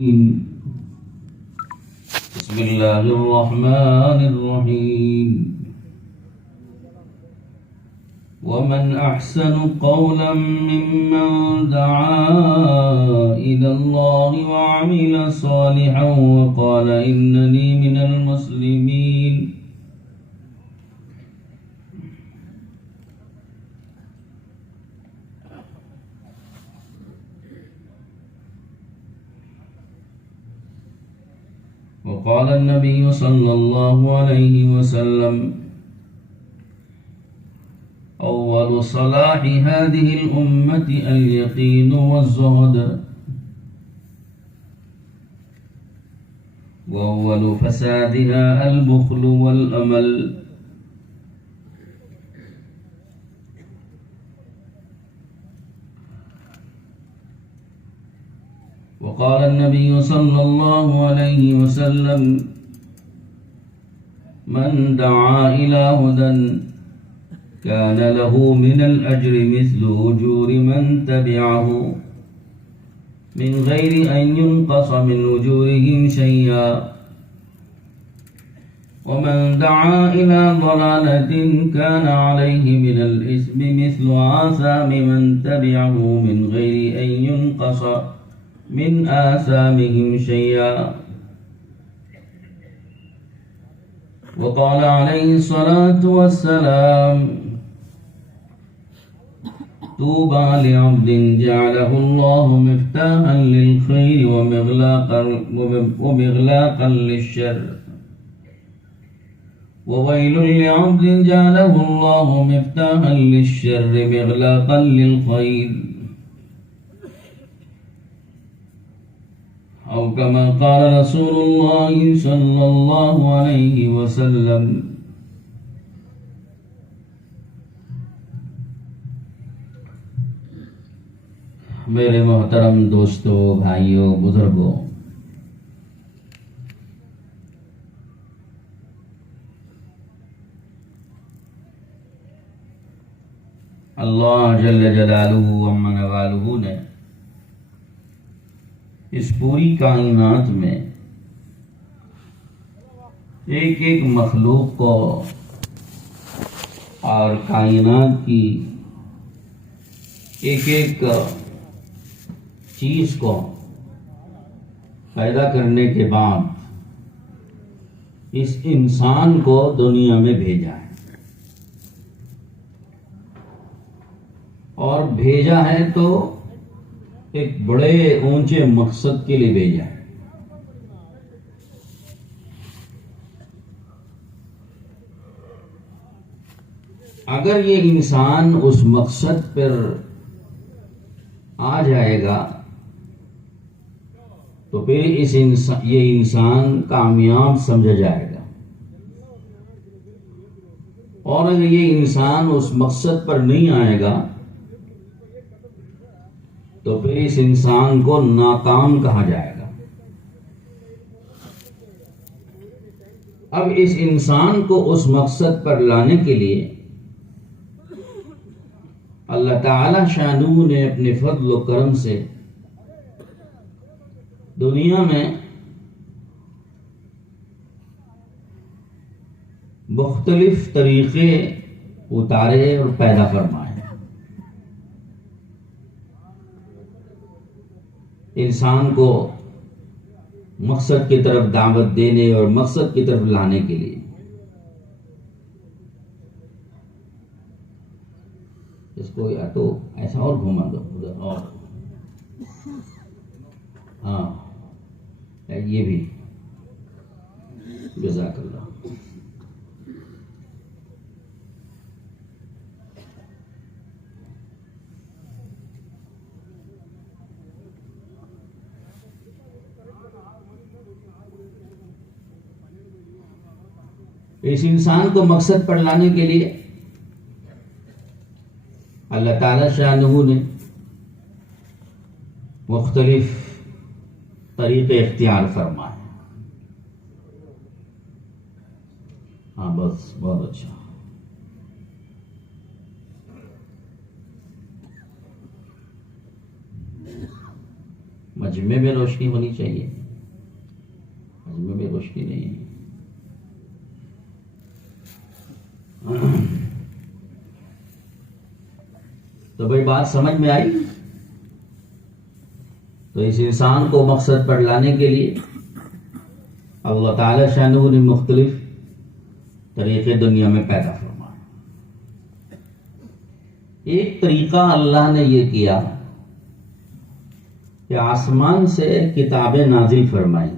بسم الله الرحمن الرحيم. ومن أحسن قولا ممن دعا إلى الله وعمل صالحا وقال إنني من المسلمين. وقال النبي صلى الله عليه وسلم: أول صلاح هذه الأمة اليقين والزهد، وأول فسادها البخل والأمل. وقال النبي صلى الله عليه وسلم: من دعا إلى هدى كان له من الأجر مثل أجور من تبعه من غير أن ينقص من أجورهم شيئا، ومن دعا إلى ضلالة كان عليه من الإثم مثل آثام من تبعه من غير أن ينقص من آثامهم شيئا. وقال عليه الصلاة والسلام: طوبى لعبد جعله الله مفتاحا للخير ومغلاقا للشر، وويل لعبد جعله الله مفتاحا للشر مغلاقا للخير، أو كما قال رسول الله صلى الله عليه وسلم. میرے محترم دوستو، بھائیوں، بزرگوں، اللہ جل جلالہ عم نوالہ نے اس پوری کائنات میں ایک ایک مخلوق کو اور کائنات کی ایک ایک چیز کو پیدا کرنے کے بعد اس انسان کو دنیا میں بھیجا ہے، اور بھیجا ہے تو ایک بڑے اونچے مقصد کے لیے بھیجا ہے۔ اگر یہ انسان اس مقصد پر آ جائے گا تو پھر یہ انسان کامیاب سمجھا جائے گا، اور اگر یہ انسان اس مقصد پر نہیں آئے گا تو پھر اس انسان کو ناکام کہا جائے گا۔ اب اس انسان کو اس مقصد پر لانے کے لیے اللہ تعالی شانہ نے اپنے فضل و کرم سے دنیا میں مختلف طریقے اتارے اور پیدا فرمائے۔ انسان کو مقصد کی طرف دعوت دینے اور مقصد کی طرف لانے کے لیے۔ اس کو یا تو ایسا اور گھما دو ادھر، اور ہاں یہ بھی، جزاک اللہ۔ اس انسان کو مقصد پر لانے کے لیے اللہ تعالی شانہ نے مختلف طریقے اختیار فرمائے۔ ہاں بس، بہت اچھا۔ مجمع میں روشنی ہونی چاہیے، مجمع میں روشنی نہیں ہے۔ تو بھائی بات سمجھ میں آئی؟ تو اس انسان کو مقصد پر لانے کے لیے اللہ تعالی شانہ نے مختلف طریقے دنیا میں پیدا فرمائے۔ ایک طریقہ اللہ نے یہ کیا کہ آسمان سے کتابیں نازل فرمائی،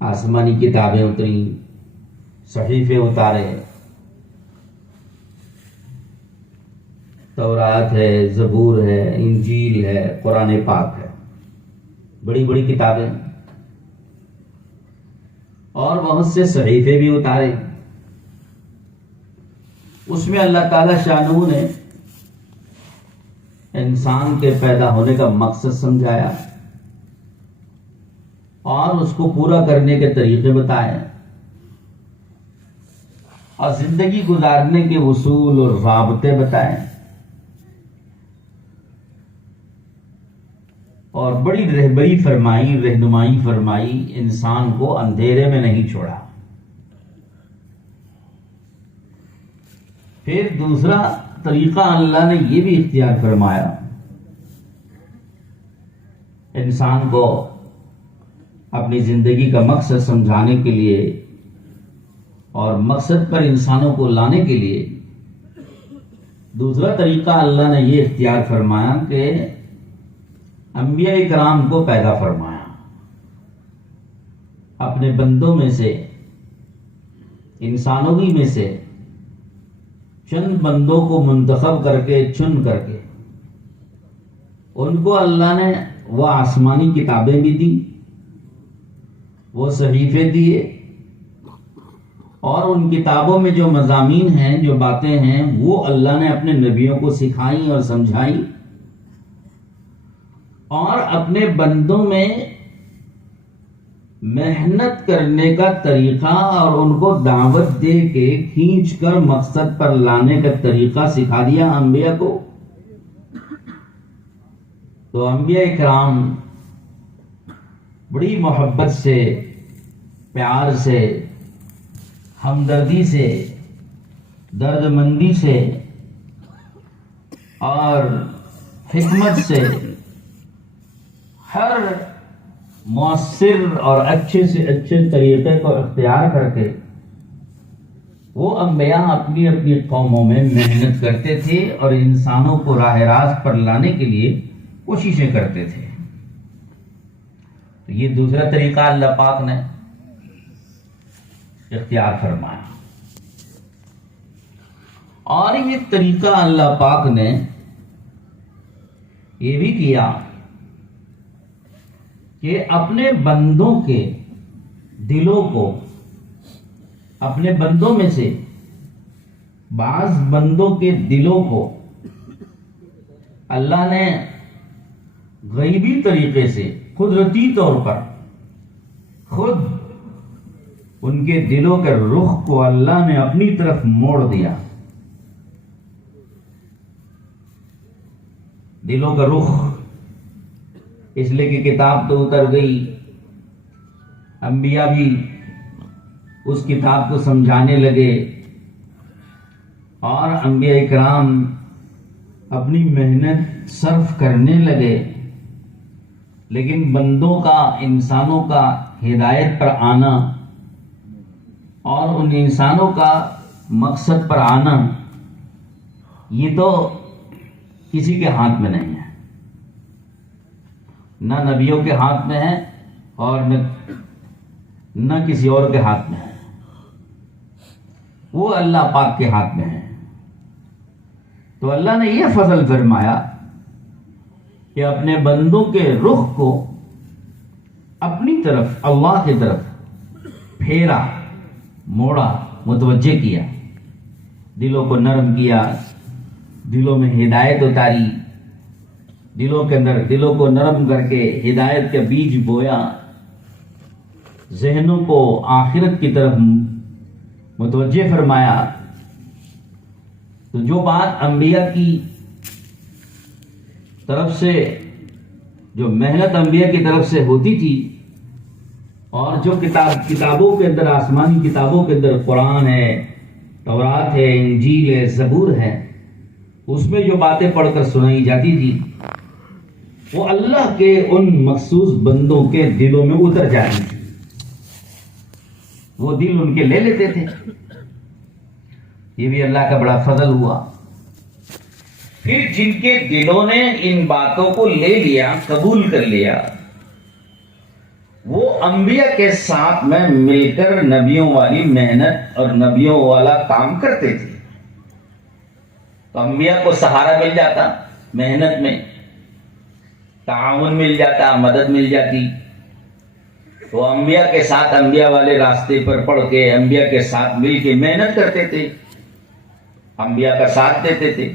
آسمانی کتابیں اتری، صحیفے اتارے، تورات ہے، زبور ہے، انجیل ہے، قرآن پاک ہے، بڑی بڑی کتابیں، اور بہت سے صحیفے بھی اتارے۔ اس میں اللہ تعالی شانہ نے انسان کے پیدا ہونے کا مقصد سمجھایا اور اس کو پورا کرنے کے طریقے بتائے، اور زندگی گزارنے کے اصول اور ضابطے بتائے، اور بڑی رہبری فرمائی، رہنمائی فرمائی، انسان کو اندھیرے میں نہیں چھوڑا۔ پھر دوسرا طریقہ اللہ نے یہ بھی اختیار فرمایا، انسان کو اپنی زندگی کا مقصد سمجھانے کے لیے اور مقصد پر انسانوں کو لانے کے لیے دوسرا طریقہ اللہ نے یہ اختیار فرمایا کہ انبیاء کرام کو پیدا فرمایا، اپنے بندوں میں سے، انسانوں ہی میں سے چند بندوں کو منتخب کر کے، چن کر کے ان کو اللہ نے وہ آسمانی کتابیں بھی دی، وہ صحیفے دیے، اور ان کتابوں میں جو مضامین ہیں، جو باتیں ہیں، وہ اللہ نے اپنے نبیوں کو سکھائی اور سمجھائی، اور اپنے بندوں میں محنت کرنے کا طریقہ اور ان کو دعوت دے کے کھینچ کر مقصد پر لانے کا طریقہ سکھا دیا انبیاء کو۔ تو انبیاء کرام بڑی محبت سے، پیار سے، ہمدردی سے، درد مندی سے اور حکمت سے ہر مؤثر اور اچھے سے اچھے طریقے کو اختیار کر کے وہ انبیاء اپنی اپنی قوموں میں محنت کرتے تھے اور انسانوں کو راہ راست پر لانے کے لیے کوششیں کرتے تھے۔ تو یہ دوسرا طریقہ اللہ پاک نے اختیار فرمایا، اور یہ طریقہ اللہ پاک نے یہ بھی کیا کہ اپنے بندوں کے دلوں کو، اپنے بندوں میں سے بعض بندوں کے دلوں کو اللہ نے غیبی طریقے سے، قدرتی طور پر خود ان کے دلوں کے رخ کو اللہ نے اپنی طرف موڑ دیا۔ دلوں کا رخ اس لیے کہ کتاب تو اتر گئی، انبیاء بھی اس کتاب کو سمجھانے لگے، اور انبیاء کرام اپنی محنت صرف کرنے لگے، لیکن بندوں کا، انسانوں کا ہدایت پر آنا اور ان انسانوں کا مقصد پر آنا یہ تو کسی کے ہاتھ میں نہیں ہے، نہ نبیوں کے ہاتھ میں ہے اور نہ کسی اور کے ہاتھ میں ہے، وہ اللہ پاک کے ہاتھ میں ہے۔ تو اللہ نے یہ فضل فرمایا کہ اپنے بندوں کے رخ کو اپنی طرف، اللہ کی طرف پھیرا، موڑا، متوجہ کیا، دلوں کو نرم کیا، دلوں میں ہدایت اتاری، دلوں کے اندر، دلوں کو نرم کر کے ہدایت کا بیج بویا، ذہنوں کو آخرت کی طرف متوجہ فرمایا۔ تو جو بات انبیاء کی طرف سے جو محنت انبیاء کی طرف سے ہوتی تھی، اور جو کتابوں کے اندر، آسمانی کتابوں کے اندر قرآن ہے، تورات ہے، انجیل ہے، زبور ہے، اس میں جو باتیں پڑھ کر سنائی جاتی تھی وہ اللہ کے ان مخصوص بندوں کے دلوں میں اتر جاتی تھی، وہ دل ان کے لے لیتے تھے۔ یہ بھی اللہ کا بڑا فضل ہوا۔ پھر جن کے دلوں نے ان باتوں کو لے لیا، قبول کر لیا، وہ انبیاء کے ساتھ میں مل کر نبیوں والی محنت اور نبیوں والا کام کرتے تھے، تو انبیاء کو سہارا مل جاتا، محنت میں تعاون مل جاتا، مدد مل جاتی۔ تو انبیاء کے ساتھ، انبیاء والے راستے پر پڑھ کے، انبیاء کے ساتھ مل کے محنت کرتے تھے، انبیاء کا ساتھ دیتے تھے۔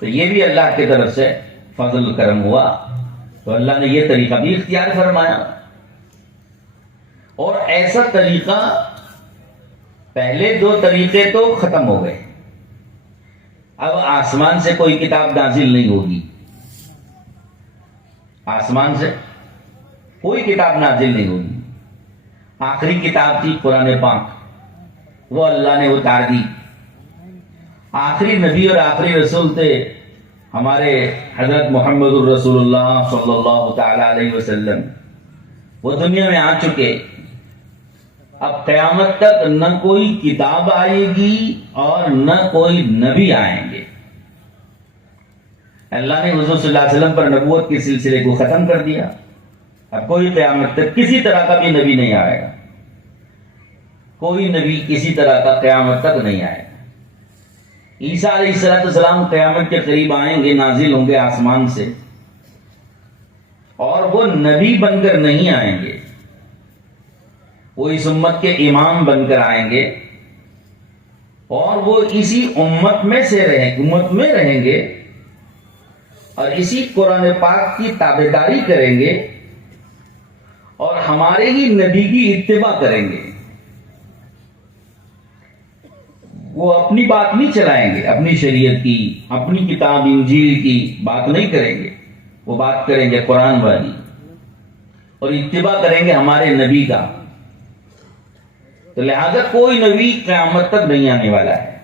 تو یہ بھی اللہ کی طرف سے فضل کرم ہوا، تو اللہ نے یہ طریقہ بھی اختیار فرمایا۔ اور ایسا طریقہ، پہلے دو طریقے تو ختم ہو گئے، اب آسمان سے کوئی کتاب نازل نہیں ہوگی، آسمان سے کوئی کتاب نازل نہیں ہوگی۔ آخری کتاب تھی قرآن پاک، وہ اللہ نے اتار دی۔ آخری نبی اور آخری رسول تھے ہمارے حضرت محمد الرسول اللہ صلی اللہ تعالی علیہ وسلم، وہ دنیا میں آ چکے۔ اب قیامت تک نہ کوئی کتاب آئے گی اور نہ کوئی نبی آئیں گے۔ اللہ نے حضور صلی اللہ علیہ وسلم پر نبوت کے سلسلے کو ختم کر دیا، اب کوئی قیامت تک کسی طرح کا بھی نبی نہیں آئے گا، کوئی نبی کسی طرح کا قیامت تک نہیں آئے گا۔ عیسیٰ علیہ السلام قیامت کے قریب آئیں گے، نازل ہوں گے آسمان سے، اور وہ نبی بن کر نہیں آئیں گے، وہ اس امت کے امام بن کر آئیں گے، اور وہ اسی امت میں رہیں گے اور اسی قرآن پاک کی تابعداری کریں گے اور ہمارے ہی نبی کی اتباع کریں گے۔ وہ اپنی بات نہیں چلائیں گے، اپنی شریعت کی، اپنی کتاب انجیل کی بات نہیں کریں گے، وہ بات کریں گے قرآن والی، اور اتباع کریں گے ہمارے نبی کا۔ تو لہذا کوئی نبی قیامت تک نہیں آنے والا ہے،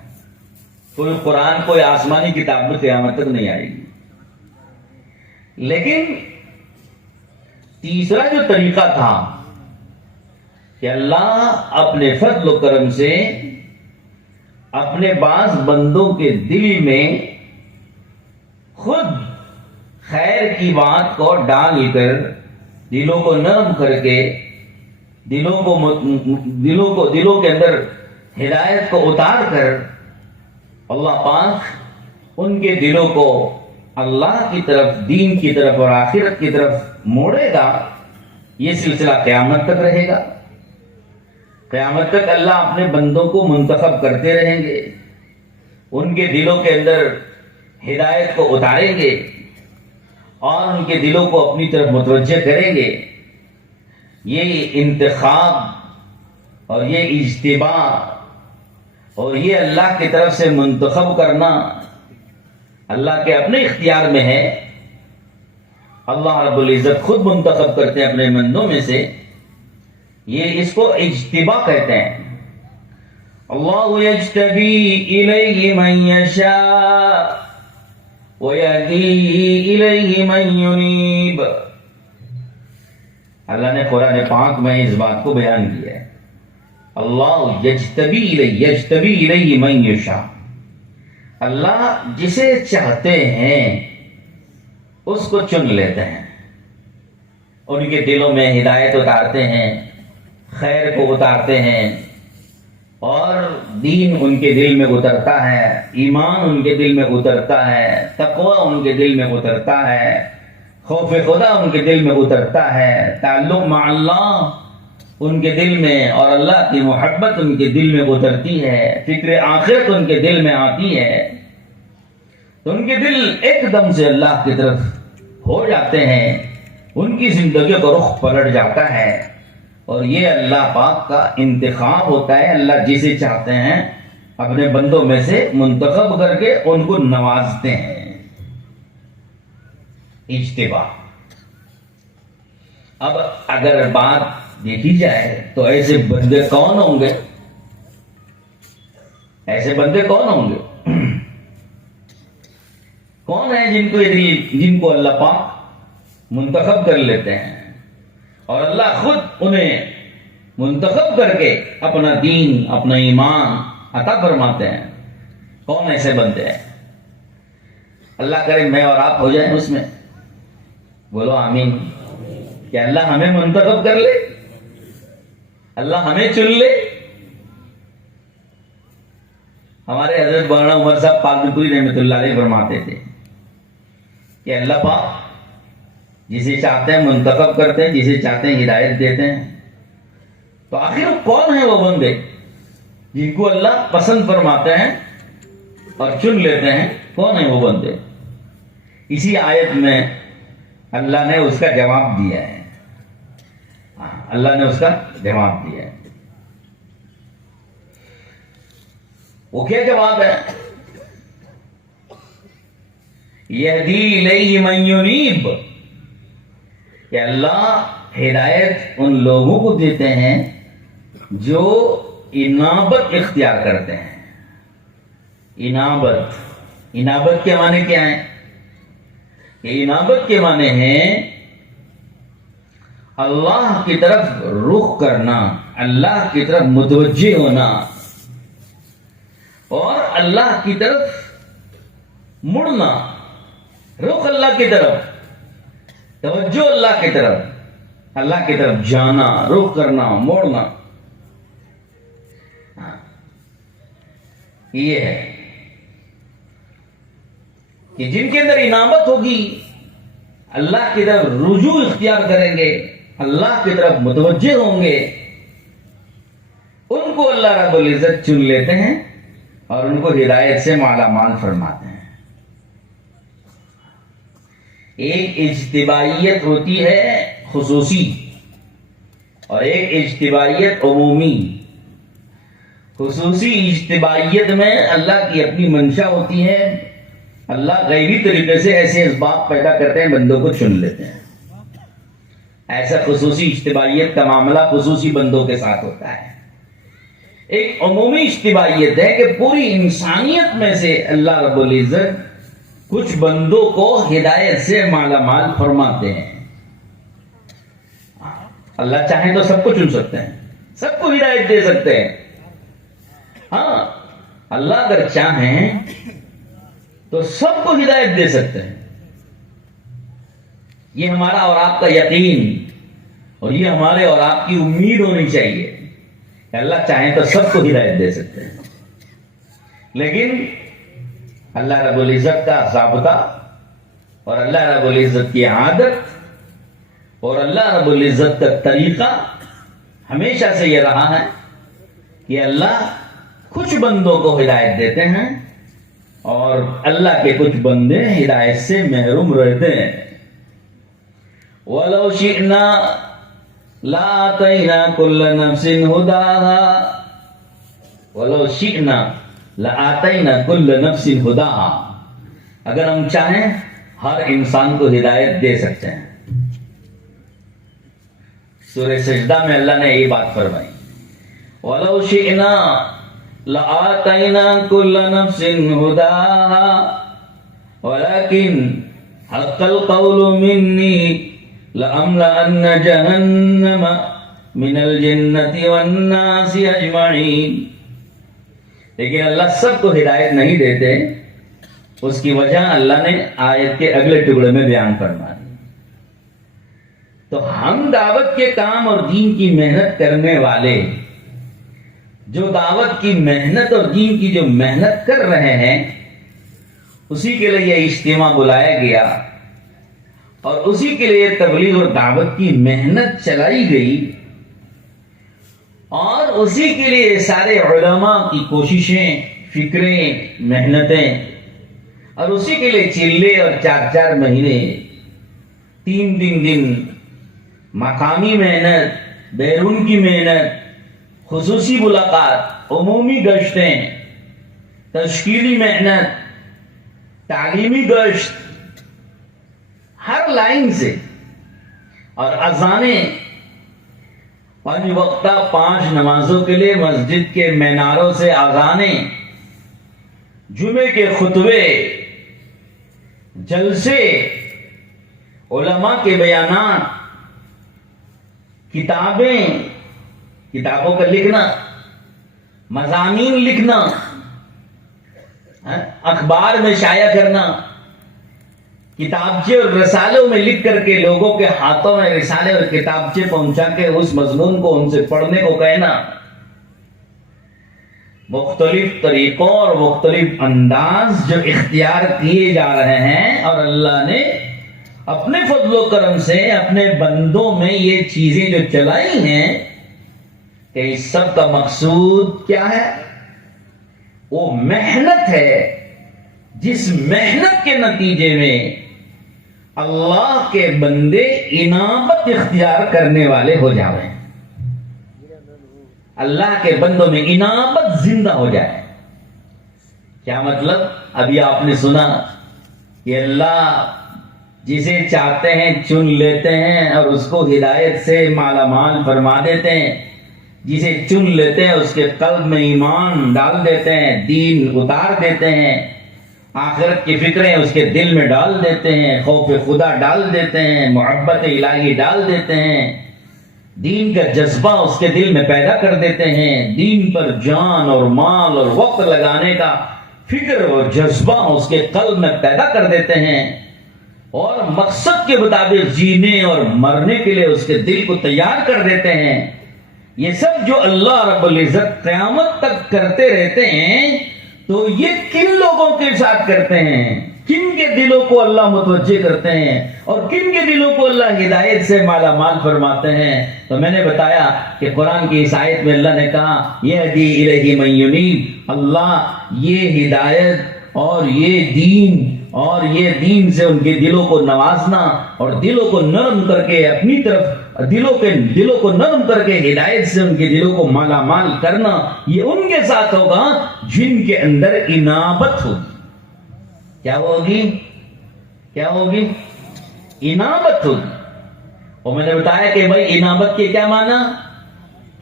کوئی قرآن، کوئی آسمانی کتاب میں قیامت تک نہیں آئے گی۔ لیکن تیسرا جو طریقہ تھا کہ اللہ اپنے فضل و کرم سے اپنے بعض بندوں کے دل میں خود خیر کی بات کو ڈال کر، دلوں کو نرم کر کے، دلوں کے اندر ہدایت کو اتار کر، اللہ پاک ان کے دلوں کو اللہ کی طرف، دین کی طرف اور آخرت کی طرف موڑے گا۔ یہ سلسلہ قیامت تک رہے گا، قیامت تک اللہ اپنے بندوں کو منتخب کرتے رہیں گے، ان کے دلوں کے اندر ہدایت کو اتاریں گے اور ان کے دلوں کو اپنی طرف متوجہ کریں گے۔ یہ انتخاب اور یہ اجتباء اور یہ اللہ کی طرف سے منتخب کرنا اللہ کے اپنے اختیار میں ہے۔ اللہ رب العزت خود منتخب کرتے ہیں اپنے بندوں میں سے، یہ اس کو اجتباء کہتے ہیں۔ اللہ یجتبی الیہ من یشاء ویہدی الیہ من ینیب۔ اللہ نے قرآن پاک میں اس بات کو بیان کیا ہے، اللہ یجتبی الیہ من یشاء، اللہ جسے چاہتے ہیں اس کو چن لیتے ہیں، ان کے دلوں میں ہدایت اتارتے ہیں، خیر کو اتارتے ہیں، اور دین ان کے دل میں اترتا ہے، ایمان ان کے دل میں اترتا ہے، تقوی ان کے دل میں اترتا ہے، خوف خدا ان کے دل میں اترتا ہے، تعلق مع اللہ ان کے دل میں اور اللہ کی محبت ان کے دل میں اترتی ہے، فکر آخرت ان کے دل میں آتی ہے، تو ان کے دل ایک دم سے اللہ کی طرف ہو جاتے ہیں، ان کی زندگی کا رخ پلٹ جاتا ہے۔ اور یہ اللہ پاک کا انتخاب ہوتا ہے، اللہ جسے چاہتے ہیں اپنے بندوں میں سے منتخب کر کے ان کو نوازتے ہیں۔ اجتباع. اب اگر بات دیکھی جائے تو ایسے بندے کون ہوں گے؟ ایسے بندے کون ہوں گے؟ کون ہیں جن کو اللہ پاک منتخب کر لیتے ہیں اور اللہ خود انہیں منتخب کر کے اپنا دین، اپنا ایمان عطا فرماتے ہیں؟ کون ایسے بندے ہیں؟ اللہ کرے میں اور آپ ہو جائیں اس میں. بولو آمین. کہ اللہ ہمیں منتخب کر لے، اللہ ہمیں چن لے. ہمارے حضرت مولانا عمر صاحب پالن پوری رحمۃ اللہ علیہ فرماتے تھے کہ اللہ پاک جسے چاہتے ہیں منتخب کرتے ہیں، جسے چاہتے ہیں ہدایت دیتے ہیں. تو آخر کون ہیں وہ بندے جن کو اللہ پسند فرماتے ہیں اور چن لیتے ہیں؟ کون ہیں وہ بندے؟ اسی آیت میں اللہ نے اس کا جواب دیا ہے. اللہ نے اس کا جواب دیا ہے. وہ کیا جواب ہے؟ یہدی الیہ من ینیب، کہ اللہ ہدایت ان لوگوں کو دیتے ہیں جو انابت اختیار کرتے ہیں. انابت کے معنی کیا ہیں؟ کہ انابت کے معنی ہیں اللہ کی طرف رخ کرنا، اللہ کی طرف متوجہ ہونا اور اللہ کی طرف مڑنا. رخ اللہ کی طرف، توجہ اللہ کی طرف، اللہ کی طرف جانا، رخ کرنا، موڑنا. یہ ہے کہ جن کے اندر انابت ہوگی، اللہ کی طرف رجوع اختیار کریں گے، اللہ کی طرف متوجہ ہوں گے، ان کو اللہ رب العزت چن لیتے ہیں اور ان کو ہدایت سے مالا مال فرماتے ہیں. ایک اجتباعیت ہوتی ہے خصوصی اور ایک اجتباعیت عمومی. خصوصی اجتباعیت میں اللہ کی اپنی منشا ہوتی ہے، اللہ غیبی طریقے سے ایسے اسباب پیدا کرتے ہیں، بندوں کو چن لیتے ہیں. ایسا خصوصی اجتباعیت کا معاملہ خصوصی بندوں کے ساتھ ہوتا ہے. ایک عمومی اجتباعیت ہے کہ پوری انسانیت میں سے اللہ رب العزت کچھ بندوں کو ہدایت سے مالا مال فرماتے ہیں. اللہ چاہیں تو سب کو چن سکتے ہیں، سب کو ہدایت دے سکتے ہیں. ہاں، اللہ اگر چاہیں تو سب کو ہدایت دے سکتے ہیں. یہ ہمارا اور آپ کا یقین اور یہ ہمارے اور آپ کی امید ہونی چاہیے کہ اللہ چاہیں تو سب کو ہدایت دے سکتے ہیں. لیکن اللہ رب العزت کا ضابطہ اور اللہ رب العزت کی عادت اور اللہ رب العزت کا طریقہ ہمیشہ سے یہ رہا ہے کہ اللہ کچھ بندوں کو ہدایت دیتے ہیں اور اللہ کے کچھ بندے ہدایت سے محروم رہتے ہیں. وَلَوْ شِئْنَا لَآتَيْنَا كُلَّ نَفْسٍ هُدَاهَا وَلَوْ شِئْنَا لَآتَيْنَا كُلَّ نَفْسٍ هُدَاهَا. اگر ہم چاہیں ہر انسان کو ہدایت دے سکتے ہیں. سورہ سجدہ میں اللہ نے یہ بات فرمائی، وَلَوْ شِئْنَا لَآتَيْنَا كُلَّ نَفْسٍ هُدَاهَا وَلَكِنْ حَقَّ الْقَوْلُ مِنِّي لَأَمْلَأَنَّ جَهَنَّمَ مِنَ الْجِنَّةِ وَالنَّاسِ أَجْمَعِينَ. لیکن اللہ سب کو ہدایت نہیں دیتے. اس کی وجہ اللہ نے آیت کے اگلے ٹکڑے میں بیان فرما دی. تو ہم دعوت کے کام اور دین کی محنت کرنے والے، جو دعوت کی محنت اور دین کی جو محنت کر رہے ہیں، اسی کے لیے یہ اجتماع بلایا گیا اور اسی کے لیے تبلیغ اور دعوت کی محنت چلائی گئی اور اسی کے لیے سارے علماء کی کوششیں، فکریں، محنتیں اور اسی کے لیے چلے اور 4 مہینے، 3 دن مقامی محنت، بیرون کی محنت، خصوصی ملاقات، عمومی گشتیں، تشکیلی محنت، تعلیمی گشت، ہر لائن سے. اور اذانیں 5 وقتہ 5 نمازوں کے لیے مسجد کے میناروں سے اذانیں، جمعے کے خطبے، جلسے، علماء کے بیانات، کتابوں کا لکھنا، مضامین لکھنا، اخبار میں شائع کرنا، کتابچے اور رسالوں میں لکھ کر کے لوگوں کے ہاتھوں میں رسالے اور کتابچے پہنچا کے اس مضمون کو ان سے پڑھنے کو کہنا. مختلف طریقوں اور مختلف انداز جو اختیار کیے جا رہے ہیں، اور اللہ نے اپنے فضل و کرم سے اپنے بندوں میں یہ چیزیں جو چلائی ہیں، کہ اس سب کا مقصود کیا ہے؟ وہ محنت ہے، جس محنت کے نتیجے میں اللہ کے بندے انابت اختیار کرنے والے ہو جائیں، اللہ کے بندوں میں انابت زندہ ہو جائے. کیا مطلب؟ ابھی آپ نے سنا کہ اللہ جسے چاہتے ہیں چن لیتے ہیں اور اس کو ہدایت سے مالا مال فرما دیتے ہیں، جسے چن لیتے ہیں اس کے قلب میں ایمان ڈال دیتے ہیں، دین اتار دیتے ہیں، آخرت کی فکریں اس کے دل میں ڈال دیتے ہیں، خوف خدا ڈال دیتے ہیں، محبت الہی ڈال دیتے ہیں، دین کا جذبہ اس کے دل میں پیدا کر دیتے ہیں، دین پر جان اور مال اور وقت لگانے کا فکر اور جذبہ اس کے قلب میں پیدا کر دیتے ہیں، اور مقصد کے مطابق جینے اور مرنے کے لیے اس کے دل کو تیار کر دیتے ہیں. یہ سب جو اللہ رب العزت قیامت تک کرتے رہتے ہیں، تو یہ کن لوگوں کے ساتھ کرتے ہیں؟ کن کے دلوں کو اللہ متوجہ کرتے ہیں اور کن کے دلوں کو اللہ ہدایت سے مالا مال فرماتے ہیں؟ تو میں نے بتایا کہ قرآن کی اس آیت میں اللہ نے کہا یہدی الیہ من ینیب، اللہ یہ ہدایت اور یہ دین سے ان کے دلوں کو نوازنا اور دلوں کو نرم کر کے اپنی طرف دلوں کو نرم کر کے ہدایت سے ان کے دلوں کو مالا مال کرنا، یہ ان کے ساتھ ہوگا جن کے اندر انابت ہوگی. کیا ہوگی؟ انابت ہوگی. اور میں نے بتایا کہ بھائی انابت کے کیا معنی؟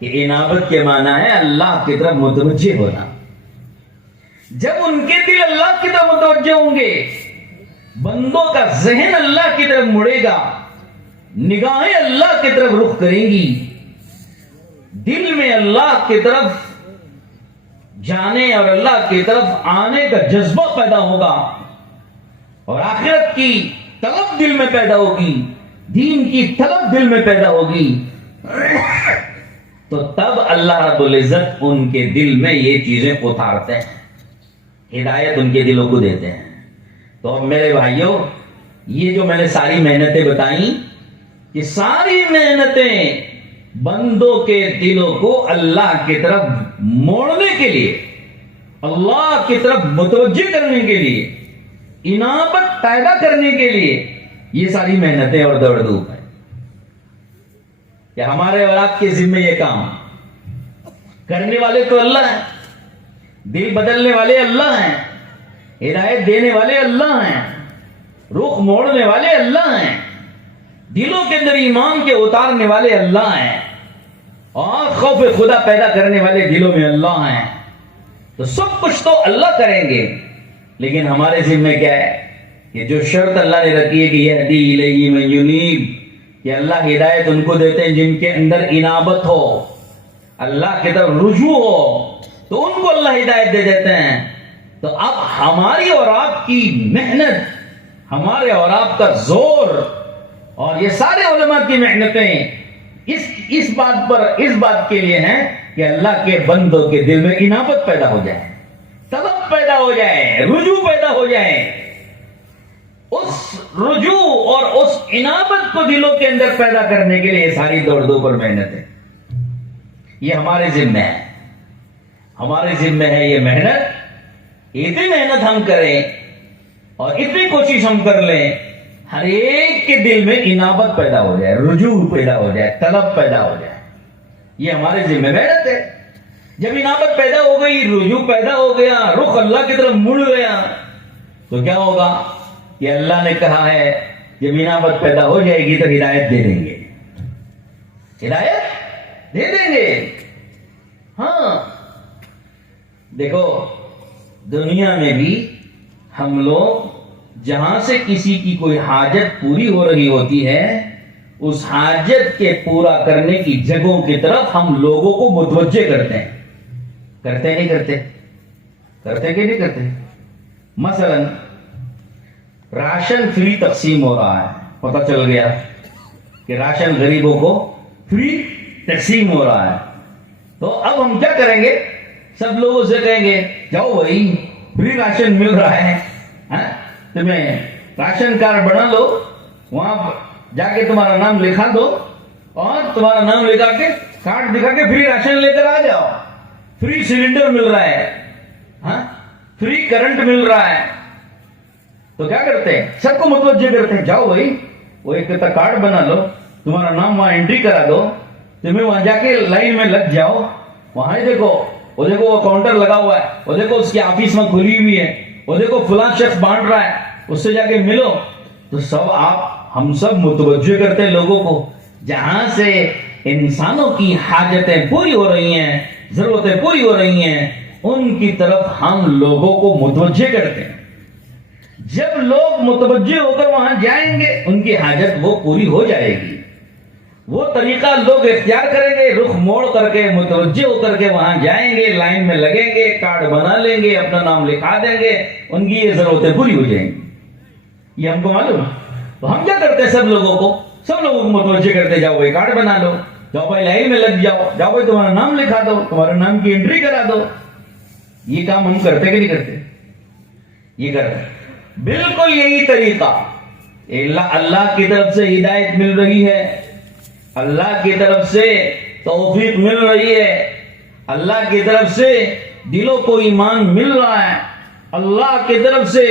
کہ انابت کے معنی ہے اللہ کی طرف متوجہ ہونا. جب ان کے دل اللہ کی طرف متوجہ ہوں گے، بندوں کا ذہن اللہ کی طرف مڑے گا، نگاہیں اللہ کی طرف رخ کریں گی، دل میں اللہ کی طرف جانے اور اللہ کی طرف آنے کا جذبہ پیدا ہوگا، اور آخرت کی طلب دل میں پیدا ہوگی، دین کی طلب دل میں پیدا ہوگی، تو تب اللہ رب العزت ان کے دل میں یہ چیزیں اتارتے ہیں، ہدایت ان کے دلوں کو دیتے ہیں. تو اب میرے بھائیوں، یہ جو میں نے ساری محنتیں بتائیں، یہ ساری محنتیں بندوں کے دلوں کو اللہ کی طرف موڑنے کے لیے، اللہ کی طرف متوجہ کرنے کے لیے، انابت پیدا کرنے کے لیے، یہ ساری محنتیں اور دوڑ دھوپ ہے. کہ ہمارے اور آپ کے ذمہ یہ کام کرنے والے تو اللہ ہیں، دل بدلنے والے اللہ ہیں، ہدایت دینے والے اللہ ہیں، رخ موڑنے والے اللہ ہیں، دلوں کے اندر ایمان کے اتارنے والے اللہ ہیں، اور خوف خدا پیدا کرنے والے دلوں میں اللہ ہیں. تو سب کچھ تو اللہ کریں گے، لیکن ہمارے ذمہ کیا ہے؟ کہ جو شرط اللہ نے رکھی ہے کہ یہدی الیہ من ینیب، کہ اللہ ہدایت ان کو دیتے ہیں جن کے اندر انابت ہو، اللہ کی طرف رجوع ہو، تو ان کو اللہ ہدایت دے دیتے ہیں. تو اب ہماری اور آپ کی محنت، ہمارے اور آپ کا زور، اور یہ سارے علماء کی محنتیں اس بات کے لیے ہیں کہ اللہ کے بندوں کے دل میں انابت پیدا ہو جائے، طلب پیدا ہو جائے، رجوع پیدا ہو جائے. اس رجوع اور اس انابت کو دلوں کے اندر پیدا کرنے کے لیے یہ ساری دوڑ دو پر محنت ہے. یہ ہمارے ذمہ ہے، ہمارے ذمہ ہے یہ محنت. اتنی محنت ہم کریں اور اتنی کوشش ہم کر لیں، ہر ایک کے دل میں انابت پیدا ہو جائے، رجوع پیدا ہو جائے، طلب پیدا ہو جائے. یہ ہمارے ذمہ محنت ہے. جب انابت پیدا ہو گئی، رجوع پیدا ہو گیا، رخ اللہ کی طرف مڑ گیا، تو کیا ہوگا؟ کہ اللہ نے کہا ہے جب انابت پیدا ہو جائے گی تو ہدایت دے دیں گے، ہدایت دے دیں گے۔ ہاں دیکھو دنیا میں بھی ہم لوگ جہاں سے کسی کی کوئی حاجت پوری ہو رہی ہوتی ہے، اس حاجت کے پورا کرنے کی جگہوں کی طرف ہم لوگوں کو متوجہ کرتے ہیں، کرتے نہیں کرتے؟ کرتے کہ نہیں کرتے؟ مثلا راشن فری تقسیم ہو رہا ہے، پتہ چل گیا کہ راشن غریبوں کو فری تقسیم ہو رہا ہے، تو اب ہم کیا کریں گے؟ سب لوگوں سے کہیں گے جاؤ بھائی فری راشن مل رہا ہے، تمہیں راشن کارڈ بنا لو، وہاں جا کے تمہارا نام لکھا دو اور تمہارا نام لکھا کے کارڈ دکھا کے فری راشن لے کر آ جاؤ، فری سلنڈر مل رہا ہے، فری کرنٹ مل رہا ہے۔ تو کیا کرتے ہیں؟ سب کو متوجہ کرتے ہیں، جاؤ بھائی وہ ایک کارڈ بنا لو، تمہارا نام وہاں انٹری کرا دو، تمہیں وہاں جا کے لائن میں لگ جاؤ، وہاں ہی دیکھو وہ کاؤنٹر لگا ہوا ہے، وہ دیکھو اس کی آفس میں کھلی ہوئی ہے، وہ دیکھو فلاں شخص بانٹ رہا ہے، اس سے جا کے ملو۔ تو سب ہم سب متوجہ کرتے ہیں لوگوں کو، جہاں سے انسانوں کی حاجتیں پوری ہو رہی ہیں، ضرورتیں پوری ہو رہی ہیں، ان کی طرف ہم لوگوں کو متوجہ کرتے ہیں۔ جب لوگ متوجہ ہو کر وہاں جائیں گے ان کی حاجت وہ پوری ہو جائے گی۔ وہ طریقہ لوگ اختیار کریں گے، رخ موڑ کر کے متوجہ ہو کر کے وہاں جائیں گے، لائن میں لگیں گے، کارڈ بنا لیں گے، اپنا نام لکھا دیں گے، ان کی یہ ضرورتیں پوری ہو جائیں گی۔ یہ ہم کو معلوم ہے۔ تو ہم کیا کرتے ہیں؟ سب لوگوں کو متوجہ کرتے، جاؤ بھائی کارڈ بنا لو، جاؤ بھائی لائن میں لگ جاؤ، جاؤ بھائی تمہارا نام لکھا دو، تمہارے نام کی انٹری کرا دو۔ یہ کام ہم کرتے کہ نہیں کرتے؟ یہ کرتے۔ بالکل یہی طریقہ اللہ کی طرف سے ہدایت مل رہی ہے، اللہ کی طرف سے توفیق مل رہی ہے، اللہ کی طرف سے دلوں کو ایمان مل رہا ہے، اللہ کی طرف سے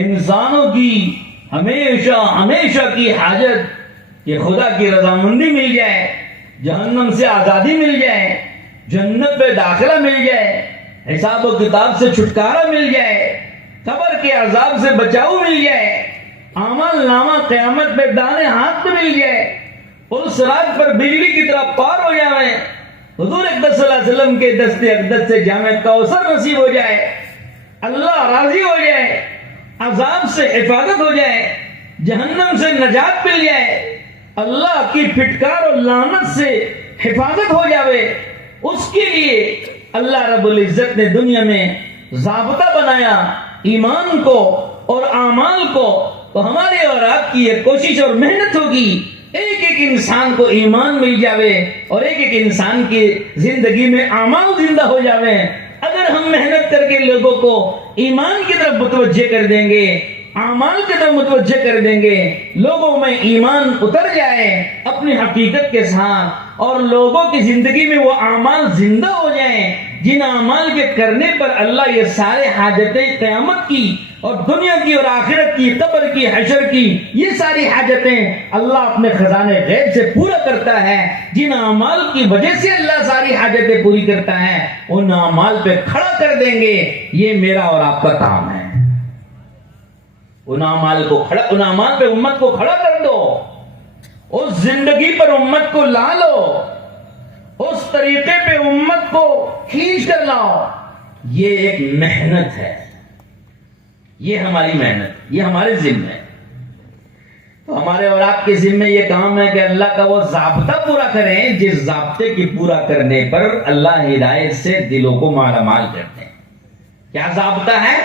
انسانوں کی ہمیشہ کی حاجت کہ خدا کی رضامندی مل جائے، جہنم سے آزادی مل جائے، جنت پہ داخلہ مل جائے، حساب و کتاب سے چھٹکارا مل جائے، قبر کے عذاب سے بچاؤ مل جائے، اعمال نامہ قیامت پہ دانے ہاتھ پہ مل جائے، اور صراط پر بجلی کی طرح پار ہو جائے، حضور اقدس صلی اللہ علیہ وسلم کے دست اقدس سے جامع کوثر نصیب ہو جائے، اللہ راضی ہو جائے، عذاب سے حفاظت ہو جائے، جہنم سے نجات مل جائے، اللہ کی پھٹکار اور لعنت سے حفاظت ہو جاوے، اس کے لیے اللہ رب العزت نے دنیا میں ضابطہ بنایا ایمان کو اور اعمال کو۔ تو ہمارے اور آپ کی یہ کوشش اور محنت ہوگی ایک انسان کو ایمان مل جاوے اور ایک انسان کی زندگی میں اعمال زندہ ہو جاوے۔ اگر ہم محنت کر کے لوگوں کو ایمان کی طرف متوجہ کر دیں گے، اعمال کی طرف متوجہ کر دیں گے، لوگوں میں ایمان اتر جائے اپنی حقیقت کے ساتھ، اور لوگوں کی زندگی میں وہ اعمال زندہ ہو جائیں جن اعمال کے کرنے پر اللہ یہ سارے حاجتیں قیامت کی اور دنیا کی اور آخرت کی، قبر کی، حشر کی، یہ ساری حاجتیں اللہ اپنے خزانے غیب سے پورا کرتا ہے۔ جن اعمال کی وجہ سے اللہ ساری حاجتیں پوری کرتا ہے، ان اعمال پہ کھڑا کر دیں گے۔ یہ میرا اور آپ کا کام ہے۔ ان اعمال پہ امت کو کھڑا کر دو، اس زندگی پر امت کو لا لو، اس طریقے پہ امت کو کھینچ کر لاؤ۔ یہ ایک محنت ہے، یہ ہماری محنت، یہ ہمارے ذمہ ہے۔ تو ہمارے اور آپ کے ذمہ یہ کام ہے کہ اللہ کا وہ ضابطہ پورا کریں جس ضابطے کی پورا کرنے پر اللہ ہدایت سے دلوں کو مالا مال کرتے ہیں۔ کیا ضابطہ ہے؟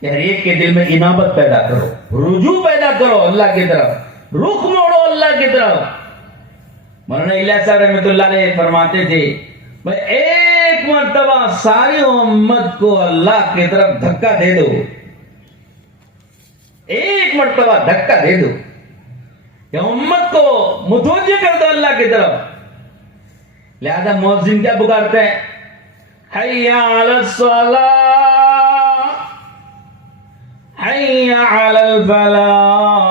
کہ ہر ایک کے دل میں انابت پیدا کرو، رجوع پیدا کرو اللہ کی طرف، رخ موڑو اللہ کی طرف۔ مولانا الیاس صاحب رحمۃ اللہ علیہ فرماتے تھے ایک مرتبہ ساری امت کو اللہ کی طرف دھکا دے دو، ایک مرتبہ دھکا دے دو کہ امت کو متوجہ کر دو اللہ کی طرف۔ لہذا مؤذن کیا پکارتے ہیں؟ حی علی الصلاۃ، حی علی الفلاح،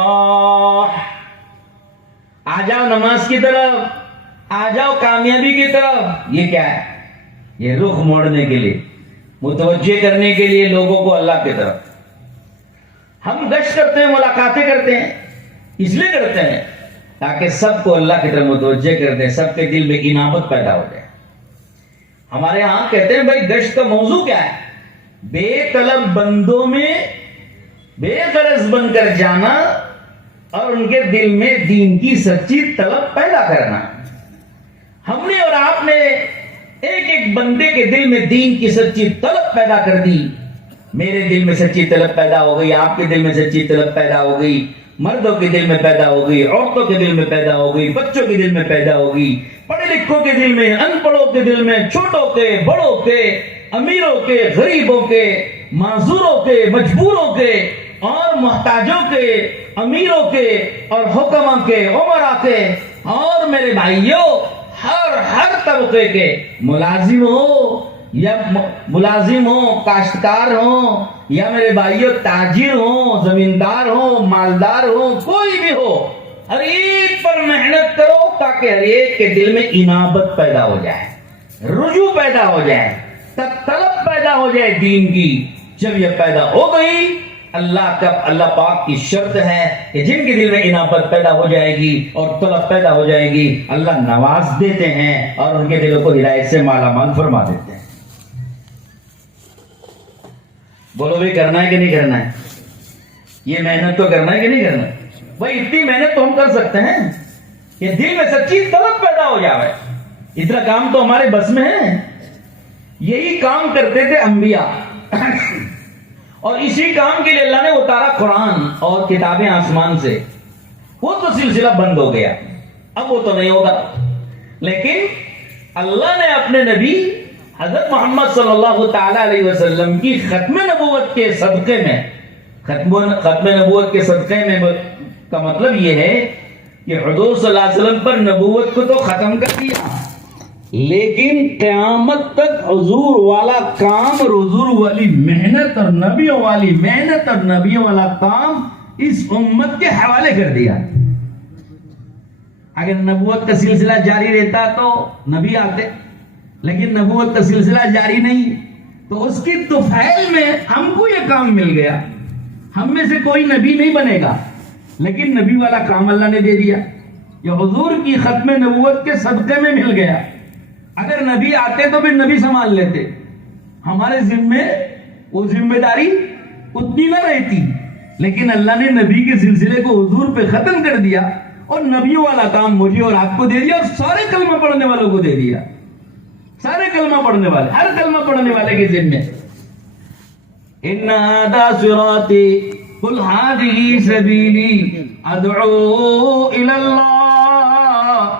آ جاؤ نماز کی طرف، آ جاؤ کامیابی کی طرف۔ یہ کیا ہے؟ یہ رخ موڑنے کے لیے، متوجہ کرنے کے لیے لوگوں کو اللہ کی طرف۔ ہم گشت کرتے ہیں، ملاقاتیں کرتے ہیں، اس لیے کرتے ہیں تاکہ سب کو اللہ کی طرف متوجہ کر دیں، سب کے دل میں انابت پیدا ہو جائے۔ ہمارے ہاں کہتے ہیں بھائی گشت کا موضوع کیا ہے؟ بے طلب بندوں میں بے غرض بن کر جانا اور ان کے دل میں دین کی سچی طلب پیدا کرنا۔ ہم نے اور آپ نے ایک ایک بندے کے دل میں دین کی سچی طلب پیدا کر دی۔ میرے دل میں سچی طلب پیدا ہو گئی، آپ کے دل میں سچی طلب پیدا ہو گئی، مردوں کے دل میں پیدا ہو گئی، عورتوں کے دل میں پیدا ہو گئی، بچوں کے دل میں پیدا ہو گئی، پڑھے لکھوں کے دل میں، ان پڑھوں کے دل میں، چھوٹوں کے، بڑوں کے، امیروں کے، غریبوں کے، معذوروں کے، مجبوروں کے اور محتاجوں کے، امیروں کے اور حکماں کے، عمراء کے اور میرے بھائیوں ہر طبقے کے، ملازم ہو، کاشتکار ہو یا میرے بھائیوں تاجر ہو، زمیندار ہو، مالدار ہو، کوئی بھی ہو، ہر ایک پر محنت کرو تاکہ ہر ایک کے دل میں انابت پیدا ہو جائے، رجوع پیدا ہو جائے، طلب پیدا ہو جائے دین کی۔ جب یہ پیدا ہو گئی، اللہ پاک کی شرط ہے کہ جن کے دل میں انابت پیدا ہو جائے گی اور طلب پیدا ہو جائے گی، اللہ نواز دیتے ہیں اور ان کے دلوں کو ہدایت سے مالا مال فرما دیتے ہیں۔ بولو بھائی کرنا ہے کہ نہیں کرنا ہے؟ یہ محنت تو کرنا ہے کہ نہیں کرنا ہے؟ بھائی اتنی محنت تو ہم کر سکتے ہیں کہ دل میں سچی طلب پیدا ہو جائے۔ اتنا کام تو ہمارے بس میں ہے۔ یہی کام کرتے تھے انبیاء اور اسی کام کے لیے اللہ نے اتارا قرآن اور کتابیں آسمان سے۔ وہ تو سلسلہ بند ہو گیا، اب وہ تو نہیں ہوگا، لیکن اللہ نے اپنے نبی حضرت محمد صلی اللہ تعالی علیہ وسلم کی ختم نبوت کے صدقے میں، ختم نبوت کے صدقے میں کا مطلب یہ ہے کہ حضور صلی اللہ علیہ وسلم پر نبوت کو تو ختم کر دیا، لیکن قیامت تک حضور والا کام اور حضور والی محنت اور نبیوں والی محنت اور نبیوں والا کام اس امت کے حوالے کر دیا۔ اگر نبوت کا سلسلہ جاری رہتا تو نبی آتے، لیکن نبوت کا سلسلہ جاری نہیں، تو اس کی طفیل میں ہم کو یہ کام مل گیا۔ ہم میں سے کوئی نبی نہیں بنے گا، لیکن نبی والا کام اللہ نے دے دیا، یہ حضور کی ختم نبوت کے صدقے میں مل گیا۔ اگر نبی آتے تو پھر نبی سنبھال لیتے، ہمارے ذمے وہ ذمہ داری اتنی نہ رہتی، لیکن اللہ نے نبی کے سلسلے کو حضور پہ ختم کر دیا اور نبیوں والا کام مجھے اور آپ کو دے دیا، اور سارے کلمہ پڑھنے والوں کو دے دیا، سارے کلمہ پڑھنے والے، ہر کلمہ پڑھنے والے کے ذمے۔ ان هذا صراطی قل هذه سبیلی ادعو الی اللہ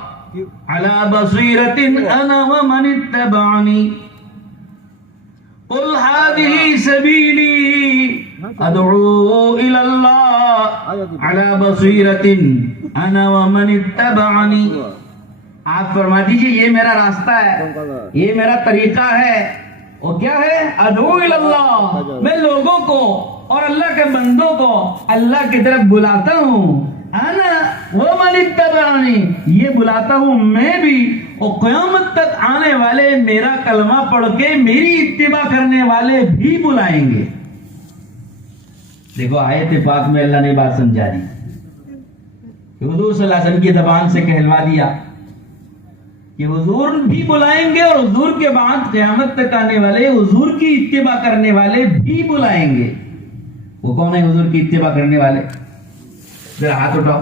على بصیرة انا ومن اتبعنی قل هذه سبیلی ادعو الی اللہ على بصیرة انا ومن اتبعنی۔ آپ فرما دیجئے یہ میرا راستہ ہے، یہ میرا طریقہ ہے، وہ کیا ہے؟ ادعو الی اللہ، میں لوگوں کو اور اللہ کے بندوں کو اللہ کی طرف بلاتا ہوں، انا ومن اتبعنی، یہ بلاتا ہوں میں بھی، اور قیامت تک آنے والے میرا کلمہ پڑھ کے میری اتباع کرنے والے بھی بلائیں گے۔ دیکھو آیت پاک میں اللہ نے بات سمجھا دی، حضور صلی اللہ علیہ وسلم کی زبان سے کہلوا دیا کہ حضور بھی بلائیں گے، اور حضور کے بعد قیامت تک آنے والے حضور کی اتباع کرنے والے بھی بلائیں گے۔ وہ کون ہے حضور کی اتباع کرنے والے؟ پھر ہاتھ اٹھاؤ،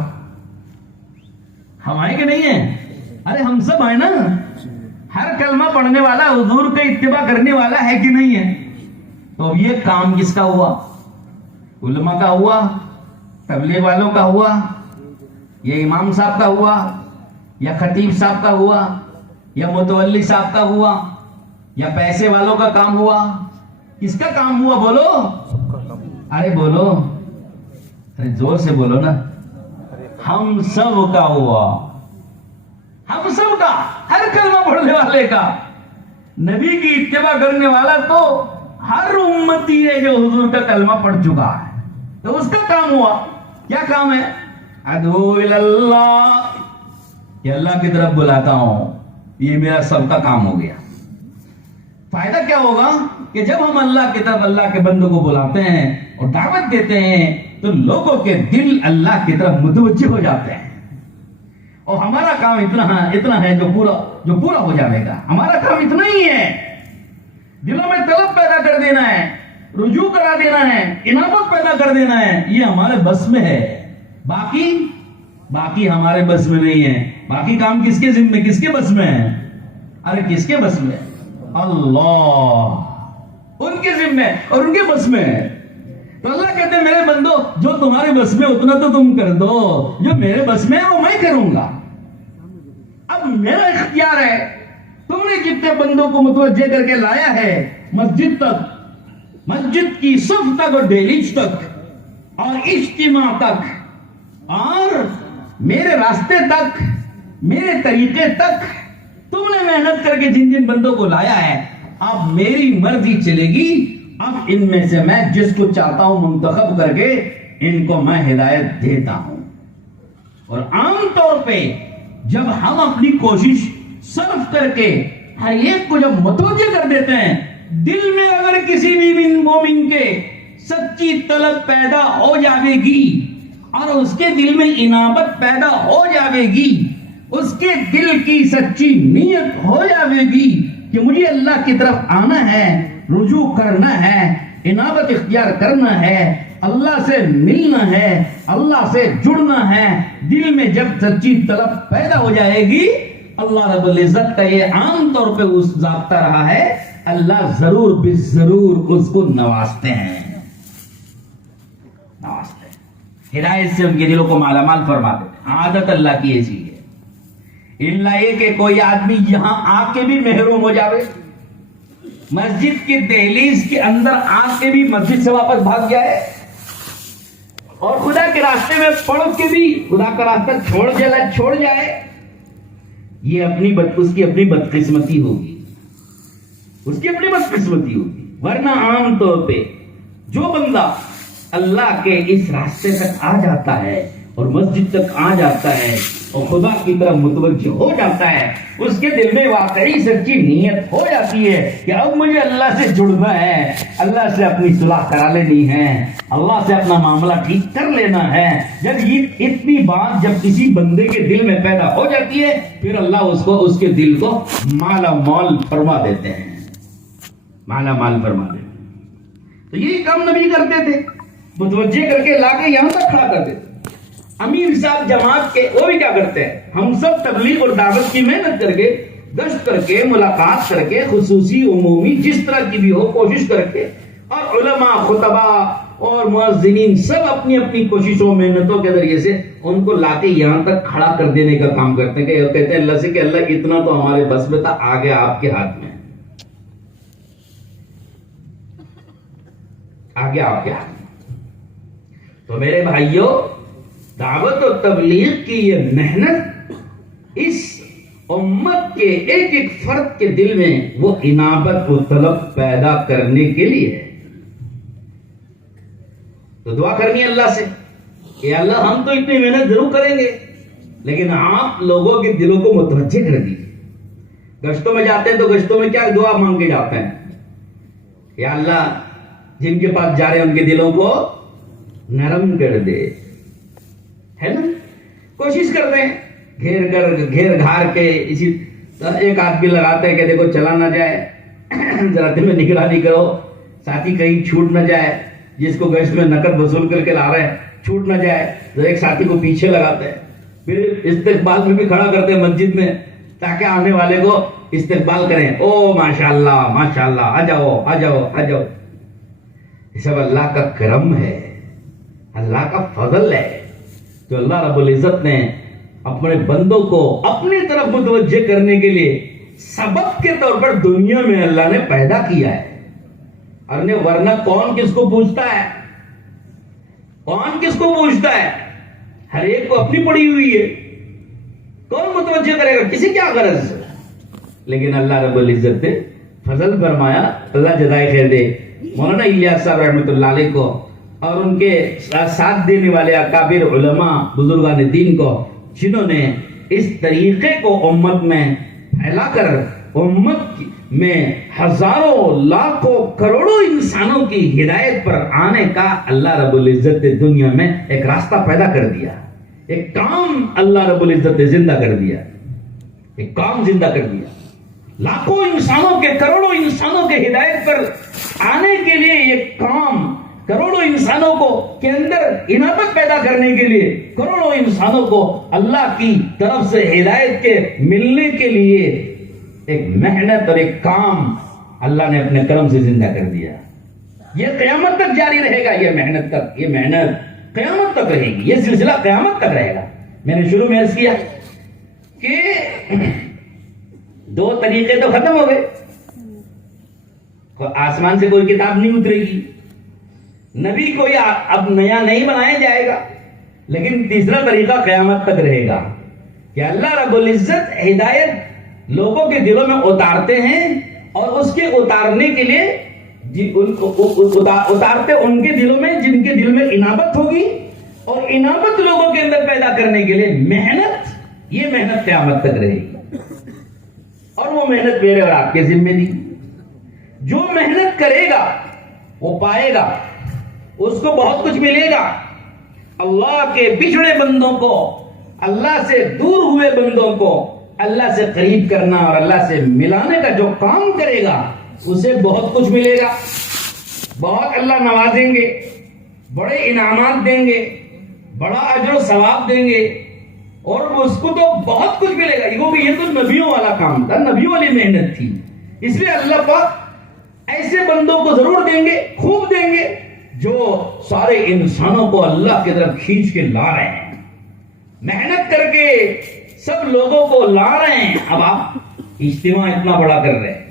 ہم آئے کہ نہیں ہیں؟ ارے ہم سب آئے نا، ہر کلمہ پڑھنے والا حضور کا اتباع کرنے والا ہے کہ نہیں ہے؟ تو اب یہ کام کس کا ہوا؟ علماء کا ہوا، تبلیغ والوں کا ہوا، یا امام صاحب کا ہوا، یا خطیب صاحب کا ہوا، یا متولی صاحب کا ہوا، یا پیسے والوں کا کام ہوا؟ کس کا کام ہوا؟ بولو، ارے بولو، ارے زور سے بولو نا۔ ہم سب کا ہوا، ہم سب کا، ہر کلمہ پڑھنے والے کا۔ نبی کی اتباع کرنے والا تو ہر امتی ہے جو حضور کا کلمہ پڑھ چکا ہے، تو اس کا کام ہوا۔ کیا کام ہے؟ ادعو الی اللہ، کہ اللہ کی طرف بلاتا ہوں، یہ میرا سب کا کام ہو گیا۔ فائدہ کیا ہوگا کہ جب ہم اللہ کی طرف اللہ کے بندوں کو بلاتے ہیں اور دعوت دیتے ہیں تو لوگوں کے دل اللہ کی طرف متوجہ ہو جاتے ہیں. اور ہمارا کام اتنا ہے جو پورا ہو جانے کا. ہمارا کام اتنا ہی ہے، دلوں میں طلب پیدا کر دینا ہے، رجوع کرا دینا ہے، انابت پیدا کر دینا ہے. یہ ہمارے بس میں ہے. باقی ہمارے بس میں نہیں ہے. باقی کام کس کے ذمہ، کس کے بس میں ہے؟ ارے کس کے بس میں؟ اللہ، ان کے ذمہ اور ان کے بس میں ہے. تو اللہ کہتے ہیں میرے بندو، جو تمہارے بس میں اتنا تو تم کر دو، جو میرے بس میں ہے وہ میں کروں گا. اب میرا اختیار ہے. تم نے کتنے بندوں کو متوجہ کر کے لایا ہے مسجد تک، مسجد کی صف تک اور دہلیز تک اور اجتماع تک اور میرے راستے تک، میرے طریقے تک. تم نے محنت کر کے جن بندوں کو لایا ہے، اب میری مرضی چلے گی. اب ان میں سے میں جس کو چاہتا ہوں منتخب کر کے ان کو میں ہدایت دیتا ہوں. اور عام طور پہ جب ہم اپنی کوشش صرف کر کے ہر ایک کو جب متوجہ کر دیتے ہیں، دل میں اگر کسی بھی مومن کے سچی طلب پیدا ہو جاوے گی اور اس کے دل میں انابت پیدا ہو جاوے گی، اس کے دل کی سچی نیت ہو جاوے گی کہ مجھے اللہ کی طرف آنا ہے، رجوع کرنا ہے، انابت اختیار کرنا ہے، اللہ سے ملنا ہے، اللہ سے جڑنا ہے. دل میں جب سچی طلب پیدا ہو جائے گی، اللہ رب العزت کا یہ عام طور پہ اس ضابطہ رہا ہے، اللہ ضرور بالضرور اس کو نوازتے ہیں. ہدایت سے ان کے دلوں کو مالا مال فرما دیتے. عادت اللہ کی ایسی ہے. اللہ یہ کہ کوئی آدمی یہاں آ کے بھی محروم ہو جاوے، مسجد کی دہلیز کے اندر آ کے بھی مسجد سے واپس بھاگ جائے اور خدا کے راستے میں پڑھ کے بھی خدا کا راستہ چھوڑ جائے، یہ اس کی اپنی بدقسمتی ہوگی. اس کی اپنی بدقسمتی ہوگی. ورنہ عام طور پہ جو بندہ اللہ کے اس راستے تک آ جاتا ہے اور مسجد تک آ جاتا ہے اور خدا کی طرف متوجہ ہو جاتا ہے، اس کے دل میں واقعی سچی نیت ہو جاتی ہے کہ اب مجھے اللہ سے جڑنا ہے، اللہ سے اپنی صلاح کرا لینی ہے، اللہ سے اپنا معاملہ ٹھیک کر لینا ہے. جب یہ اتنی بات جب کسی بندے کے دل میں پیدا ہو جاتی ہے، پھر اللہ اس کے دل کو مالا مال فرما دیتے ہیں. مالا مال فرما دیتے ہیں. تو یہی کام نبی کرتے تھے، متوجہ کر کے لا کے یہاں تک کھڑا کر دیتے. امیر صاحب جماعت کے وہ بھی کیا کرتے ہیں؟ ہم سب تبلیغ اور دعوت کی محنت کر کے، گشت کر کے، ملاقات کر کے، خصوصی عمومی جس طرح کی بھی ہو کوشش کر کے، اور علماء، خطبہ اور مؤذنین سب اپنی اپنی کوششوں محنتوں کے ذریعے سے ان کو لا کے یہاں تک کھڑا کر دینے کا کام کرتے ہیں. کہ کہتے ہیں اللہ سے کہ اللہ اتنا تو ہمارے بس میں تھا، آگے آپ کے ہاتھ میں، آگے آپ کے ہاتھ میں. تو میرے بھائیوں، دعوت و تبلیغ کی یہ محنت اس امت کے ایک ایک فرد کے دل میں وہ انابت و طلب پیدا کرنے کے لیے ہے. تو دعا کرنی اللہ سے کہ اللہ ہم تو اتنی محنت ضرور کریں گے، لیکن آپ لوگوں کے دلوں کو متوجہ کر دیجیے. گشتوں میں جاتے ہیں تو گشتوں میں کیا دعا مانگ کے جاتے ہیں؟ یا اللہ جن کے پاس جا رہے ہیں ان کے دلوں کو نرم کر دے، ہے نا. کوشش کرتے ہیں گھیر گھار کے اسی ایک آدمی لگاتے ہیں کہ دیکھو چلا نہ جائے، ذرا دل میں نگرانی کرو، ساتھی کہیں چھوٹ نہ جائے. جس کو گشت میں نقد وصول کر کے لا رہے ہیں چھوٹ نہ جائے، تو ایک ساتھی کو پیچھے لگاتے ہیں. پھر استقبال میں بھی کھڑا کرتے ہیں مسجد میں، تاکہ آنے والے کو استقبال کریں. او ماشاءاللہ ماشاءاللہ، آ جاؤ آ جاؤ آ جاؤ. یہ سب اللہ کا کرم ہے، اللہ کا فضل ہے، جو اللہ رب العزت نے اپنے بندوں کو اپنی طرف متوجہ کرنے کے لیے سبب کے طور پر دنیا میں اللہ نے پیدا کیا ہے. ورنہ کون کس کو پوچھتا ہے؟ کون کس کو پوچھتا ہے؟ ہر ایک کو اپنی پڑی ہوئی ہے، کون متوجہ کرے گا؟ کسی کیا غرض؟ لیکن اللہ رب العزت نے فضل فرمایا. اللہ جزائے خیر دے مولانا الیاس صاحب رحمۃ اللہ علیہ کو اور ان کے ساتھ دینے والے اکابر علماء بزرگان دین کو، جنہوں نے اس طریقے کو امت میں پھیلا کر امت میں ہزاروں لاکھوں کروڑوں انسانوں کی ہدایت پر آنے کا اللہ رب العزت نے دنیا میں ایک راستہ پیدا کر دیا، ایک کام اللہ رب العزت نے زندہ کر دیا، ایک کام زندہ کر دیا۔ لاکھوں انسانوں کے، کروڑوں انسانوں کے ہدایت پر آنے کے لیے یہ کام، کروڑوں انسانوں کو کے اندر انابت پیدا کرنے کے لیے، کروڑوں انسانوں کو اللہ کی طرف سے ہدایت کے ملنے کے لیے ایک محنت اور ایک کام اللہ نے اپنے کرم سے زندہ کر دیا۔ یہ قیامت تک جاری رہے گا، یہ محنت قیامت تک رہے گی، یہ سلسلہ قیامت تک رہے گا۔ میں نے شروع میں عرض کیا کہ دو طریقے تو ختم ہو گئے، آسمان سے کوئی کتاب نہیں اترے گی، نبی کوئی اب نیا نہیں بنایا جائے گا، لیکن تیسرا طریقہ قیامت تک رہے گا کہ اللہ رب العزت ہدایت لوگوں کے دلوں میں اتارتے ہیں، اور اس کے اتارنے کے لیے اتارتے ان کے دلوں میں جن کے دل میں انابت ہوگی، اور انابت لوگوں کے اندر پیدا کرنے کے لیے محنت، یہ محنت قیامت تک رہے گی، اور وہ محنت میرے اور آپ کے ذمہ دی۔ جو محنت کرے گا وہ پائے گا، اس کو بہت کچھ ملے گا۔ اللہ کے بچھڑے بندوں کو، اللہ سے دور ہوئے بندوں کو اللہ سے قریب کرنا اور اللہ سے ملانے کا جو کام کرے گا اسے بہت کچھ ملے گا، بہت اللہ نوازیں گے، بڑے انعامات دیں گے، بڑا اجر و ثواب دیں گے، اور اس کو تو بہت کچھ ملے گا۔ یہ تو نبیوں والا کام تھا، نبیوں والی محنت تھی، اس لیے اللہ پاک ایسے بندوں کو ضرور دیں گے، خوب دیں گے، جو سارے انسانوں کو اللہ کی طرف کھینچ کے لا رہے ہیں، محنت کر کے سب لوگوں کو لا رہے ہیں۔ اب آپ اجتماع اتنا بڑا کر رہے ہیں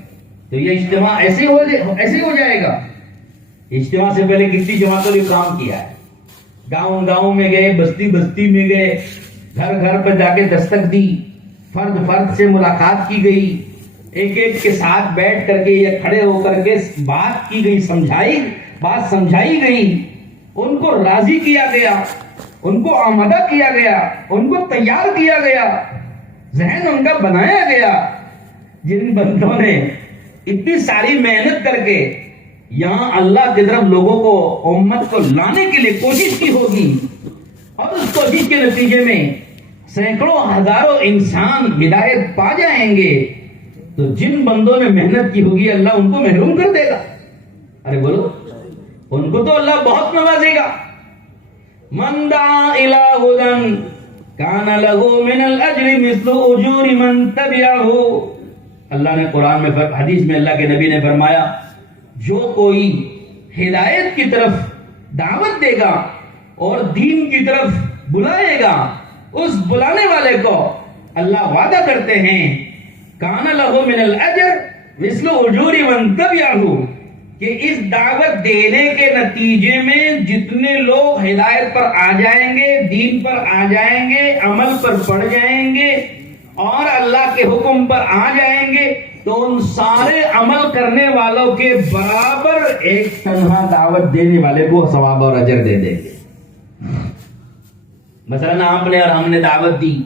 تو یہ اجتماع ایسے ہو جائے گا۔ اجتماع سے پہلے کتنی جماعتوں نے کام کیا ہے، گاؤں گاؤں میں گئے، بستی بستی میں گئے، گھر گھر پہ جا کے دستک دی، فرد فرد سے ملاقات کی گئی، ایک ایک کے ساتھ بیٹھ کر کے یا کھڑے ہو کر کے بات کی گئی، بات سمجھائی گئی، ان کو راضی کیا گیا، ان کو آمادہ کیا گیا، ان کو تیار کیا گیا، ذہن ان کا بنایا گیا۔ جن بندوں نے اتنی ساری محنت کر کے یہاں اللہ کی طرف لوگوں کو، امت کو لانے کے لیے کوشش کی ہوگی، اور اس کوشش کے نتیجے میں سینکڑوں ہزاروں انسان ہدایت پا جائیں گے، تو جن بندوں نے محنت کی ہوگی اللہ ان کو محروم کر دے گا۔ ارے بولو، ان کو تو اللہ بہت نوازے گا۔ من دعا الی ہدی کان لہ من الاجر مثل اجور من تبعہ۔ اللہ نے قرآن میں، حدیث میں اللہ کے نبی نے فرمایا، جو کوئی ہدایت کی طرف دعوت دے گا اور دین کی طرف بلائے گا، اس بلانے والے کو اللہ وعدہ کرتے ہیں کان لہ من الاجر مثل اجور من تبعہ، کہ اس دعوت دینے کے نتیجے میں جتنے لوگ ہدایت پر آ جائیں گے، دین پر آ جائیں گے، عمل پر پڑ جائیں گے اور اللہ کے حکم پر آ جائیں گے، تو ان سارے عمل کرنے والوں کے برابر ایک تنہا دعوت دینے والے کو ثواب اور اجر دے دیں گے۔ مثلا آپ نے اور ہم نے دعوت دی،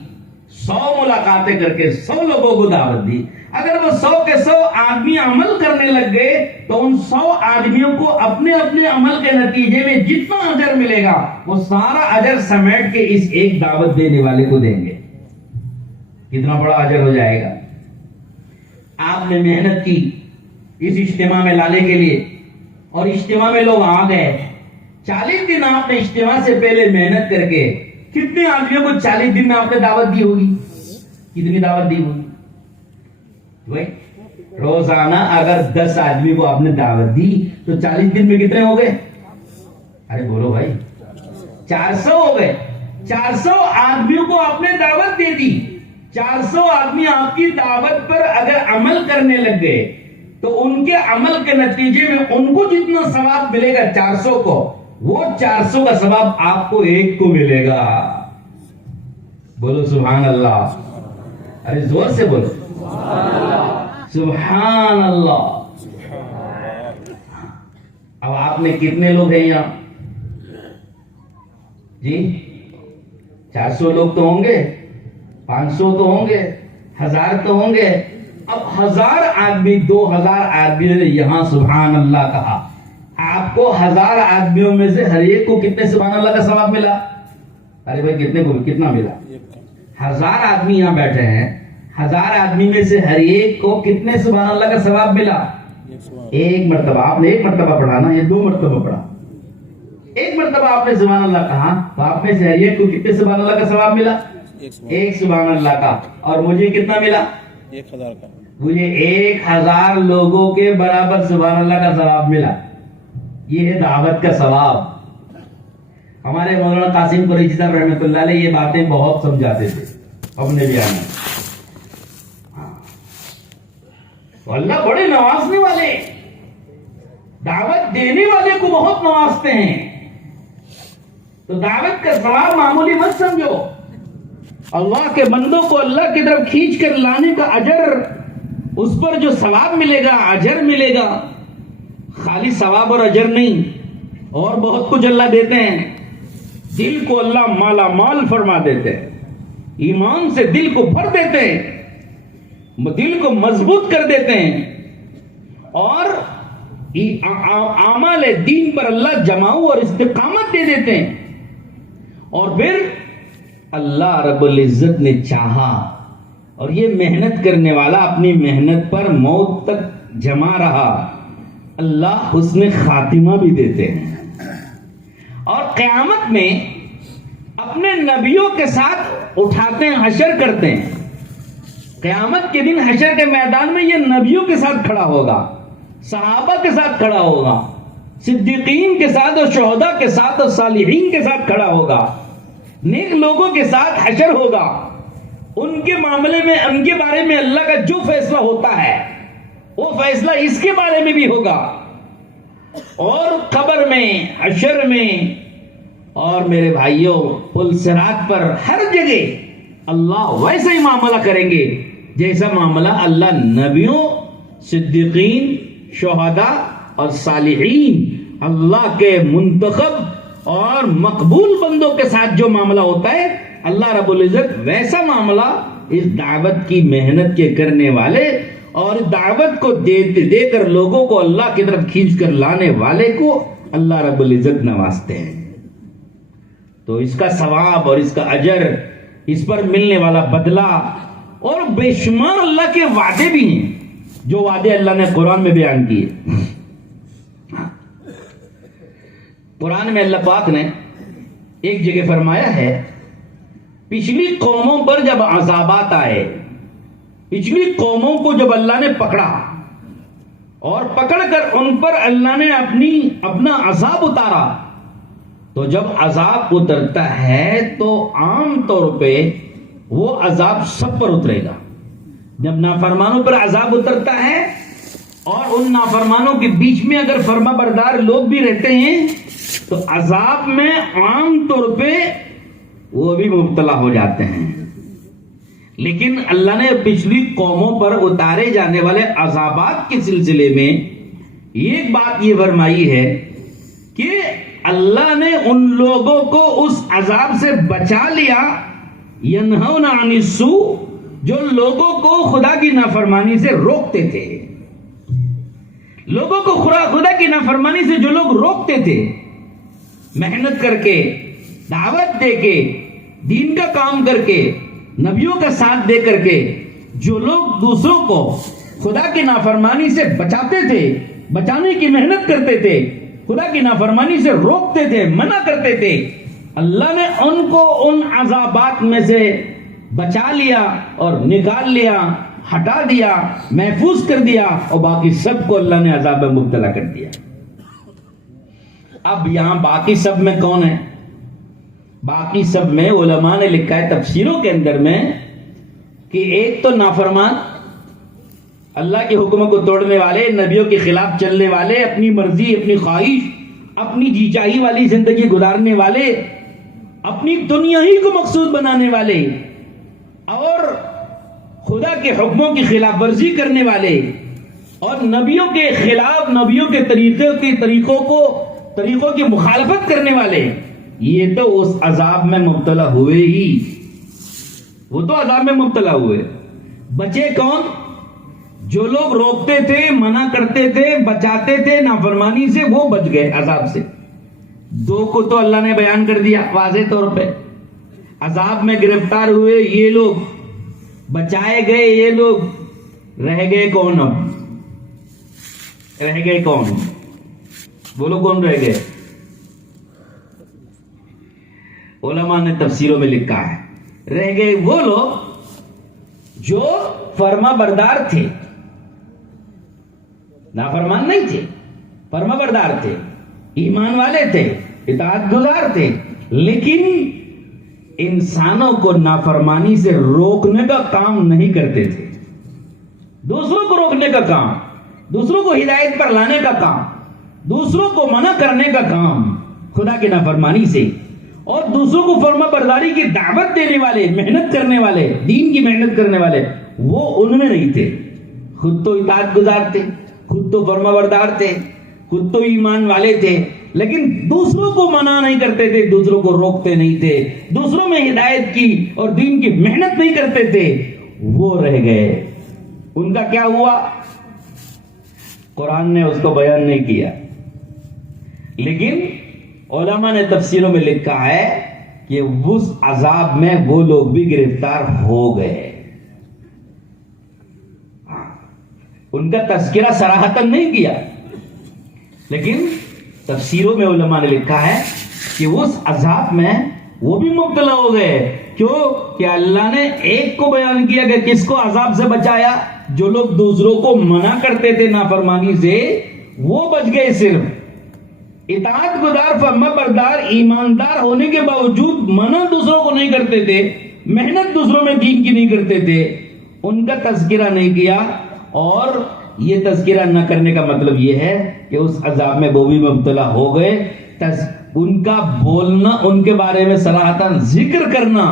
100 ملاقاتیں کر کے 100 لوگوں کو دعوت دی، اگر وہ 100 کے 100 آدمی عمل کرنے لگ گئے تو ان 100 آدمیوں کو اپنے اپنے عمل کے نتیجے میں جتنا اجر ملے گا وہ سارا اجر سمیٹ کے اس ایک دعوت دینے والے کو دیں گے۔ کتنا بڑا اجر ہو جائے گا۔ آپ نے محنت کی اس اجتماع میں لانے کے لیے، اور اجتماع میں لوگ آ گئے، 40 دن آپ نے اجتماع سے پہلے محنت کر کے کتنے آدمیوں کو 40 دن میں آپ نے دعوت دی ہوگی؟ کتنی دعوت دی ہوگی؟ روزانہ اگر 10 آدمی کو آپ نے دعوت دی تو 40 دن میں کتنے ہو گئے؟ ارے بولو بھائی، 400 ہو گئے۔ 400 آدمیوں کو آپ نے دعوت دے دی، 400 آدمی آپ کی دعوت پر اگر عمل کرنے لگ گئے تو ان کے عمل کے نتیجے میں ان کو جتنا ثواب ملے گا 400 کو، وہ 400 کا ثواب آپ کو ایک کو ملے گا۔ بولو سبحان اللہ، ارے زور سے بولو سبحان اللہ۔ اب آپ نے کتنے لوگ ہیں یہاں؟ جی 400 لوگ تو ہوں گے، 500 تو ہوں گے، 1000 تو ہوں گے۔ اب 1000 آدمی 2000 آدمیوں نے یہاں سبحان اللہ کہا، آپ کو 1000 آدمیوں میں سے ہر ایک کو کتنے سبحان اللہ کا ثواب ملا؟ ارے بھائی کتنے کو کتنا ملا؟ 1000 آدمی یہاں بیٹھے ہیں، 1000 آدمی میں سے ہر ایک کو کتنے سبحان اللہ کا ثواب ملا؟ ایک مرتبہ۔ آپ نے ایک مرتبہ پڑھا نا، یہ 2 مرتبہ پڑھا۔ ایک مرتبہ آپ نے سبحان اللہ کہا تو آپ میں سے ہر ایک کو کتنے سبحان اللہ کا ثواب ملا؟ ایک سبحان اللہ کا۔ اور مجھے کتنا ملا؟ 1000 کا۔ مجھے 1000 لوگوں کے برابر سبحان اللہ کا ثواب ملا۔ یہ ہے دعوت کا ثواب۔ ہمارے مولانا قاسم قریشی صاحب رحمۃ اللہ علیہ یہ باتیں بہت سمجھاتے تھے اپنے بیان میں۔ تو اللہ بڑے نوازنے والے، دعوت دینے والے کو بہت نوازتے ہیں۔ تو دعوت کا ثواب معمولی مت سمجھو، اللہ کے بندوں کو اللہ کی طرف کھینچ کر لانے کا اجر، اس پر جو ثواب ملے گا، اجر ملے گا، خالی ثواب اور اجر نہیں، اور بہت کچھ اللہ دیتے ہیں۔ دل کو اللہ مالا مال فرما دیتے ہیں، ایمان سے دل کو بھر دیتے ہیں، دل کو مضبوط کر دیتے ہیں، اور اعمال دین پر اللہ جماؤ اور استقامت دے دیتے ہیں۔ اور پھر اللہ رب العزت نے چاہا اور یہ محنت کرنے والا اپنی محنت پر موت تک جمع رہا، اللہ حسن خاتمہ بھی دیتے ہیں۔ اور قیامت میں اپنے نبیوں کے ساتھ اٹھاتے ہیں، حشر کرتے ہیں۔ قیامت کے دن حشر کے میدان میں یہ نبیوں کے ساتھ کھڑا ہوگا، صحابہ کے ساتھ کھڑا ہوگا، صدیقین کے ساتھ اور شہداء کے ساتھ اور صالحین کے ساتھ کھڑا ہوگا، نیک لوگوں کے ساتھ حشر ہوگا۔ ان کے معاملے میں، ان کے بارے میں اللہ کا جو فیصلہ ہوتا ہے وہ فیصلہ اس کے بارے میں بھی ہوگا۔ اور قبر میں، حشر میں، اور میرے بھائیوں پل صراط پر، ہر جگہ اللہ ویسا ہی معاملہ کریں گے جیسا معاملہ اللہ نبیوں، صدیقین، شہداء اور صالحین، اللہ کے منتخب اور مقبول بندوں کے ساتھ جو معاملہ ہوتا ہے، اللہ رب العزت ویسا معاملہ اس دعوت کی محنت کے کرنے والے اور دعوت کو دے کر لوگوں کو اللہ کی طرف کھینچ کر لانے والے کو اللہ رب العزت نوازتے ہیں۔ تو اس کا ثواب اور اس کا اجر، اس پر ملنے والا بدلہ اور بے شمار اللہ کے وعدے بھی ہیں، جو وعدے اللہ نے قرآن میں بیان کیے۔ قرآن میں اللہ پاک نے ایک جگہ فرمایا ہے، پچھلی قوموں پر جب عذابات آئے، پچھلی قوموں کو جب اللہ نے پکڑا اور پکڑ کر ان پر اللہ نے اپنا عذاب اتارا، تو جب عذاب اترتا ہے تو عام طور پہ وہ عذاب سب پر اترے گا۔ جب نافرمانوں پر عذاب اترتا ہے اور ان نافرمانوں کے بیچ میں اگر فرما بردار لوگ بھی رہتے ہیں تو عذاب میں عام طور پہ وہ بھی مبتلا ہو جاتے ہیں۔ لیکن اللہ نے پچھلی قوموں پر اتارے جانے والے عذابات کے سلسلے میں ایک بات یہ فرمائی ہے کہ اللہ نے ان لوگوں کو اس عذاب سے بچا لیا، ینہون عن السوء، جو لوگوں کو خدا کی نافرمانی سے روکتے تھے۔ لوگوں کو خدا کی نافرمانی سے جو لوگ روکتے تھے، محنت کر کے، دعوت دے کے، دین کا کام کر کے، نبیوں کا ساتھ دے کر کے، جو لوگ دوسروں کو خدا کی نافرمانی سے بچاتے تھے، بچانے کی محنت کرتے تھے، خدا کی نافرمانی سے روکتے تھے، منع کرتے تھے، اللہ نے ان کو ان عذابات میں سے بچا لیا اور نکال لیا، ہٹا دیا، محفوظ کر دیا، اور باقی سب کو اللہ نے عذاب میں مبتلا کر دیا۔ اب یہاں باقی سب میں کون ہے؟ باقی سب میں علماء نے لکھا ہے تفسیروں کے اندر میں کہ ایک تو نافرمان، اللہ کے حکموں کو توڑنے والے، نبیوں کے خلاف چلنے والے، اپنی مرضی، اپنی خواہش، اپنی جی چاہی والی زندگی گزارنے والے، اپنی دنیا ہی کو مقصود بنانے والے اور خدا کے حکموں کی خلاف ورزی کرنے والے اور نبیوں کے خلاف، نبیوں کے طریقوں کی مخالفت کرنے والے، یہ تو اس عذاب میں مبتلا ہوئے ہی، وہ تو عذاب میں مبتلا ہوئے۔ بچے کون؟ جو لوگ روکتے تھے، منع کرتے تھے، بچاتے تھے نافرمانی سے، وہ بچ گئے عذاب سے۔ دو کو تو اللہ نے بیان کر دیا واضح طور پہ، عذاب میں گرفتار ہوئے یہ لوگ، بچائے گئے یہ لوگ، رہ گئے کون؟ اب رہ گئے کون؟ بولو کون رہ گئے؟ علماء نے تفسیروں میں لکھا ہے رہ گئے وہ لوگ جو فرما بردار تھے، نافرمان نہیں تھے، فرما بردار تھے، ایمان والے تھے، اطاعت گزار تھے، لیکن انسانوں کو نافرمانی سے روکنے کا کام نہیں کرتے تھے۔ دوسروں کو روکنے کا کام، دوسروں کو ہدایت پر لانے کا کام، دوسروں کو منع کرنے کا کام خدا کی نافرمانی سے، اور دوسروں کو فرما برداری کی دعوت دینے والے، محنت کرنے والے، دین کی محنت کرنے والے، وہ ان میں نہیں تھے۔ خود تو اطاعت گزار تھے، خود تو فرما بردار تھے، خود تو ایمان والے تھے، لیکن دوسروں کو منع نہیں کرتے تھے، دوسروں کو روکتے نہیں تھے، دوسروں میں ہدایت کی اور دین کی محنت نہیں کرتے تھے، وہ رہ گئے۔ ان کا کیا ہوا؟ قرآن نے اس کو بیان نہیں کیا، لیکن علماء نے تفسیروں میں لکھا ہے کہ اس عذاب میں وہ لوگ بھی گرفتار ہو گئے۔ ان کا تذکرہ صراحتاً نہیں کیا، لیکن تفسیروں میں علماء نے لکھا ہے کہ اس عذاب میں وہ بھی مبتلا ہو گئے۔ کیوں؟ کہ اللہ نے ایک کو بیان کیا کہ کس کو عذاب سے بچایا؟ جو لوگ دوسروں کو منع کرتے تھے نافرمانی سے، وہ بچ گئے۔ صرف اطاعت گزار، فرما بردار، ایماندار ہونے کے باوجود منع دوسروں کو نہیں کرتے تھے، محنت دوسروں میں دین کی نہیں کرتے تھے، ان کا تذکرہ نہیں کیا۔ اور یہ تذکرہ نہ کرنے کا مطلب یہ ہے کہ اس عذاب میں وہ بھی مبتلا ہو گئے۔ ان کا بولنا، ان کے بارے میں صراحتاً ذکر کرنا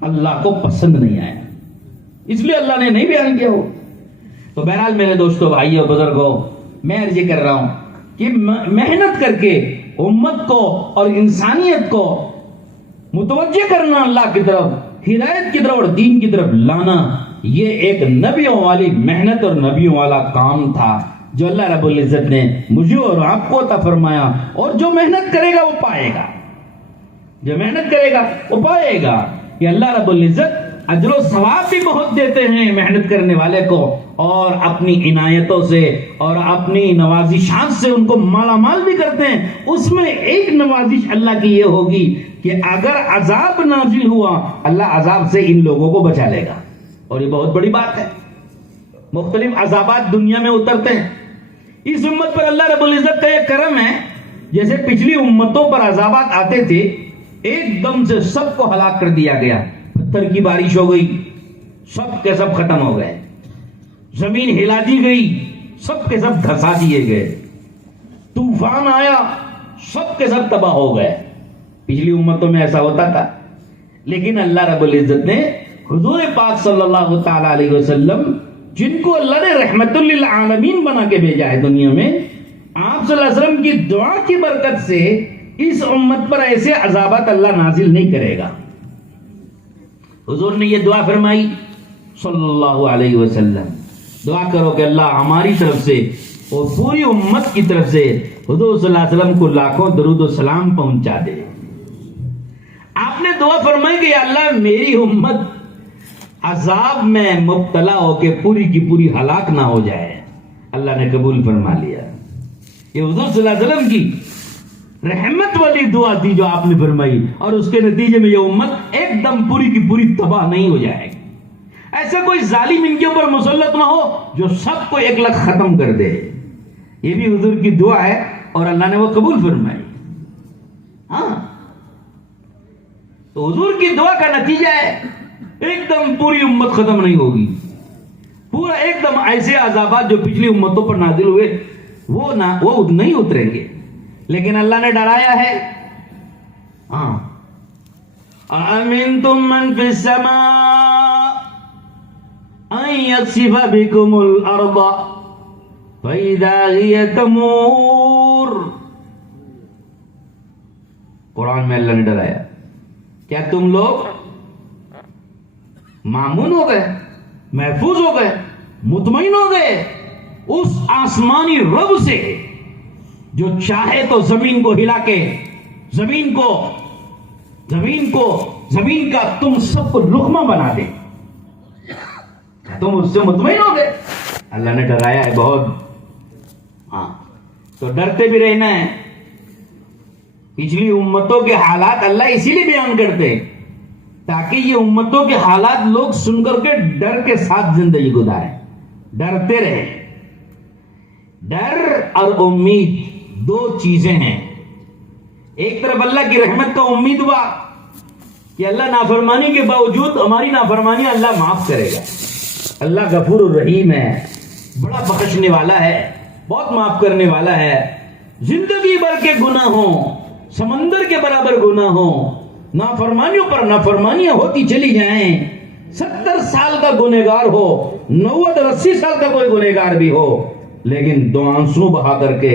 اللہ کو پسند نہیں آیا، اس لیے اللہ نے نہیں بیان کیا ہو۔ تو بہرحال میرے دوستوں، بھائیوں، بزرگوں، میں عرض یہ کر رہا ہوں کہ محنت کر کے امت کو اور انسانیت کو متوجہ کرنا اللہ کی طرف، ہدایت کی طرف اور دین کی طرف لانا، یہ ایک نبیوں والی محنت اور نبیوں والا کام تھا جو اللہ رب العزت نے مجھے اور آپ کو عطا فرمایا۔ اور جو محنت کرے گا وہ پائے گا، جو محنت کرے گا وہ پائے گا۔ کہ اللہ رب العزت اجر و ثواب بھی بہت دیتے ہیں محنت کرنے والے کو، اور اپنی عنایتوں سے اور اپنی نوازشات سے ان کو مالا مال بھی کرتے ہیں۔ اس میں ایک نوازش اللہ کی یہ ہوگی کہ اگر عذاب نازل ہوا، اللہ عذاب سے ان لوگوں کو بچا لے گا، اور یہ بہت بڑی بات ہے۔ مختلف عذابات دنیا میں اترتے ہیں، اس امت پر اللہ رب العزت کا یہ کرم ہے، جیسے پچھلی امتوں پر عذابات آتے تھے، ایک دم سے سب کو ہلاک کر دیا گیا، پتھر کی بارش ہو گئی، سب کے سب ختم ہو گئے، زمین ہلا دی گئی، سب کے سب دھسا دیے گئے، طوفان آیا، سب کے سب تباہ ہو گئے۔ پچھلی امتوں میں ایسا ہوتا تھا، لیکن اللہ رب العزت نے حضور پاک صلی اللہ تعالی علیہ وسلم، جن کو اللہ نے رحمت للعالمین بنا کے بھیجا ہے دنیا میں، آپ صلی اللہ علیہ وسلم کی دعا کی برکت سے اس امت پر ایسے عذابات اللہ نازل نہیں کرے گا۔ حضور نے یہ دعا فرمائی صلی اللہ علیہ وسلم، دعا کرو کہ اللہ ہماری طرف سے اور پوری امت کی طرف سے حضور صلی اللہ علیہ وسلم کو لاکھوں درود و سلام پہنچا دے۔ آپ نے دعا فرمائی کہ یا اللہ میری امت عذاب میں مبتلا ہو کے پوری کی پوری ہلاک نہ ہو جائے۔ اللہ نے قبول فرما لیا۔ یہ حضور صلی اللہ علیہ وسلم کی رحمت والی دعا تھی جو آپ نے فرمائی، اور اس کے نتیجے میں یہ امت ایک دم پوری کی پوری تباہ نہیں ہو جائے گی۔ ایسا کوئی ظالم ان کے اوپر مسلط نہ ہو جو سب کو ایک لگ ختم کر دے۔ یہ بھی حضور کی دعا ہے اور اللہ نے وہ قبول فرمائی۔ ہاں، تو حضور کی دعا کا نتیجہ ہے ایک دم پوری امت ختم نہیں ہوگی، پورا ایک دم ایسے عذابات جو پچھلی امتوں پر نازل ہوئے وہ نہیں اتریں گے، لیکن اللہ نے ڈرایا ہے۔ ہاں، أَأَمِنْتُمْ مَنْ فِي السَّمَاءِ أَنْ يَخْسِفَ بِكُمُ الْأَرْضَ فَإِذَا هِيَ تَمُورُ۔ قرآن میں اللہ نے ڈرایا، کیا تم لوگ مامون ہو گئے، محفوظ ہو گئے مطمئن ہو گئے اس آسمانی رب سے جو چاہے تو زمین کو ہلا کے زمین کا تم سب کو لقمہ بنا دے. تم اس سے مطمئن ہو گئے. اللہ نے ڈرایا ہے بہت. ہاں تو ڈرتے بھی رہنا ہے. پچھلی امتوں کے حالات اللہ اسی لیے بیان کرتے تاکہ یہ امتوں کے حالات لوگ سن کر کے ڈر کے ساتھ زندگی گزاریں, ڈرتے رہے. ڈر اور امید دو چیزیں ہیں. ایک طرف اللہ کی رحمت کا امید ہوا کہ اللہ نافرمانی کے باوجود ہماری نافرمانی اللہ معاف کرے گا. اللہ غفور الرحیم ہے, بڑا بخشنے والا ہے, بہت معاف کرنے والا ہے. زندگی بھر کے گناہ ہوں, سمندر کے برابر گناہ ہوں, نافرمانیوں پر نافرمانیاں ہوتی چلی جائیں, 70 سال کا گنہگار ہو, 90 اور 80 سال کا کوئی گنہگار بھی ہو, لیکن دو آنسو بہا کر کے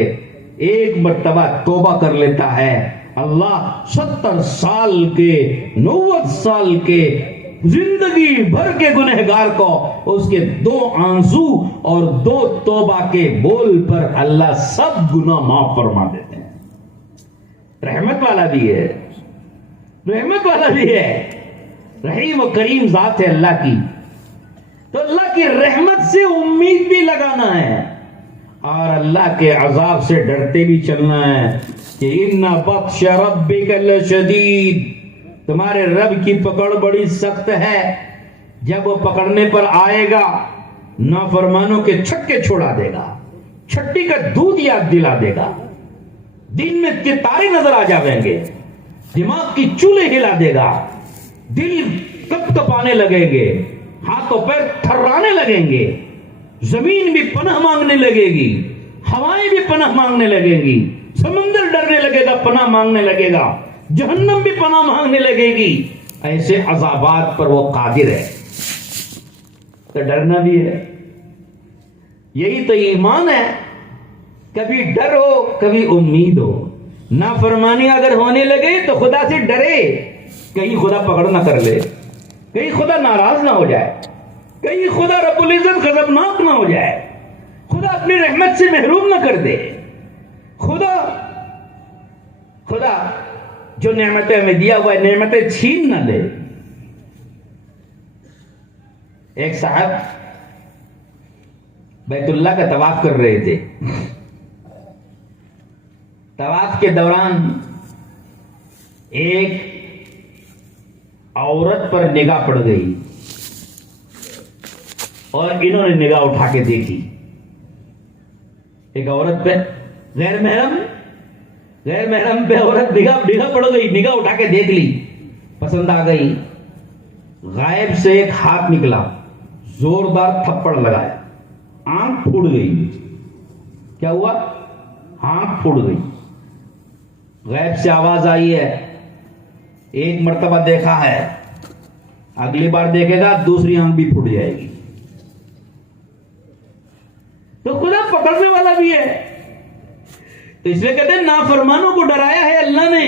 ایک مرتبہ توبہ کر لیتا ہے, اللہ 70 سال کے 90 سال کے زندگی بھر کے گنہگار کو اس کے 2 آنسو اور 2 توبہ کے بول پر اللہ سب گناہ معاف فرما دیتے ہیں. رحمت والا بھی ہے, رحمت والا بھی ہے, رحیم و کریم ذات ہے اللہ کی. تو اللہ کی رحمت سے امید بھی لگانا ہے اور اللہ کے عذاب سے ڈرتے بھی چلنا ہے کہ ان بطش ربک لشدید, تمہارے رب کی پکڑ بڑی سخت ہے. جب وہ پکڑنے پر آئے گا نافرمانوں کے چھکے چھوڑا دے گا, چھٹی کا دودھ یاد دلا دے گا, دن میں تارے نظر آ جائیں گے, دماغ کی چولے ہلا دے گا, دل کپ کپانے لگیں گے, ہاتھوں پیر تھرانے لگیں گے, زمین بھی پناہ مانگنے لگے گی, ہوائیں بھی پناہ مانگنے لگیں گی, سمندر ڈرنے لگے گا, پناہ مانگنے لگے گا, جہنم بھی پناہ مانگنے لگے گی. ایسے عذابات پر وہ قادر ہے. تو ڈرنا بھی ہے. یہی تو ایمان ہے. کبھی ڈر ہو کبھی امید ہو. نافرمانی اگر ہونے لگے تو خدا سے ڈرے, کہیں خدا پکڑ نہ کر لے, کہیں خدا ناراض نہ ہو جائے, کہیں خدا رب العزت غضبناک نہ ہو جائے, خدا اپنی رحمت سے محروم نہ کر دے. خدا جو نعمتیں ہمیں دیا ہوا ہے نعمتیں چھین نہ لے. ایک صاحب بیت اللہ کا طواف کر رہے تھے. طواف کے دوران ایک عورت پر نگاہ پڑ گئی اور انہوں نے نگاہ اٹھا کے دیکھی. ایک عورت پہ غیر محرم پہ عورت نگاہ پڑ گئی, نگاہ اٹھا کے دیکھ لی, پسند آ گئی. غائب سے ایک ہاتھ نکلا, زوردار تھپڑ لگایا, آنکھ پھوٹ گئی. کیا ہوا؟ آنکھ پھوٹ گئی. غیب سے آواز آئی ہے, ایک مرتبہ دیکھا ہے, اگلی بار دیکھے گا دوسری آنکھ بھی پھوٹ جائے گی. تو خدا پکڑنے والا بھی ہے. تو اس لیے کہتے ہیں نافرمانوں کو ڈرایا ہے اللہ نے.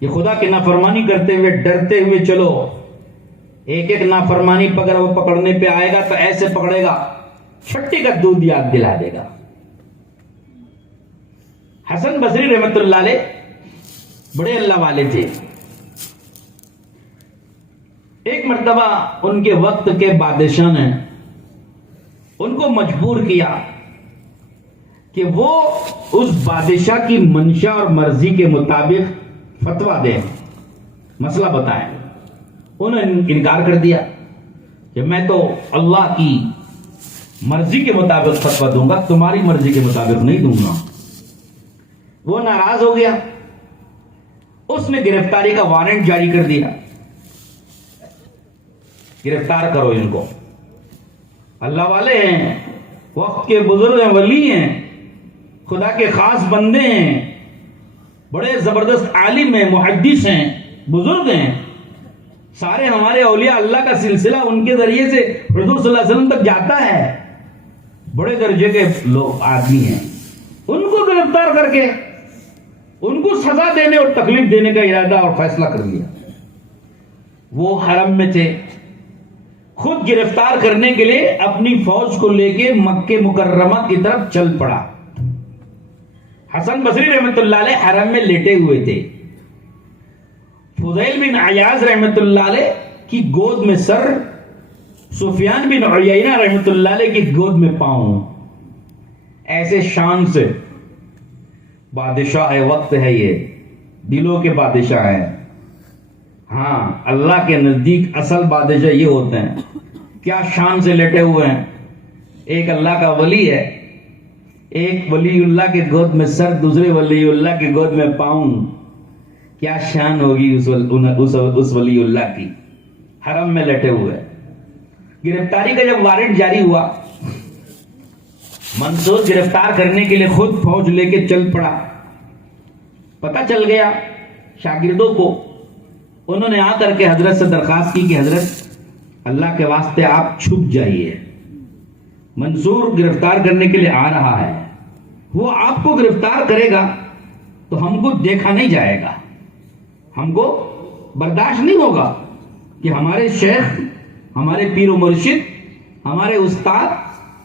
یہ خدا کی نافرمانی کرتے ہوئے ڈرتے ہوئے چلو. ایک ایک نافرمانی پر اگر وہ پکڑنے پہ آئے گا تو ایسے پکڑے گا, چھٹی کا دودھ یاد دلا دے گا. حسن بصری رحمت اللہ علیہ بڑے اللہ والے تھے. ایک مرتبہ ان کے وقت کے بادشاہ نے ان کو مجبور کیا کہ وہ اس بادشاہ کی منشا اور مرضی کے مطابق فتویٰ دیں, مسئلہ بتائیں. انہوں نے انکار کر دیا کہ میں تو اللہ کی مرضی کے مطابق فتویٰ دوں گا, تمہاری مرضی کے مطابق نہیں دوں گا. وہ ناراض ہو گیا, اس نے گرفتاری کا وارنٹ جاری کر دیا, گرفتار کرو ان کو. اللہ والے ہیں, وقت کے بزرگ ہیں, ولی ہیں, خدا کے خاص بندے ہیں, بڑے زبردست عالم ہیں, محدث ہیں, بزرگ ہیں. سارے ہمارے اولیاء اللہ کا سلسلہ ان کے ذریعے سے حضور صلی اللہ علیہ وسلم تک جاتا ہے. بڑے درجے کے لوگ آدمی ہیں. ان کو گرفتار کر کے ان کو سزا دینے اور تکلیف دینے کا ارادہ اور فیصلہ کر لیا. وہ حرم میں تھے, خود گرفتار کرنے کے لیے اپنی فوج کو لے کے مکہ مکرمہ کی طرف چل پڑا. حسن بصری رحمت اللہ علیہ حرم میں لیٹے ہوئے تھے. فضیل بن عیاض رحمت اللہ علیہ کی گود میں سر، سفیان بن عیینہ رحمت اللہ علیہ کی گود میں پاؤں. ایسے شان سے بادشاہ وقت ہے، یہ دلوں کے بادشاہ ہے. ہاں، اللہ کے نزدیک اصل بادشاہ یہ ہوتے ہیں. کیا شان سے لیٹے ہوئے ہیں. ایک اللہ کا ولی ہے، ایک ولی اللہ کے گود میں سر، دوسرے ولی اللہ کے گود میں پاؤں. کیا شان ہوگی اس ولی اللہ کی. حرم میں لیٹے ہوئے. گرفتاری کا جب وارنٹ جاری ہوا، منصور گرفتار کرنے کے لیے خود فوج لے کے چل پڑا. پتہ چل گیا شاگردوں کو. انہوں نے آ کر کے حضرت سے درخواست کی کہ حضرت اللہ کے واسطے آپ چھپ جائیے، منصور گرفتار کرنے کے لیے آ رہا ہے. وہ آپ کو گرفتار کرے گا تو ہم کو دیکھا نہیں جائے گا، ہم کو برداشت نہیں ہوگا کہ ہمارے شیخ، ہمارے پیر و مرشد، ہمارے استاد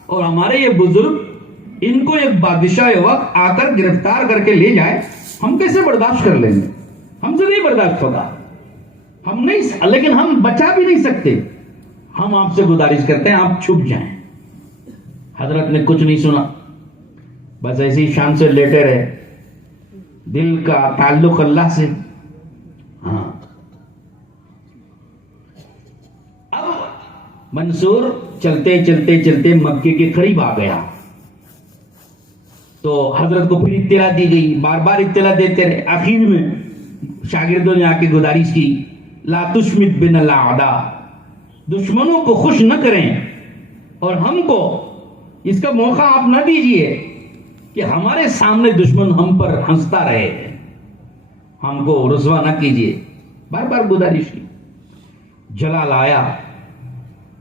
اور ہمارے یہ بزرگ، ان کو ایک بادشاہ وقت آ کر گرفتار کر کے لے جائے. ہم کیسے برداشت کر لیں گے؟ ہم سے نہیں برداشت ہوگا. ہم نہیں، لیکن ہم بچا بھی نہیں سکتے. ہم آپ سے گزارش کرتے ہیں آپ چھپ جائیں. حضرت نے کچھ نہیں سنا، بس ایسی شان سے لیٹے رہے. دل کا تعلق اللہ سے. ہاں، اب منصور چلتے چلتے چلتے مکے کے قریب آ گیا تو حضرت کو پھر اطلاع دی گئی. بار بار اطلاع دیتے رہے. آخر میں شاگردوں نے آ کے گزارش کی، لا تشمت بنا الاعداء، دشمنوں کو خوش نہ کریں اور ہم کو اس کا موقع آپ نہ دیجئے کہ ہمارے سامنے دشمن ہم پر ہنستا رہے. ہم کو رسوا نہ کیجئے. بار بار گزارش کی. جلال آیا.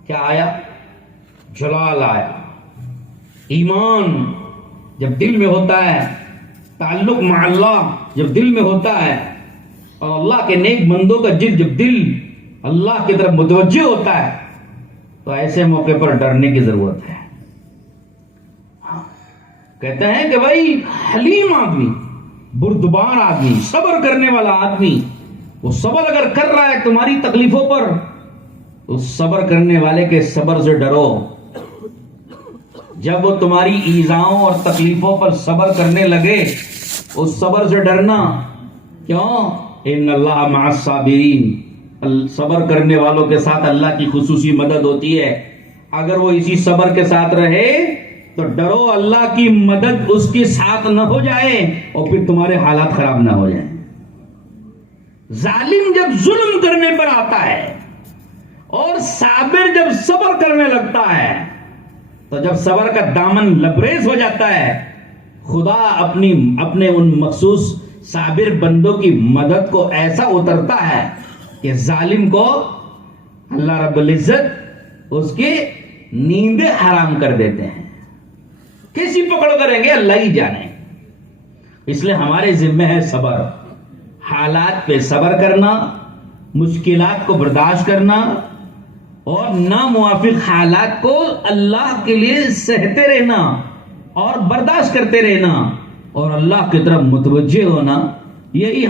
کیا آیا؟ جلال آیا. ایمان جب دل میں ہوتا ہے، تعلق مع اللہ جب دل میں ہوتا ہے، اور اللہ کے نیک بندوں کا جب دل اللہ کی طرف متوجہ ہوتا ہے، تو ایسے موقع پر ڈرنے کی ضرورت ہے. کہتے ہیں کہ بھائی حلیم آدمی، بردبار آدمی، صبر کرنے والا آدمی، وہ صبر اگر کر رہا ہے تمہاری تکلیفوں پر، تو صبر کرنے والے کے صبر سے ڈرو. جب وہ تمہاری ایذاؤں اور تکلیفوں پر صبر کرنے لگے، اس صبر سے ڈرنا. کیوں؟ ان اللہ مع الصابرین، صبر کرنے والوں کے ساتھ اللہ کی خصوصی مدد ہوتی ہے. اگر وہ اسی صبر کے ساتھ رہے تو ڈرو اللہ کی مدد اس کے ساتھ نہ ہو جائے اور پھر تمہارے حالات خراب نہ ہو جائیں. ظالم جب ظلم کرنے پر آتا ہے اور صابر جب صبر کرنے لگتا ہے، تو جب صبر کا دامن لبریز ہو جاتا ہے، خدا اپنے ان مخصوص صابر بندوں کی مدد کو ایسا اترتا ہے کہ ظالم کو اللہ رب العزت اس کی نیندیں حرام کر دیتے ہیں. کیسی پکڑ کریں گے اللہ ہی جانے. اس لیے ہمارے ذمہ ہے صبر. حالات پہ صبر کرنا، مشکلات کو برداشت کرنا، اور ناموافق حالات کو اللہ کے لیے سہتے رہنا اور برداشت کرتے رہنا اور اللہ کی طرف متوجہ ہونا. یہی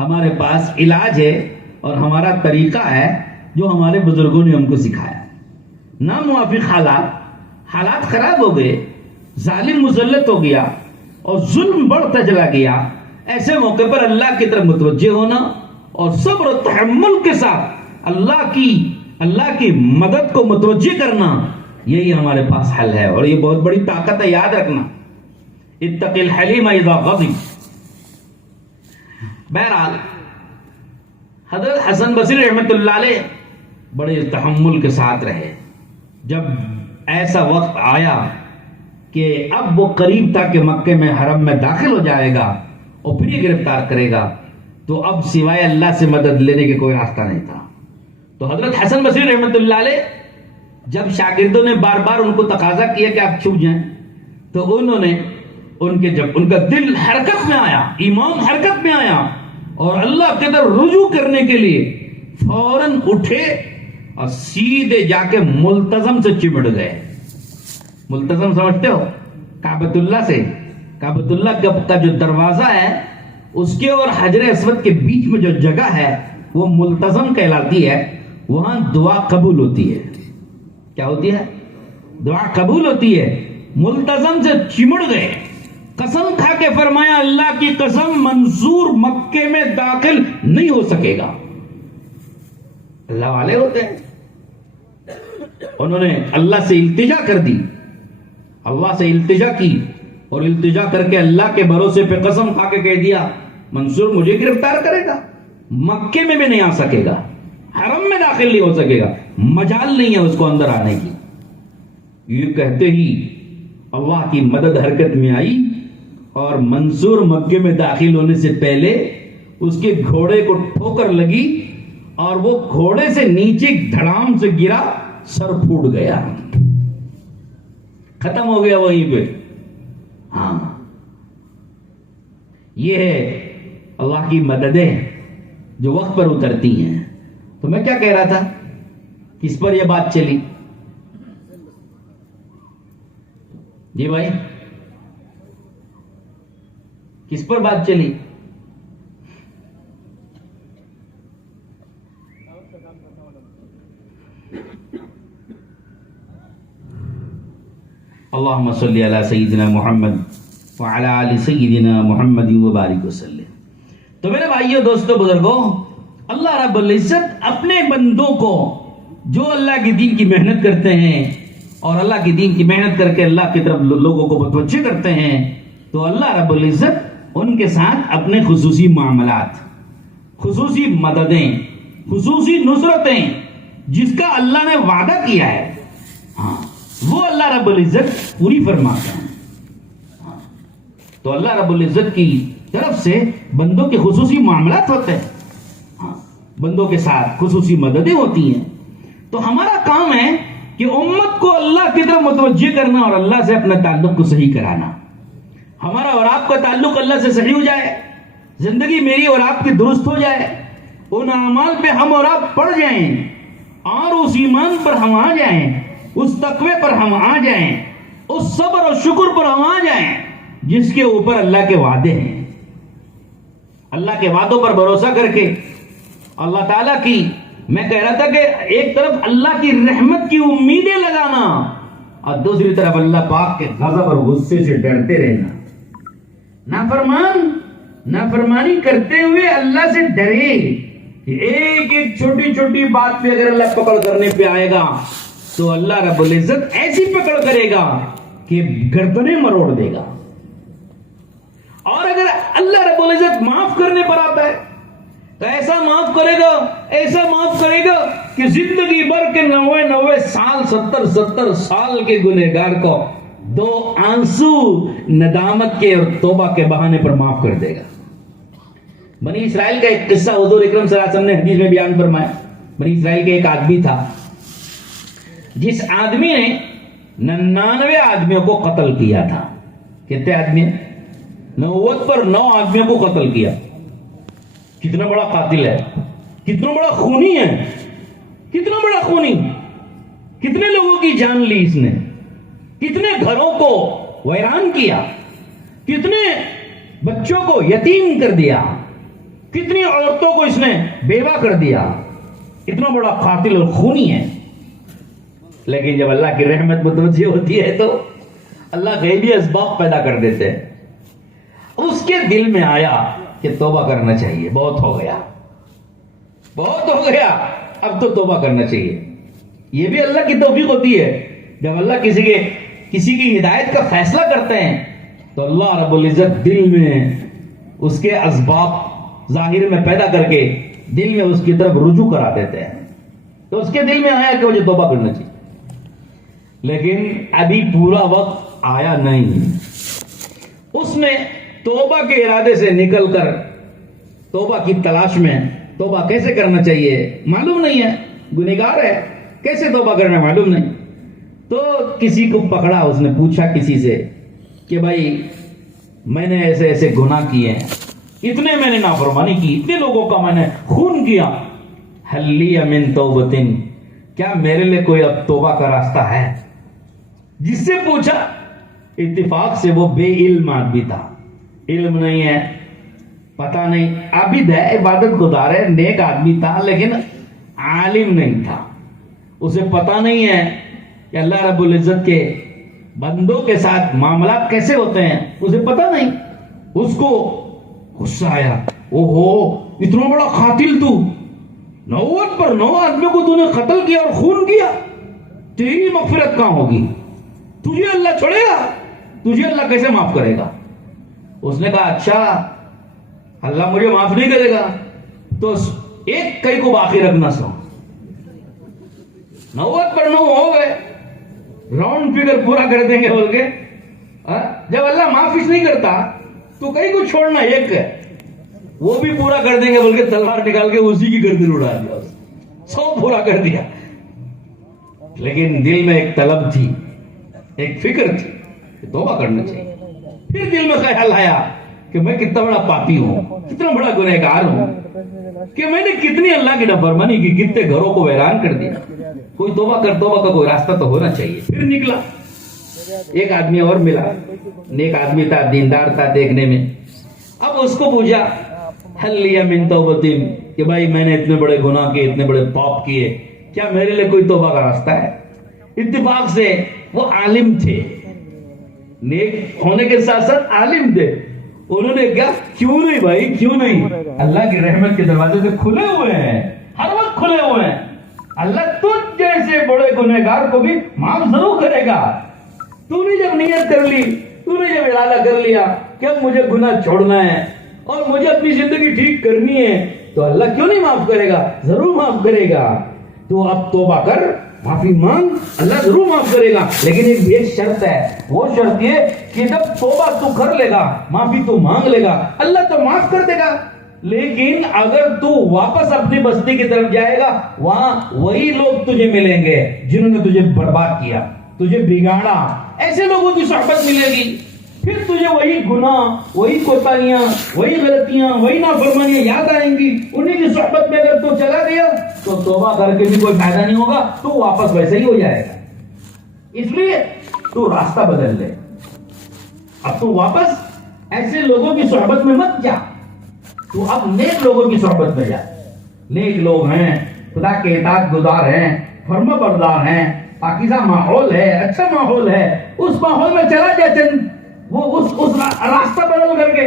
ہمارے پاس علاج ہے اور ہمارا طریقہ ہے جو ہمارے بزرگوں نے ہم کو سکھایا. ناموافق حالات خراب ہو گئے، ظالم مسلط ہو گیا اور ظلم بڑھتا چلا گیا. ایسے موقع پر اللہ کی طرف متوجہ ہونا اور صبر و تحمل کے ساتھ اللہ کی مدد کو متوجہ کرنا، یہی ہمارے پاس حل ہے. اور یہ بہت بڑی طاقت ہے، یاد رکھنا. اتق الحلیم اذا غضب. بہرحال حضرت حسن بصری رحمت اللہ علیہ بڑے تحمل کے ساتھ رہے. جب ایسا وقت آیا کہ اب وہ قریب تھا کہ مکے میں حرم میں داخل ہو جائے گا اور پھر یہ گرفتار کرے گا، تو اب سوائے اللہ سے مدد لینے کے کوئی راستہ نہیں تھا. تو حضرت حسن بصری رحمت اللہ علیہ جب شاگردوں نے بار بار ان کو تقاضا کیا کہ آپ چھپ جائیں، تو انہوں نے جب ان کا دل حرکت میں آیا، ایمان حرکت میں آیا اور اللہ کی طرف رجوع کرنے کے لیے فوراً اٹھے اور سیدھے جا کے ملتزم سے چمٹ گئے. ملتزم سمجھتے ہو؟ کعبۃ اللہ سے، کعبۃ اللہ کا جو دروازہ ہے اس کے اور حجر اسود کے بیچ میں جو جگہ ہے وہ ملتزم کہلاتی ہے. وہاں دعا قبول ہوتی ہے. کیا ہوتی ہے؟ دعا قبول ہوتی ہے. ملتزم سے چمٹ گئے، قسم کھا کے فرمایا اللہ کی قسم منصور مکے میں داخل نہیں ہو سکے گا. اللہ والے ہوتے ہیں. انہوں نے اللہ سے التجا کر دی، اللہ سے التجا کی، اور التجا کر کے اللہ کے بھروسے پہ قسم کھا کے کہہ دیا منصور مجھے گرفتار کرے گا، مکے میں بھی نہیں آ سکے گا، حرم میں داخل نہیں ہو سکے گا، مجال نہیں ہے اس کو اندر آنے کی. یہ کہتے ہی اللہ کی مدد حرکت میں آئی اور منصور مکے میں داخل ہونے سے پہلے اس کے گھوڑے کو ٹھوکر لگی اور وہ گھوڑے سے نیچے دھڑام سے گرا، سر پھوٹ گیا، ختم ہو گیا وہیں پہ. ہاں، یہ ہے اللہ کی مددیں جو وقت پر اترتی ہیں. تو میں کیا کہہ رہا تھا، کس پر یہ بات چلی؟ جی بھائی کس پر بات چلی؟ اللہم صلی علی سیدنا محمد وعلی آل سیدنا محمد وبارک وسلم. تو میرے بھائیوں، دوستوں، بزرگوں، اللہ رب العزت اپنے بندوں کو جو اللہ کے دین کی محنت کرتے ہیں اور اللہ کے دین کی محنت کر کے اللہ کی طرف لوگوں کو متوجہ کرتے ہیں، تو اللہ رب العزت ان کے ساتھ اپنے خصوصی معاملات، خصوصی مددیں، خصوصی نصرتیں جس کا اللہ نے وعدہ کیا ہے، ہاں وہ اللہ رب العزت پوری فرماتا ہے. تو اللہ رب العزت کی طرف سے بندوں کے خصوصی معاملات ہوتے ہیں، ہاں بندوں کے ساتھ خصوصی مددیں ہوتی ہیں. تو ہمارا کام ہے کہ امت کو اللہ کی طرف متوجہ کرنا اور اللہ سے اپنے تعلق کو صحیح کرانا. ہمارا اور آپ کا تعلق اللہ سے صحیح ہو جائے، زندگی میری اور آپ کی درست ہو جائے، ان اعمال پہ ہم اور آپ پڑ جائیں اور اس ایمان پر ہم آ جائیں، اس تقوی پر ہم آ جائیں، اس صبر اور شکر پر ہم آ جائیں جس کے اوپر اللہ کے وعدے ہیں. اللہ کے وعدوں پر بھروسہ کر کے اللہ تعالیٰ کی، میں کہہ رہا تھا کہ ایک طرف اللہ کی رحمت کی امیدیں لگانا اور دوسری طرف اللہ پاک کے غضب اور غصے سے ڈرتے رہنا. نافرمانی کرتے ہوئے اللہ سے ڈرے کہ ایک ایک چھوٹی چھوٹی بات پہ اگر اللہ پکڑ کرنے پہ آئے گا تو اللہ رب العزت ایسی پکڑ کرے گا کہ گردنیں مروڑ دے گا. اور اگر اللہ رب العزت معاف کرنے پر آتا ہے تو ایسا معاف کرے گا، ایسا معاف کرے گا کہ زندگی بھر کے 90 سال 70 سال کے گنہگار کو 2 آنسو ندامت کے اور توبہ کے بہانے پر معاف کر دے گا. بنی اسرائیل کا ایک قصہ حضور اکرم صلی اللہ علیہ وسلم نے حدیث میں بیان فرمایا. بنی اسرائیل کے ایک آدمی تھا جس آدمی نے 99 آدمیوں کو قتل کیا تھا. کتنے آدمی؟ 90 پر 9 آدمیوں کو قتل کیا. کتنا بڑا قاتل ہے، کتنا بڑا خونی ہے، کتنا بڑا خونی. کتنے لوگوں کی جان لی اس نے، کتنے گھروں کو ویران کیا، کتنے بچوں کو یتیم کر دیا، کتنی عورتوں کو اس نے بیوہ کر دیا. اتنا بڑا قاتل اور خونی ہے. لیکن جب اللہ کی رحمت متوجہ ہوتی ہے تو اللہ غیبی اسباب پیدا کر دیتے ہیں. اس کے دل میں آیا کہ توبہ کرنا چاہیے، بہت ہو گیا، بہت ہو گیا، اب تو توبہ کرنا چاہیے. یہ بھی اللہ کی توفیق ہوتی ہے. جب اللہ کسی کی ہدایت کا فیصلہ کرتے ہیں تو اللہ رب العزت دل میں اس کے اسباب ظاہر میں پیدا کر کے دل میں اس کی طرف رجوع کرا دیتے ہیں. تو اس کے دل میں آیا کہ مجھے توبہ کرنا چاہیے، لیکن ابھی پورا وقت آیا نہیں. اس نے توبہ کے ارادے سے نکل کر توبہ کی تلاش میں توبہ کیسے کرنا چاہیے معلوم نہیں ہے، گنہگار ہے، کیسے توبہ کرنا معلوم نہیں. تو کسی کو پکڑا، اس نے پوچھا کسی سے کہ بھائی میں نے ایسے ایسے گناہ کیے ہیں، اتنے میں نے نافرمانی کی، اتنے لوگوں کا میں نے خون کیا، حل لی من توبۃ، کیا میرے لیے کوئی اب توبہ کا راستہ ہے؟ جس سے پوچھا اتفاق سے وہ بے علم آدمی تھا، علم نہیں ہے، پتا نہیں، عابد ہے، عبادت گزار ہے، نیک آدمی تھا، لیکن عالم نہیں تھا. اسے پتا نہیں ہے کہ اللہ رب العزت کے بندوں کے ساتھ معاملات کیسے ہوتے ہیں، اسے پتا نہیں. اس کو غصہ آیا، اوہو اتنا بڑا قاتل تو، 9 آدمیوں کو تو نے قتل کیا اور خون کیا، تیری مغفرت کہاں ہوگی؟ تجھے اللہ چھوڑے گا؟ تجھے اللہ کیسے معاف کرے گا؟ اس نے کہا اچھا اللہ مجھے معاف نہیں کرے گا تو ایک کئی کو باقی رکھنا. 90 ہو گئے، راؤنڈ فگر پورا کر دیں گے بول کے. جب اللہ معاف اس نہیں کرتا تو کئی کو چھوڑنا ایک ہے، وہ بھی پورا کر دیں گے بول کے تلوار نکال کے اسی کی گردن اڑا دیا، 100 پورا کر دیا. لیکن دل میں ایک طلب تھی، ایک فکر تھی کہ توبہ کرنا چاہیے. پھر دل میں خیال آیا کہ میں کتنا بڑا پاپی ہوں، کتنا بڑا گنہگار ہوں، کہ میں نے کتنی اللہ کی نافرمانی کی، کتنے گھروں کو ویران کر دیا. کوئی توبہ کا کوئی راستہ تو ہونا چاہیے. پھر نکلا، ایک آدمی اور ملا، نیک آدمی تھا، دیندار تھا دیکھنے میں. اب اس کو پوچھا حل لیا من توبتم، کہ بھائی میں نے اتنے بڑے گناہ کیے، اتنے بڑے پاپ کیے، کیا میرے لیے کوئی توبہ کا راستہ ہے؟ اتفاق سے وہ عالم تھے، نیک ہونے کے ساتھ ساتھ عالم تھے. انہوں نے کہا کیوں نہیں بھائی، کیوں نہیں، اللہ کی رحمت کے دروازے سے کھلے ہوئے ہیں، ہر وقت کھلے ہوئے ہیں. اللہ تجھ جیسے بڑے گنہگار کو بھی معاف ضرور کرے گا. تو نے جب نیت کر لی، تو نے جب ارادہ کر لیا کہ اب مجھے گناہ چھوڑنا ہے اور مجھے اپنی زندگی ٹھیک کرنی ہے، تو اللہ کیوں نہیں معاف کرے گا؟ ضرور معاف کرے گا. تو اب توبہ کر، معافی مانگ، اللہ ضرور معاف کرے گا. لیکن ایک شرط ہے، وہ شرط یہ کہ جب توبہ تو کر لے گا، معافی تو مانگ لے گا، اللہ تو معاف کر دے گا. لیکن اگر تو واپس اپنی بستی کی طرف جائے گا، وہاں وہی لوگ تجھے ملیں گے جنہوں نے تجھے برباد کیا، تجھے بگاڑا. ایسے لوگوں کی صحبت ملے گی، پھر تجھے وہی گناہ، وہی کوتاہیاں، وہی غلطیاں، وہی نافرمانیاں یاد آئیں گی. انہیں کی صحبت میں اگر تو چلا گیا تو توبہ کر کے بھی کوئی فائدہ نہیں ہوگا، تو واپس ویسے ہی ہو جائے گا. اس لیے تو راستہ بدل لے. اب تو واپس ایسے لوگوں کی صحبت میں مت جا، تو اب نیک لوگوں کی صحبت میں جا. نیک لوگ ہیں، خدا کے اطاعت گزار ہیں، فرما بردار ہیں، پاکیزہ ماحول ہے، اچھا ماحول ہے، اس ماحول میں چلا جا. وہ اس راستہ بدل کر کے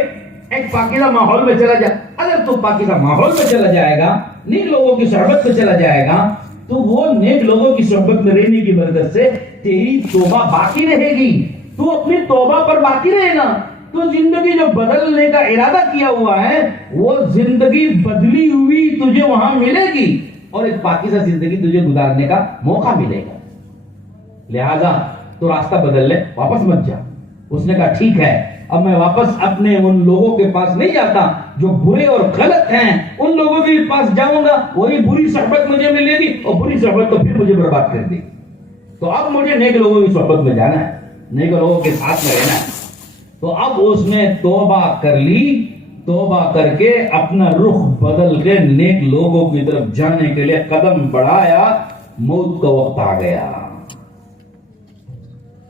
ایک پاکیزہ ماحول میں چلا جا. اگر تو پاکیزہ ماحول میں چلا جائے گا، نیک لوگوں کی صحبت میں چلا جائے گا، تو وہ نیک لوگوں کی صحبت میں رہنے کی برکت سے تیری توبہ باقی رہے گی. تو اپنی توبہ پر باقی رہے گا، تو زندگی جو بدلنے کا ارادہ کیا ہوا ہے، وہ زندگی بدلی ہوئی تجھے وہاں ملے گی اور ایک پاکیزہ زندگی تجھے گزارنے کا موقع ملے گا. لہذا تو راستہ بدل لے، واپس مت جا. اس نے کہا ٹھیک ہے، اب میں واپس اپنے ان لوگوں کے پاس نہیں جاتا جو برے اور غلط ہیں. ان لوگوں کے پاس جاؤں گا، وہی بری صحبت مجھے ملے گی اور بری صحبت تو پھر مجھے برباد کر دے گی. تو اب مجھے نیک لوگوں کی صحبت میں جانا ہے، نیک لوگوں کے ساتھ میں رہنا ہے. تو اب اس نے توبہ کر لی، توبہ کر کے اپنا رخ بدل کے نیک لوگوں کی طرف جانے کے لیے قدم بڑھایا. موت کا وقت آ گیا.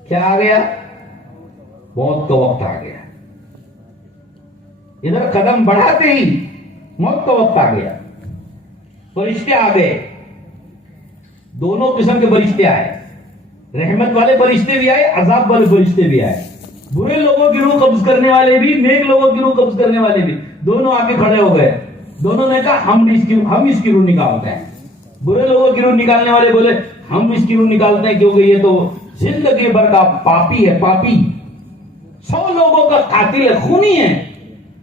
کیا آ گیا؟ موت کا وقت آ گیا. ادھر قدم بڑھاتے ہی موت کا وقت آ گیا. فرشتے آ گئے، دونوں قسم کے فرشتے آئے. رحمت والے فرشتے بھی آئے، عذاب والے فرشتے بھی آئے. برے لوگوں کی روح قبض کرنے والے بھی، نیک لوگوں کی روح قبض کرنے والے بھی، دونوں آ کے کھڑے ہو گئے. دونوں نے کہا ہم اس کی روح نکالتے ہیں. برے لوگوں کی روح نکالنے والے بولے ہم اس کی روح نکالتے ہیں کیونکہ یہ تو زندگی بھر کا پاپی ہے، پاپی 100 لوگوں کا قاتل ہے، خونی ہے،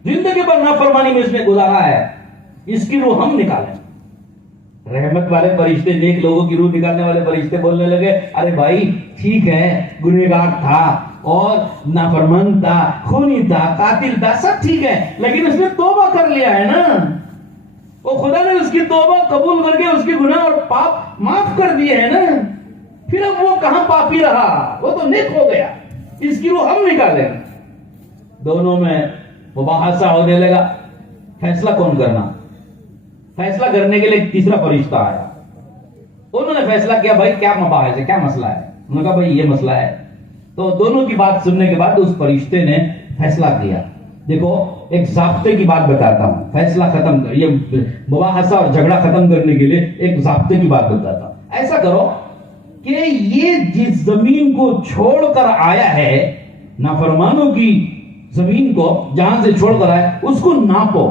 زندگی بھر نافرمانی میں اس نے گزارا ہے، اس کی روح ہم نکالیں. رحمت والے فرشتے، نیک لوگوں کی روح نکالنے والے فرشتے بولنے لگے ارے بھائی ٹھیک ہے، گنہگار تھا اور نافرمان تھا، خونی تھا، قاتل تھا، سب ٹھیک ہے، لیکن اس نے توبہ کر لیا ہے نا، وہ خدا نے اس کی توبہ قبول کر کے اس کے گناہ اور پاپ معاف کر دیے ہیں نا. پھر اب وہ کہاں پاپی رہا، وہ تو نیک ہو گیا، اس کی روح ہم نکالیں. دونوں میں مباحثہ ہونے لگا. فیصلہ کون کرنا؟ فیصلہ کرنے کے لیے ایک تیسرا فرشتہ آیا. انہوں نے فیصلہ کیا بھائی کیا مباحث ہے, کیا مسئلہ ہے. انہوں نے کہا بھائی یہ مسئلہ ہے. تو دونوں کی بات سننے کے بعد اس فرشتے نے فیصلہ کیا. دیکھو ایک ضابطے کی بات بتاتا ہوں, فیصلہ ختم کر, یہ مباحثہ اور جھگڑا ختم کرنے کے لیے ایک ضابطے کی بات بتاتا ہوں. ایسا کرو کہ یہ جس زمین کو چھوڑ کر آیا ہے, نافرمانوں کی زمین کو جہاں سے چھوڑ کر آیا, اس کو ناپو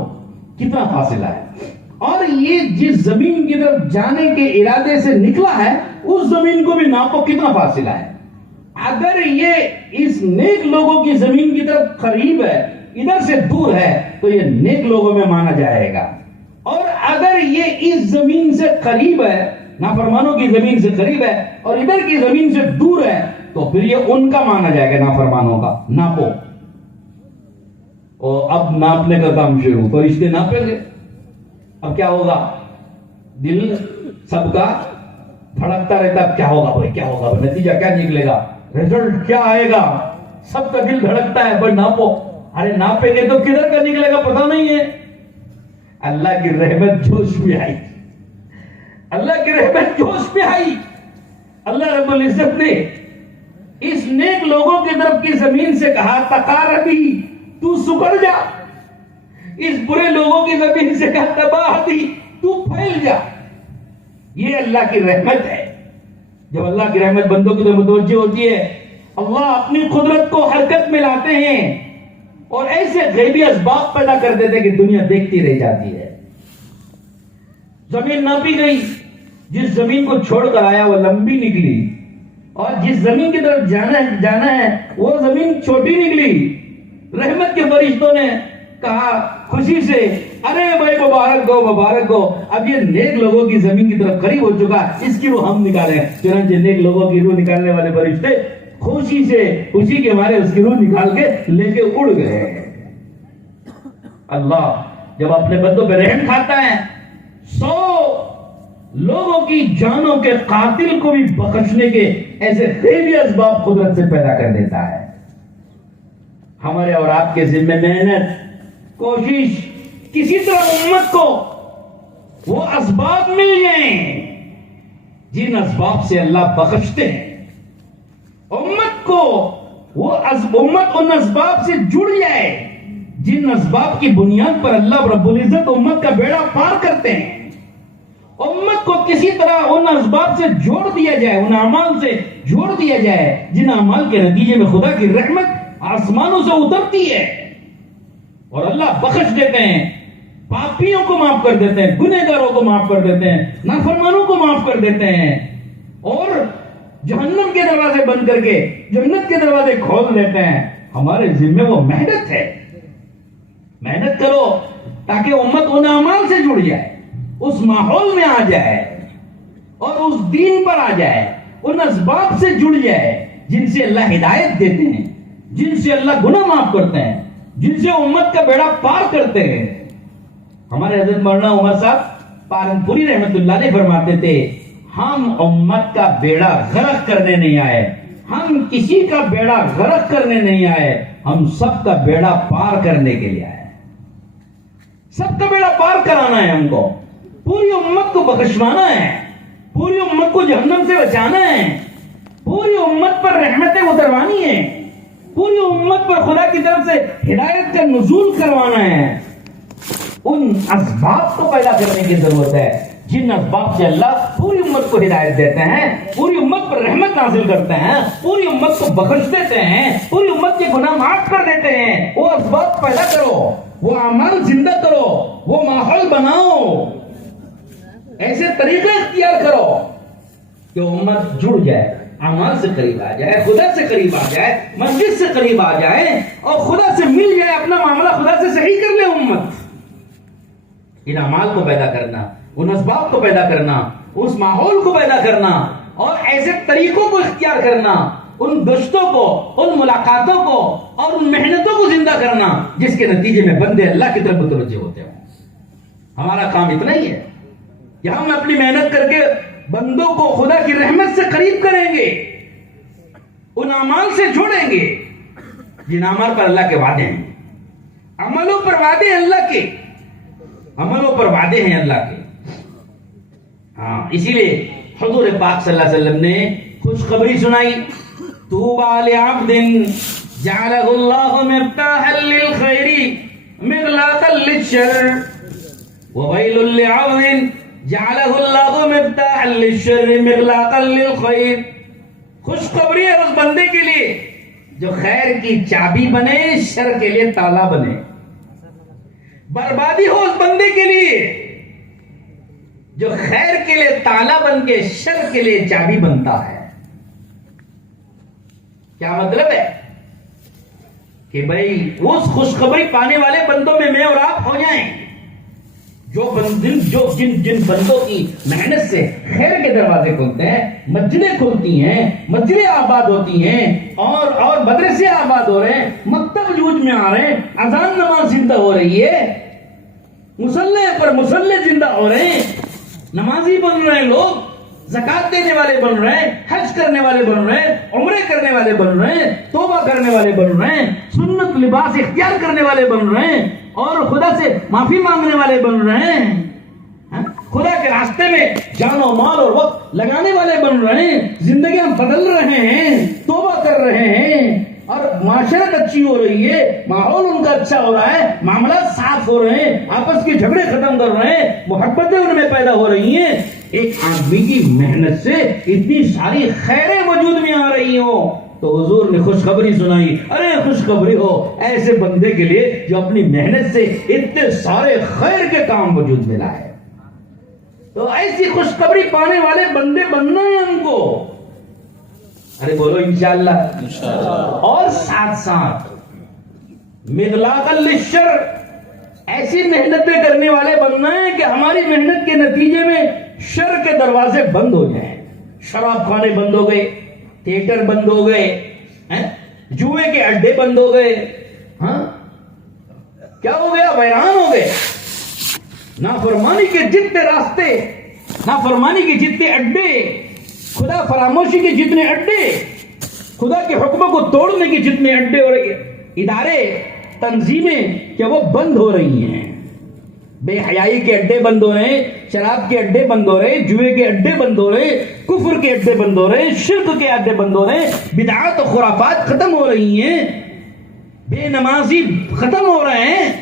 کتنا فاصلہ ہے, اور یہ جس زمین کی طرف جانے کے ارادے سے نکلا ہے اس زمین کو بھی ناپو کتنا فاصلہ ہے. اگر یہ اس نیک لوگوں کی زمین کی طرف قریب ہے, ادھر سے دور ہے, تو یہ نیک لوگوں میں مانا جائے گا. اور اگر یہ اس زمین سے قریب ہے, نافرمانوں کی زمین سے قریب ہے, اور ادھر کی زمین سے دور ہے, تو پھر یہ ان کا مانا جائے گا, نافرمانوں کا. ناپو. اور اب ناپنے کا کام شروع, فرشتے ناپیں گے. اب کیا ہوگا, دل سب کا دھڑکتا رہتا, اب کیا ہوگا بھائی, کیا ہوگا, نتیجہ کیا نکلے گا, رزلٹ کیا آئے گا, سب کا دل دھڑکتا ہے بھائی ناپو. ارے ناپیں گے تو کدھر کا نکلے گا پتہ نہیں ہے. اللہ کی رحمت جوش میں آئی, اللہ کی رحمت جوش میں آئی. اللہ رب العزت نے اس نیک لوگوں کی طرف کی زمین سے کہا تقاربی, تو سکڑ جا. اس برے لوگوں کی زمین سے کہا تباہتی, تو پھیل جا. یہ اللہ کی رحمت ہے. جب اللہ کی رحمت بندوں کی طرف متوجہ ہوتی ہے, اللہ اپنی قدرت کو حرکت میں لاتے ہیں اور ایسے غیبی اسباب پیدا کر دیتے ہیں کہ دنیا دیکھتی رہ جاتی ہے. زمین ناپی گئی, جس زمین کو چھوڑ کر آیا وہ لمبی نکلی, اور جس زمین کی طرف جانا ہے وہ زمین چھوٹی نکلی. رحمت کے فرشتوں نے کہا خوشی سے, ارے بھائی مبارک ہو, مبارک ہو, اب یہ نیک لوگوں کی زمین کی طرف قریب ہو چکا, اس کی روح ہم نکالیں. چنانچہ نیک لوگوں کی روح نکالنے والے فرشتے خوشی سے, خوشی کے مارے اس کی روح نکال کے لے کے اڑ گئے. اللہ جب اپنے بندوں پہ رحم کھاتا ہے, 100 لوگوں کی جانوں کے قاتل کو بھی بخشنے کے ایسے غیبی اسباب قدرت سے پیدا کر دیتا ہے. ہمارے اور آپ کے ذمہ محنت, کوشش, کسی طرح امت کو وہ اسباب مل جائیں جن اسباب سے اللہ بخشتے ہیں. امت کو وہ امت ان اسباب سے جڑ جائے جن اسباب کی بنیاد پر اللہ رب العزت امت کا بیڑا پار کرتے ہیں. امت کو کسی طرح ان اسباب سے جوڑ دیا جائے, ان اعمال سے جوڑ دیا جائے جن اعمال کے نتیجے میں خدا کی رحمت آسمانوں سے اترتی ہے اور اللہ بخش دیتے ہیں, پاپیوں کو معاف کر دیتے ہیں, گنہگاروں کو معاف کر دیتے ہیں, نافرمانوں کو معاف کر دیتے ہیں, اور جہنم کے دروازے بند کر کے جنت کے دروازے کھول دیتے ہیں. ہمارے ذمہ وہ محنت ہے. محنت کرو تاکہ امت ان اعمال سے جڑ جائے, اس ماحول میں آ جائے اور اس دین پر آ جائے, ان اسباب سے جڑ جائے جن سے اللہ ہدایت دیتے ہیں, جن سے اللہ گناہ معاف کرتے ہیں, جن سے امت کا بیڑا پار کرتے ہیں. ہمارے حضرت مولانا عمر صاحب پالنپوری رحمت اللہ نے فرماتے تھے, ہم امت کا بیڑا غرق کرنے نہیں آئے, ہم کسی کا بیڑا غرق کرنے نہیں آئے, ہم سب کا بیڑا پار کرنے کے لیے آئے. سب کا بیڑا پار کرانا ہے, ہم کو پوری امت کو بخشوانا ہے, پوری امت کو جہنم سے بچانا ہے, پوری امت پر رحمتیں اتروانی ہے, پوری امت پر خدا کی طرف سے ہدایت کا نزول کروانا ہے. ان اسباب کو پیدا کرنے کی ضرورت ہے جن اسباب سے اللہ پوری امت کو ہدایت دیتے ہیں, پوری امت پر رحمت نازل کرتے ہیں, پوری امت کو بخش دیتے ہیں, پوری امت کے گناہ معاف کر دیتے ہیں. وہ اسباب پیدا کرو, وہ اعمال زندہ کرو, وہ ماحول بناؤ, ایسے طریقے اختیار کرو کہ امت جڑ جائے, اعمال سے قریب آ جائے, خدا سے قریب آ جائے, مسجد سے قریب آ جائے اور خدا سے مل جائے, اپنا معاملہ خدا سے صحیح کر لے امت. ان اعمال کو پیدا کرنا, ان اسباب کو پیدا کرنا, اس ماحول کو پیدا کرنا اور ایسے طریقوں کو اختیار کرنا, ان گشتوں کو, ان ملاقاتوں کو اور ان محنتوں کو زندہ کرنا جس کے نتیجے میں بندے اللہ کی طرف متوجہ ہوتے ہیں. ہمارا کام اتنا ہی ہے کہ ہم اپنی محنت کر کے بندوں کو خدا کی رحمت سے قریب کریں گے, ان اعمال سے جوڑیں گے جن اعمال پر اللہ کے وعدے ہیں. عملوں پر وعدے ہیں اللہ کے, عملوں پر وعدے ہیں اللہ کے. ہاں, اسی لیے حضور پاک صلی اللہ علیہ وسلم نے خوشخبری سنائی، طوبیٰ لعبد جعلہ اللہ مفتاحا للخیر مغلاقا للشر وویل لعبد جعلہ اللہ مفتاحا للشر مغلاقا للخیر۔ خوشخبری ہے اس بندے کے لیے جو خیر کی چابی بنے، شر کے لیے تالا بنے۔ بربادی ہو اس بندے کے لیے جو خیر کے لیے تالا بن کے شر کے لیے چابی بنتا ہے۔ کیا مطلب ہے کہ بھائی اس خوشخبری پانے والے بندوں میں اور آپ ہو جائیں جن بندوں کی محنت سے خیر کے دروازے کھلتے ہیں، مسجدیں کھلتی ہیں، مسجدیں آباد ہوتی ہیں، اور مدرسے آباد ہو رہے ہیں، مکتب وجود میں آ رہے ہیں، اذان نماز زندہ ہو رہی ہے، مسلح پر مسلح زندہ ہو رہے ہیں، نمازی بن رہے ہیں لوگ، زکات دینے والے بن رہے ہیں، حج کرنے والے بن رہے ہیں، عمرے کرنے والے بن رہے ہیں، توبہ کرنے والے بن رہے ہیں، سنت لباس اختیار کرنے والے بن رہے ہیں، اور خدا سے معافی مانگنے والے بن رہے ہیں، خدا کے راستے میں جان و مال اور وقت لگانے والے بن رہے ہیں، زندگیاں بدل رہے ہیں، توبہ کر رہے ہیں، اور معاشرت اچھی ہو رہی ہے، ماحول ان کا اچھا ہو رہا ہے، معاملات صاف ہو رہے ہیں، آپس کے جھگڑے ختم کر رہے ہیں، محبتیں ان میں پیدا ہو رہی ہیں۔ ایک آدمی کی محنت سے اتنی ساری خیریں وجود میں آ رہی ہوں تو حضور نے خوشخبری سنائی، ارے خوشخبری ہو ایسے بندے کے لیے جو اپنی محنت سے اتنے سارے خیر کے کام وجود میں لائے۔ تو ایسی خوشخبری پانے والے بندے بننا ہے ہم کو، ارے بولو انشاءاللہ۔ اور ساتھ ساتھ مغلاقا للشر، ایسی محنتیں کرنے والے بننا ہے کہ ہماری محنت کے نتیجے میں شر کے دروازے بند ہو جائیں، شراب خانے بند ہو گئے، تھیٹر بند ہو گئے، جوئے کے اڈے بند ہو گئے، ہاں کیا ہو گیا؟ ویران ہو گئے۔ نافرمانی کے جتنے راستے، نافرمانی کے جتنے اڈے، خدا فراموشی کے جتنے اڈے، خدا کے حکموں کو توڑنے کے جتنے اڈے اور ادارے، تنظیمیں، کیا وہ بند ہو رہی ہیں؟ بے حیائی کے اڈے بند ہو رہے ہیں، شراب کے اڈے بند ہو رہے ہیں، جوئے کے اڈے بند ہو رہے ہیں، کفر کے اڈے بند ہو رہے ہیں، شرک کے اڈے بند ہو رہے ہیں، بدعات و خرافات ختم ہو رہی ہیں، بے نمازی ختم ہو رہے ہیں،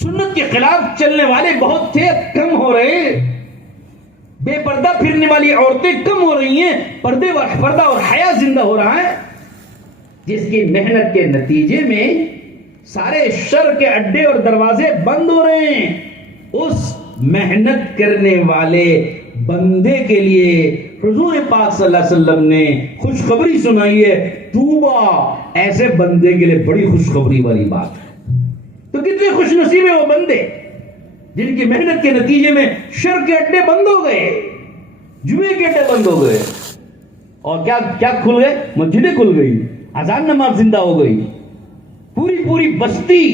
سنت کے خلاف چلنے والے بہت تھے، کم ہو رہے ہیں، بے پردہ پھرنے والی عورتیں کم ہو رہی ہیں، پردہ اور حیا زندہ ہو رہا ہے، جس کی محنت کے نتیجے میں سارے شر کے اڈے اور دروازے بند ہو رہے ہیں۔ اس محنت کرنے والے بندے کے لیے حضور پاک صلی اللہ علیہ وسلم نے خوشخبری سنائی ہے، توبہ، ایسے بندے کے لیے بڑی خوشخبری والی بات ہے۔ تو کتنے خوش نصیب ہیں وہ بندے جن کی محنت کے نتیجے میں شر کے اڈے بند ہو گئے، جوئے کے اڈے بند ہو گئے، اور کیا کھل گئے؟ مسجدیں کھل گئی، اذان نماز زندہ ہو گئی، پوری بستی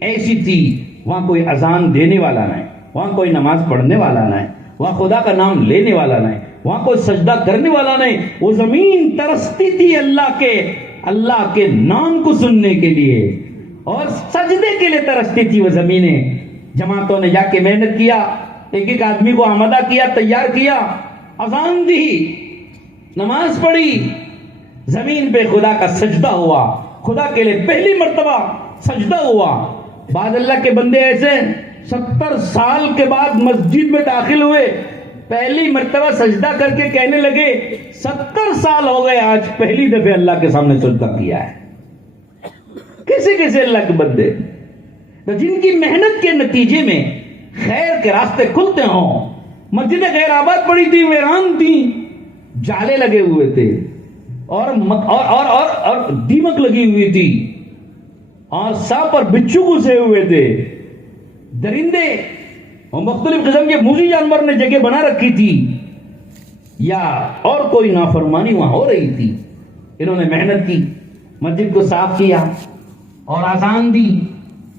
ایسی تھی وہاں کوئی اذان دینے والا نہیں، وہاں کوئی نماز پڑھنے والا نہیں، وہاں خدا کا نام لینے والا نہیں، وہاں کوئی سجدہ کرنے والا نہیں، وہ زمین ترستی تھی اللہ کے نام کو سننے کے لیے اور سجدے کے لیے ترستی تھی وہ زمینیں۔ جماعتوں نے جا کے محنت کیا، ایک آدمی کو آمادہ کیا، تیار کیا، اذان دی، نماز پڑھی، زمین پہ خدا کا سجدہ ہوا، خدا کے لیے پہلی مرتبہ سجدہ ہوا۔ بعد اللہ کے بندے ایسے 70 سال کے بعد مسجد میں داخل ہوئے، پہلی مرتبہ سجدہ کر کے کہنے لگے 70 سال ہو گئے آج پہلی دفعہ اللہ کے سامنے سجدہ کیا ہے۔ کیسے اللہ کے بندے تو جن کی محنت کے نتیجے میں خیر کے راستے کھلتے ہوں۔ مسجدیں غیر آباد پڑی تھی، ویران تھی، جالے لگے ہوئے تھے اور دیمک لگی ہوئی تھی، اور سانپ اور بچھو گھسے ہوئے تھے، درندے اور مختلف قسم کے موذی جانور نے جگہ بنا رکھی تھی، یا اور کوئی نافرمانی وہاں ہو رہی تھی۔ انہوں نے محنت کی، مسجد کو صاف کیا اور اذان دی،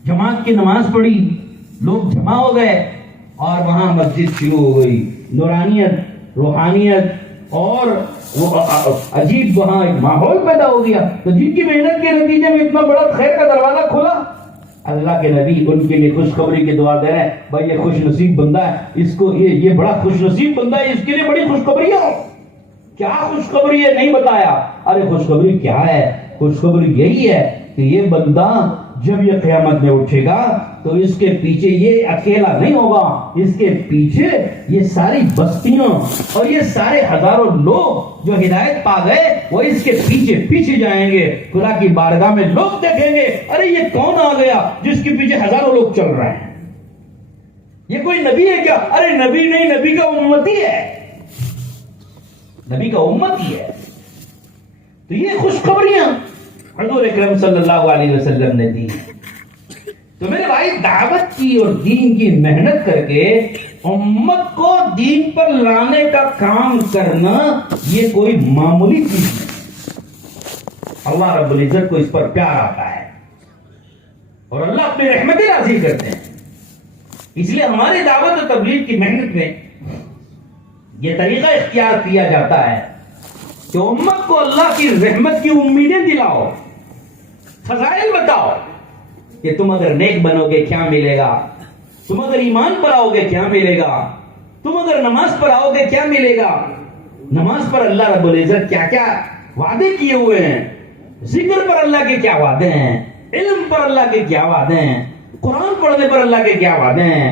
جماعت کی نماز پڑھی، لوگ جمع ہو گئے اور وہاں مسجد شروع ہو گئی۔ نورانیت، روحانیت اور وہ عجیب وہاں ایک ماحول پیدا ہو گیا۔ تو جن کی محنت کے نتیجے میں اتنا بڑا خیر کا دروازہ کھلا، اللہ کے نبی ان کے لیے خوشخبری کی دعا دے رہے ہیں، بھائی یہ خوش نصیب بندہ ہے، اس کو یہ بڑا خوش نصیب بندہ ہے، اس کے لیے بڑی خوشخبری ہے۔ کیا خوشخبری ہے نہیں بتایا؟ ارے خوشخبری کیا ہے؟ خوشخبری یہی ہے کہ یہ بندہ جب یہ قیامت میں اٹھے گا تو اس کے پیچھے یہ اکیلا نہیں ہوگا، اس کے پیچھے یہ ساری بستیاں اور یہ سارے ہزاروں لوگ جو ہدایت پا گئے وہ اس کے پیچھے پیچھے جائیں گے، خدا کی بارگاہ میں لوگ دیکھیں گے، ارے یہ کون آ گیا جس کے پیچھے ہزاروں لوگ چل رہے ہیں؟ یہ کوئی نبی ہے کیا؟ ارے نبی نہیں، نبی کا امتی ہے، نبی کا امتی ہے۔ تو یہ خوشخبریاں حضور اکرم صلی اللہ علیہ وسلم نے دی۔ تو میرے بھائی دعوت کی اور دین کی محنت کر کے امت کو دین پر لانے کا کام کرنا یہ کوئی معمولی چیز نہیں۔ اللہ رب العزت کو اس پر پیار آتا ہے اور اللہ اپنی رحمتیں نازل کرتے ہیں۔ اس لیے ہماری دعوت و تبلیغ کی محنت میں یہ طریقہ اختیار کیا جاتا ہے کہ امت کو اللہ کی رحمت کی امیدیں دلاؤ، فضائل بتاؤ کہ تم اگر نیک بنو گے کیا ملے گا، تم اگر ایمان پر آؤ گے کیا ملے گا، تم اگر نماز پر آؤ گے کیا ملے گا۔ نماز پر اللہ رب العزت کیا کیا وعدے کیے ہوئے ہیں، ذکر پر اللہ کے کیا وعدے ہیں، علم پر اللہ کے کیا وعدے ہیں، قرآن پڑھنے پر اللہ کے کیا وعدے ہیں،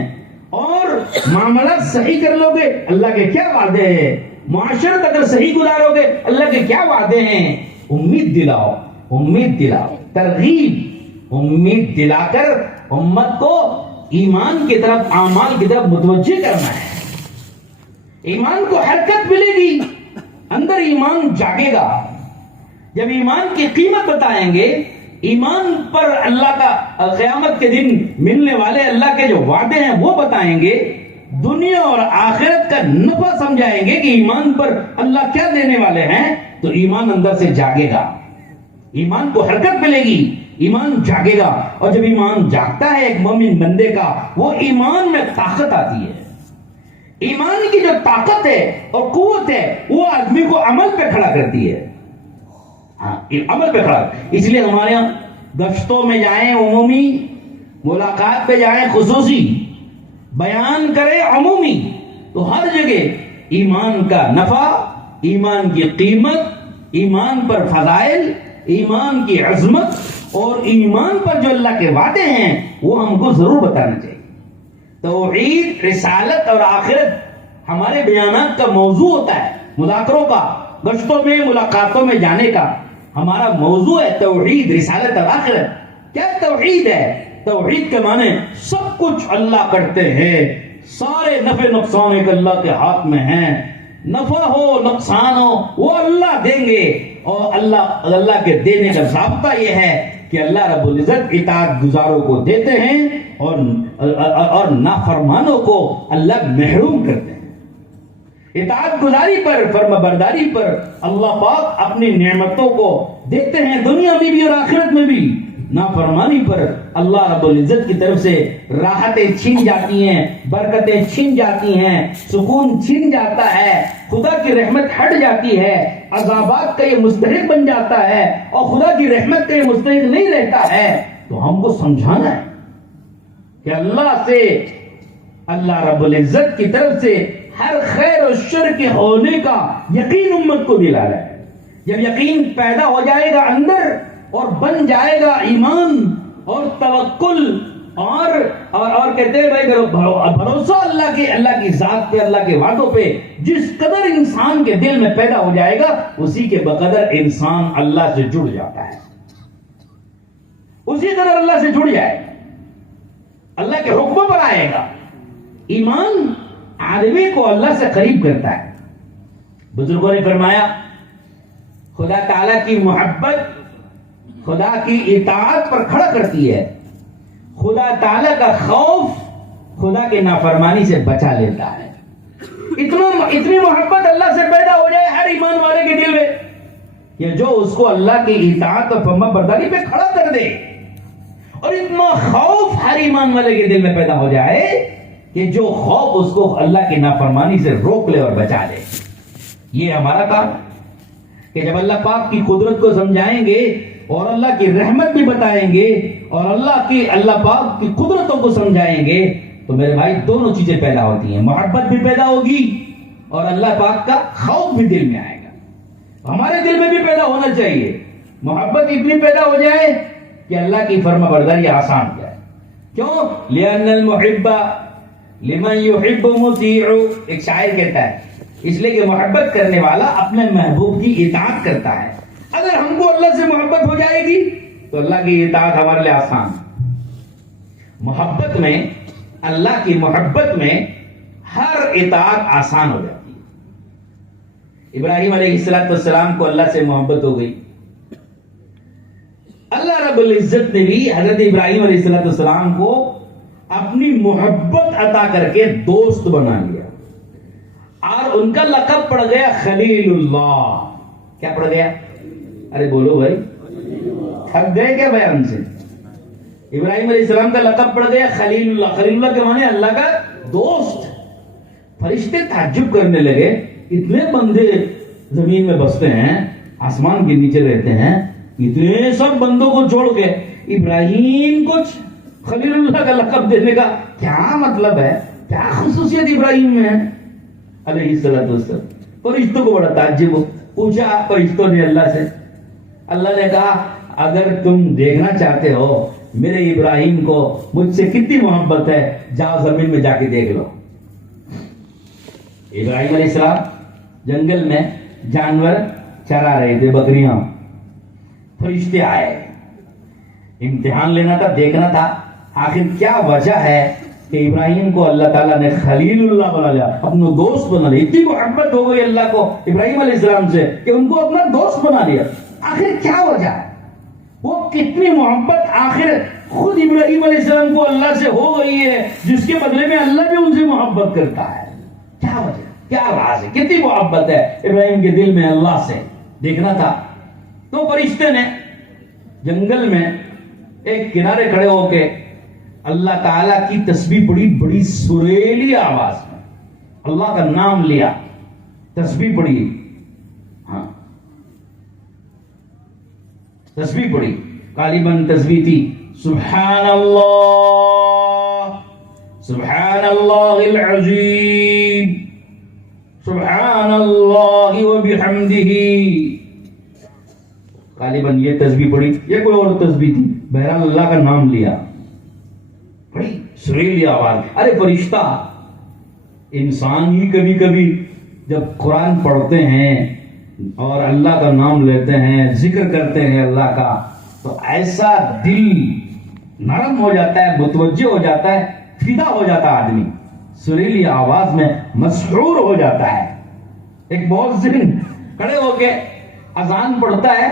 اور معاملات صحیح کر لو گے اللہ کے کیا وعدے ہیں، معاشرت اگر صحیح گزارو گے اللہ کے کیا وعدے ہیں۔ امید دلاؤ، امید دلاؤ، ترغیب، امید دلا کر امت کو ایمان کی طرف، اعمال کی طرف متوجہ کرنا ہے۔ ایمان کو حرکت ملے گی، اندر ایمان جاگے گا۔ جب ایمان کی قیمت بتائیں گے، ایمان پر اللہ کا قیامت کے دن ملنے والے اللہ کے جو وعدے ہیں وہ بتائیں گے، دنیا اور آخرت کا نفع سمجھائیں گے کہ ایمان پر اللہ کیا دینے والے ہیں، تو ایمان اندر سے جاگے گا، ایمان کو حرکت ملے گی، ایمان جاگے گا۔ اور جب ایمان جاگتا ہے ایک مومن بندے کا، وہ ایمان میں طاقت آتی ہے۔ ایمان کی جو طاقت ہے اور قوت ہے وہ آدمی کو عمل پہ کھڑا کرتی ہے۔ ہاں، عمل پہ کھڑا۔ اس لیے ہمارے یہاں گشتوں میں جائیں عمومی، ملاقات پہ جائیں خصوصی، بیان کریں عمومی، تو ہر جگہ ایمان کا نفع، ایمان کی قیمت، ایمان پر فضائل، ایمان کی عظمت اور ایمان پر جو اللہ کے وعدے ہیں وہ ہم کو ضرور بتانا چاہیے۔ توحید، رسالت اور آخرت ہمارے بیانات کا موضوع ہوتا ہے، مذاکروں کا، گشتوں میں، ملاقاتوں میں جانے کا ہمارا موضوع ہے توحید، رسالت اور آخرت۔ کیا توحید ہے؟ توحید کے معنی سب کچھ اللہ کرتے ہیں، سارے نفع نقصان ایک اللہ کے ہاتھ میں ہیں، نفع ہو نقصان ہو وہ اللہ دیں گے، اور اللہ کے دینے کا ضابطہ یہ ہے کہ اللہ رب العزت اطاعت گزاروں کو دیتے ہیں اور نافرمانوں کو اللہ محروم کرتے ہیں۔ اطاعت گزاری پر، فرما برداری پر اللہ پاک اپنی نعمتوں کو دیتے ہیں، دنیا میں بھی اور آخرت میں بھی۔ نافرمانی پر اللہ رب العزت کی طرف سے راحتیں چھین جاتی ہیں، برکتیں چھین جاتی ہیں، سکون چھین جاتا ہے، خدا کی رحمت ہٹ جاتی ہے، عذابات کا یہ مستحق بن جاتا ہے اور خدا کی رحمت کا یہ مستحق نہیں رہتا ہے۔ تو ہم کو سمجھانا ہے کہ اللہ سے، اللہ رب العزت کی طرف سے ہر خیر و شر کے ہونے کا یقین امت کو دلانا ہے۔ جب یقین پیدا ہو جائے گا اندر اور بن جائے گا ایمان اور توکل اور کہتے ہیں بھائی بھروسہ اللہ کی ذات پہ، اللہ کے وعدوں پہ جس قدر انسان کے دل میں پیدا ہو جائے گا اسی کے بقدر انسان اللہ سے جڑ جاتا ہے، اسی قدر اللہ سے جڑ جائے گا، اللہ کے حکموں پر آئے گا۔ ایمان آدمی کو اللہ سے قریب کرتا ہے۔ بزرگوں نے فرمایا خدا تعالیٰ کی محبت خدا کی اطاعت پر کھڑا کرتی ہے، خدا تعالیٰ کا خوف خدا کی نافرمانی سے بچا لیتا ہے۔ اتنی محبت اللہ سے پیدا ہو جائے ہر ایمان والے کے دل میں کہ جو اس کو اللہ کی اطاعت اور فرما برداری پہ کھڑا کر دے، اور اتنا خوف ہر ایمان والے کے دل میں پیدا ہو جائے کہ جو خوف اس کو اللہ کی نافرمانی سے روک لے اور بچا لے۔ یہ ہمارا کام کہ جب اللہ پاک کی قدرت کو سمجھائیں گے اور اللہ کی رحمت بھی بتائیں گے اور اللہ پاک کی قدرتوں کو سمجھائیں گے تو میرے بھائی دونوں چیزیں پیدا ہوتی ہیں، محبت بھی پیدا ہوگی اور اللہ پاک کا خوف بھی دل میں آئے گا۔ ہمارے دل میں بھی پیدا ہونا چاہیے، محبت اتنی پیدا ہو جائے کہ اللہ کی فرما برداری آسان ہو جائے۔ کیوں؟ لِأَنَّ الْمُحِبَّ لِمَنْ يُحِبُّ مُطِيعُ، ایک شاعر کہتا ہے اس لیے کہ محبت کرنے والا اپنے محبوب کی اطاعت کرتا ہے۔ اگر ہم کو اللہ سے محبت ہو جائے گی تو اللہ کی اطاعت ہمارے لیے آسان ہے۔ محبت میں، اللہ کی محبت میں ہر اطاعت آسان ہو جاتی ہے۔ ابراہیم علیہ السلام کو اللہ سے محبت ہو گئی، اللہ رب العزت نے بھی حضرت ابراہیم علیہ السلام کو اپنی محبت عطا کر کے دوست بنا لیا اور ان کا لقب پڑ گیا خلیل اللہ۔ کیا پڑ گیا؟ ارے بولو بھائی، تھک گئے کیا بیان سے؟ ابراہیم علیہ السلام کا لقب پڑ گیا خلیل اللہ۔ خلیل اللہ کے معنی اللہ کا دوست۔ فرشتے تعجب کرنے لگے، اتنے بندے زمین میں بستے ہیں، آسمان کے نیچے رہتے ہیں، اتنے سب بندوں کو چھوڑ کے ابراہیم کو خلیل اللہ کا لقب دینے کا کیا مطلب ہے؟ کیا خصوصیت ابراہیم میں ہے علیہ السلام؟ فرشتوں کو بڑا تعجب ہو، پوچھا فرشتوں نے اللہ سے، اللہ نے کہا اگر تم دیکھنا چاہتے ہو میرے ابراہیم کو مجھ سے کتنی محبت ہے، جاؤ زمین میں جا کے دیکھ لو۔ ابراہیم علیہ السلام جنگل میں جانور چرا رہے تھے، بکریاں، فرشتے آئے، امتحان لینا تھا، دیکھنا تھا آخر کیا وجہ ہے کہ ابراہیم کو اللہ تعالیٰ نے خلیل اللہ بنا لیا، اپنا دوست بنا لیا۔ اتنی محبت ہو گئی اللہ کو ابراہیم علیہ السلام سے کہ ان کو اپنا دوست بنا لیا۔ آخر کیا وجہ ہے؟ وہ کتنی محبت آخر خود ابراہیم علیہ السلام کو اللہ سے ہو گئی ہے جس کے بدلے میں اللہ بھی ان سے محبت کرتا ہے۔ کیا وجہ، کیا راز ہے، کتنی محبت ہے ابراہیم کے دل میں اللہ سے؟ دیکھنا تھا۔ تو فرشتے نے جنگل میں ایک کنارے کھڑے ہو کے اللہ تعالیٰ کی تسبیح پڑھی، بڑی سریلی آواز میں اللہ کا نام لیا، تسبیح پڑھی، ہاں تسبیح پڑھی، غالباً تسبیح تھی سبحان اللہ، سبحان اللہ العظیم، سبحان اللہ وبحمدہ، غالباً یہ تسبیح پڑھی، یہ کوئی اور تسبیح تھی، بہرحال اللہ کا نام لیا، بڑی سریلی آواز۔ ارے فرشتہ، انسان ہی کبھی کبھی جب قرآن پڑھتے ہیں اور اللہ کا نام لیتے ہیں، ذکر کرتے ہیں اللہ کا، تو ایسا دل نرم ہو جاتا ہے، متوجہ ہو جاتا ہے، فدا ہو جاتا ہے آدمی، سریلی آواز میں مسحور ہو جاتا ہے۔ ایک بہت ذہن کھڑے ہو کے اذان پڑھتا ہے،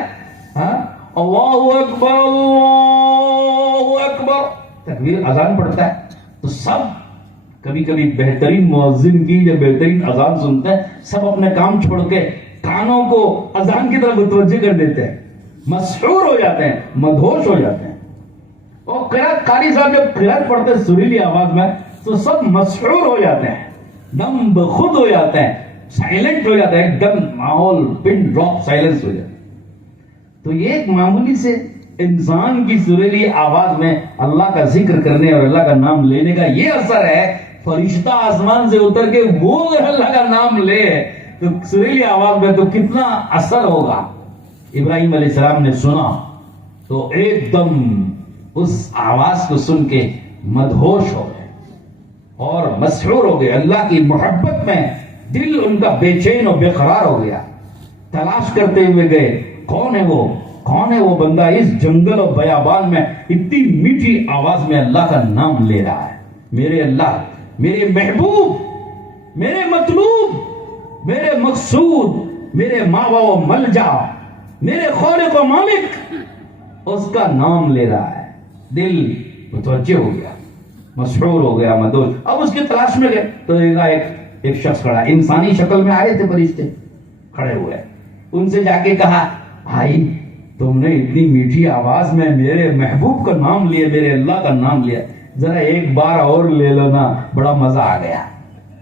اللہ اکبر اللہ اکبر، تکبیر، اذان پڑھتا ہے، تو سب کبھی کبھی بہترین مؤذن کی جب بہترین اذان سنتے ہیں سب اپنے کام چھوڑ کے کانوں کو اذان کی طرف متوجہ کر دیتے ہیں، مسحور ہو جاتے ہیں، مدہوش ہو جاتے ہیں۔ اور قرات قاری صاحب جب قرات پڑھتے ہیں سریلی آواز میں تو سب مسحور ہو جاتے ہیں، دم بخود ہو جاتے ہیں، سائلنٹ ہو جاتا ہے، ایک دم ماحول پن ڈراپ سائلنس ہو جاتا ہے۔ تو یہ ایک معمولی سے انسان کی سریلی آواز میں اللہ کا ذکر کرنے اور اللہ کا نام لینے کا یہ اثر ہے، فرشتہ آسمان سے اتر کے وہ اگر اللہ کا نام لے تو سریلی آواز میں تو کتنا اثر ہوگا۔ ابراہیم علیہ السلام نے سنا تو ایک دم اس آواز کو سن کے مدہوش ہو گئے اور مسحور ہو گئے، اللہ کی محبت میں دل ان کا بے چین اور بے قرار ہو گیا۔ تلاش کرتے ہوئے گئے، کون ہے وہ بندہ اس جنگل اور بیابان میں اتنی میٹھی آواز میں اللہ کا نام لے رہا ہے؟ میرے اللہ، میرے محبوب، میرے مطلوب، میرے مقصود، میرے ماوا و ملجا، میرے خالق و مالک، اس کا نام لے رہا ہے۔ دل متوجہ ہو گیا، مسحور ہو گیا، مدہوش۔ اب اس کی تلاش میں گئے تو ایک شخص کھڑا، انسانی شکل میں آئے تھے فرشتے، کھڑے ہوئے، ان سے جا کے کہا بھائی تم نے اتنی میٹھی آواز میں میرے محبوب کا نام لیا، میرے اللہ کا نام لیا، ذرا ایک بار اور لے لو نا، بڑا مزہ آ گیا،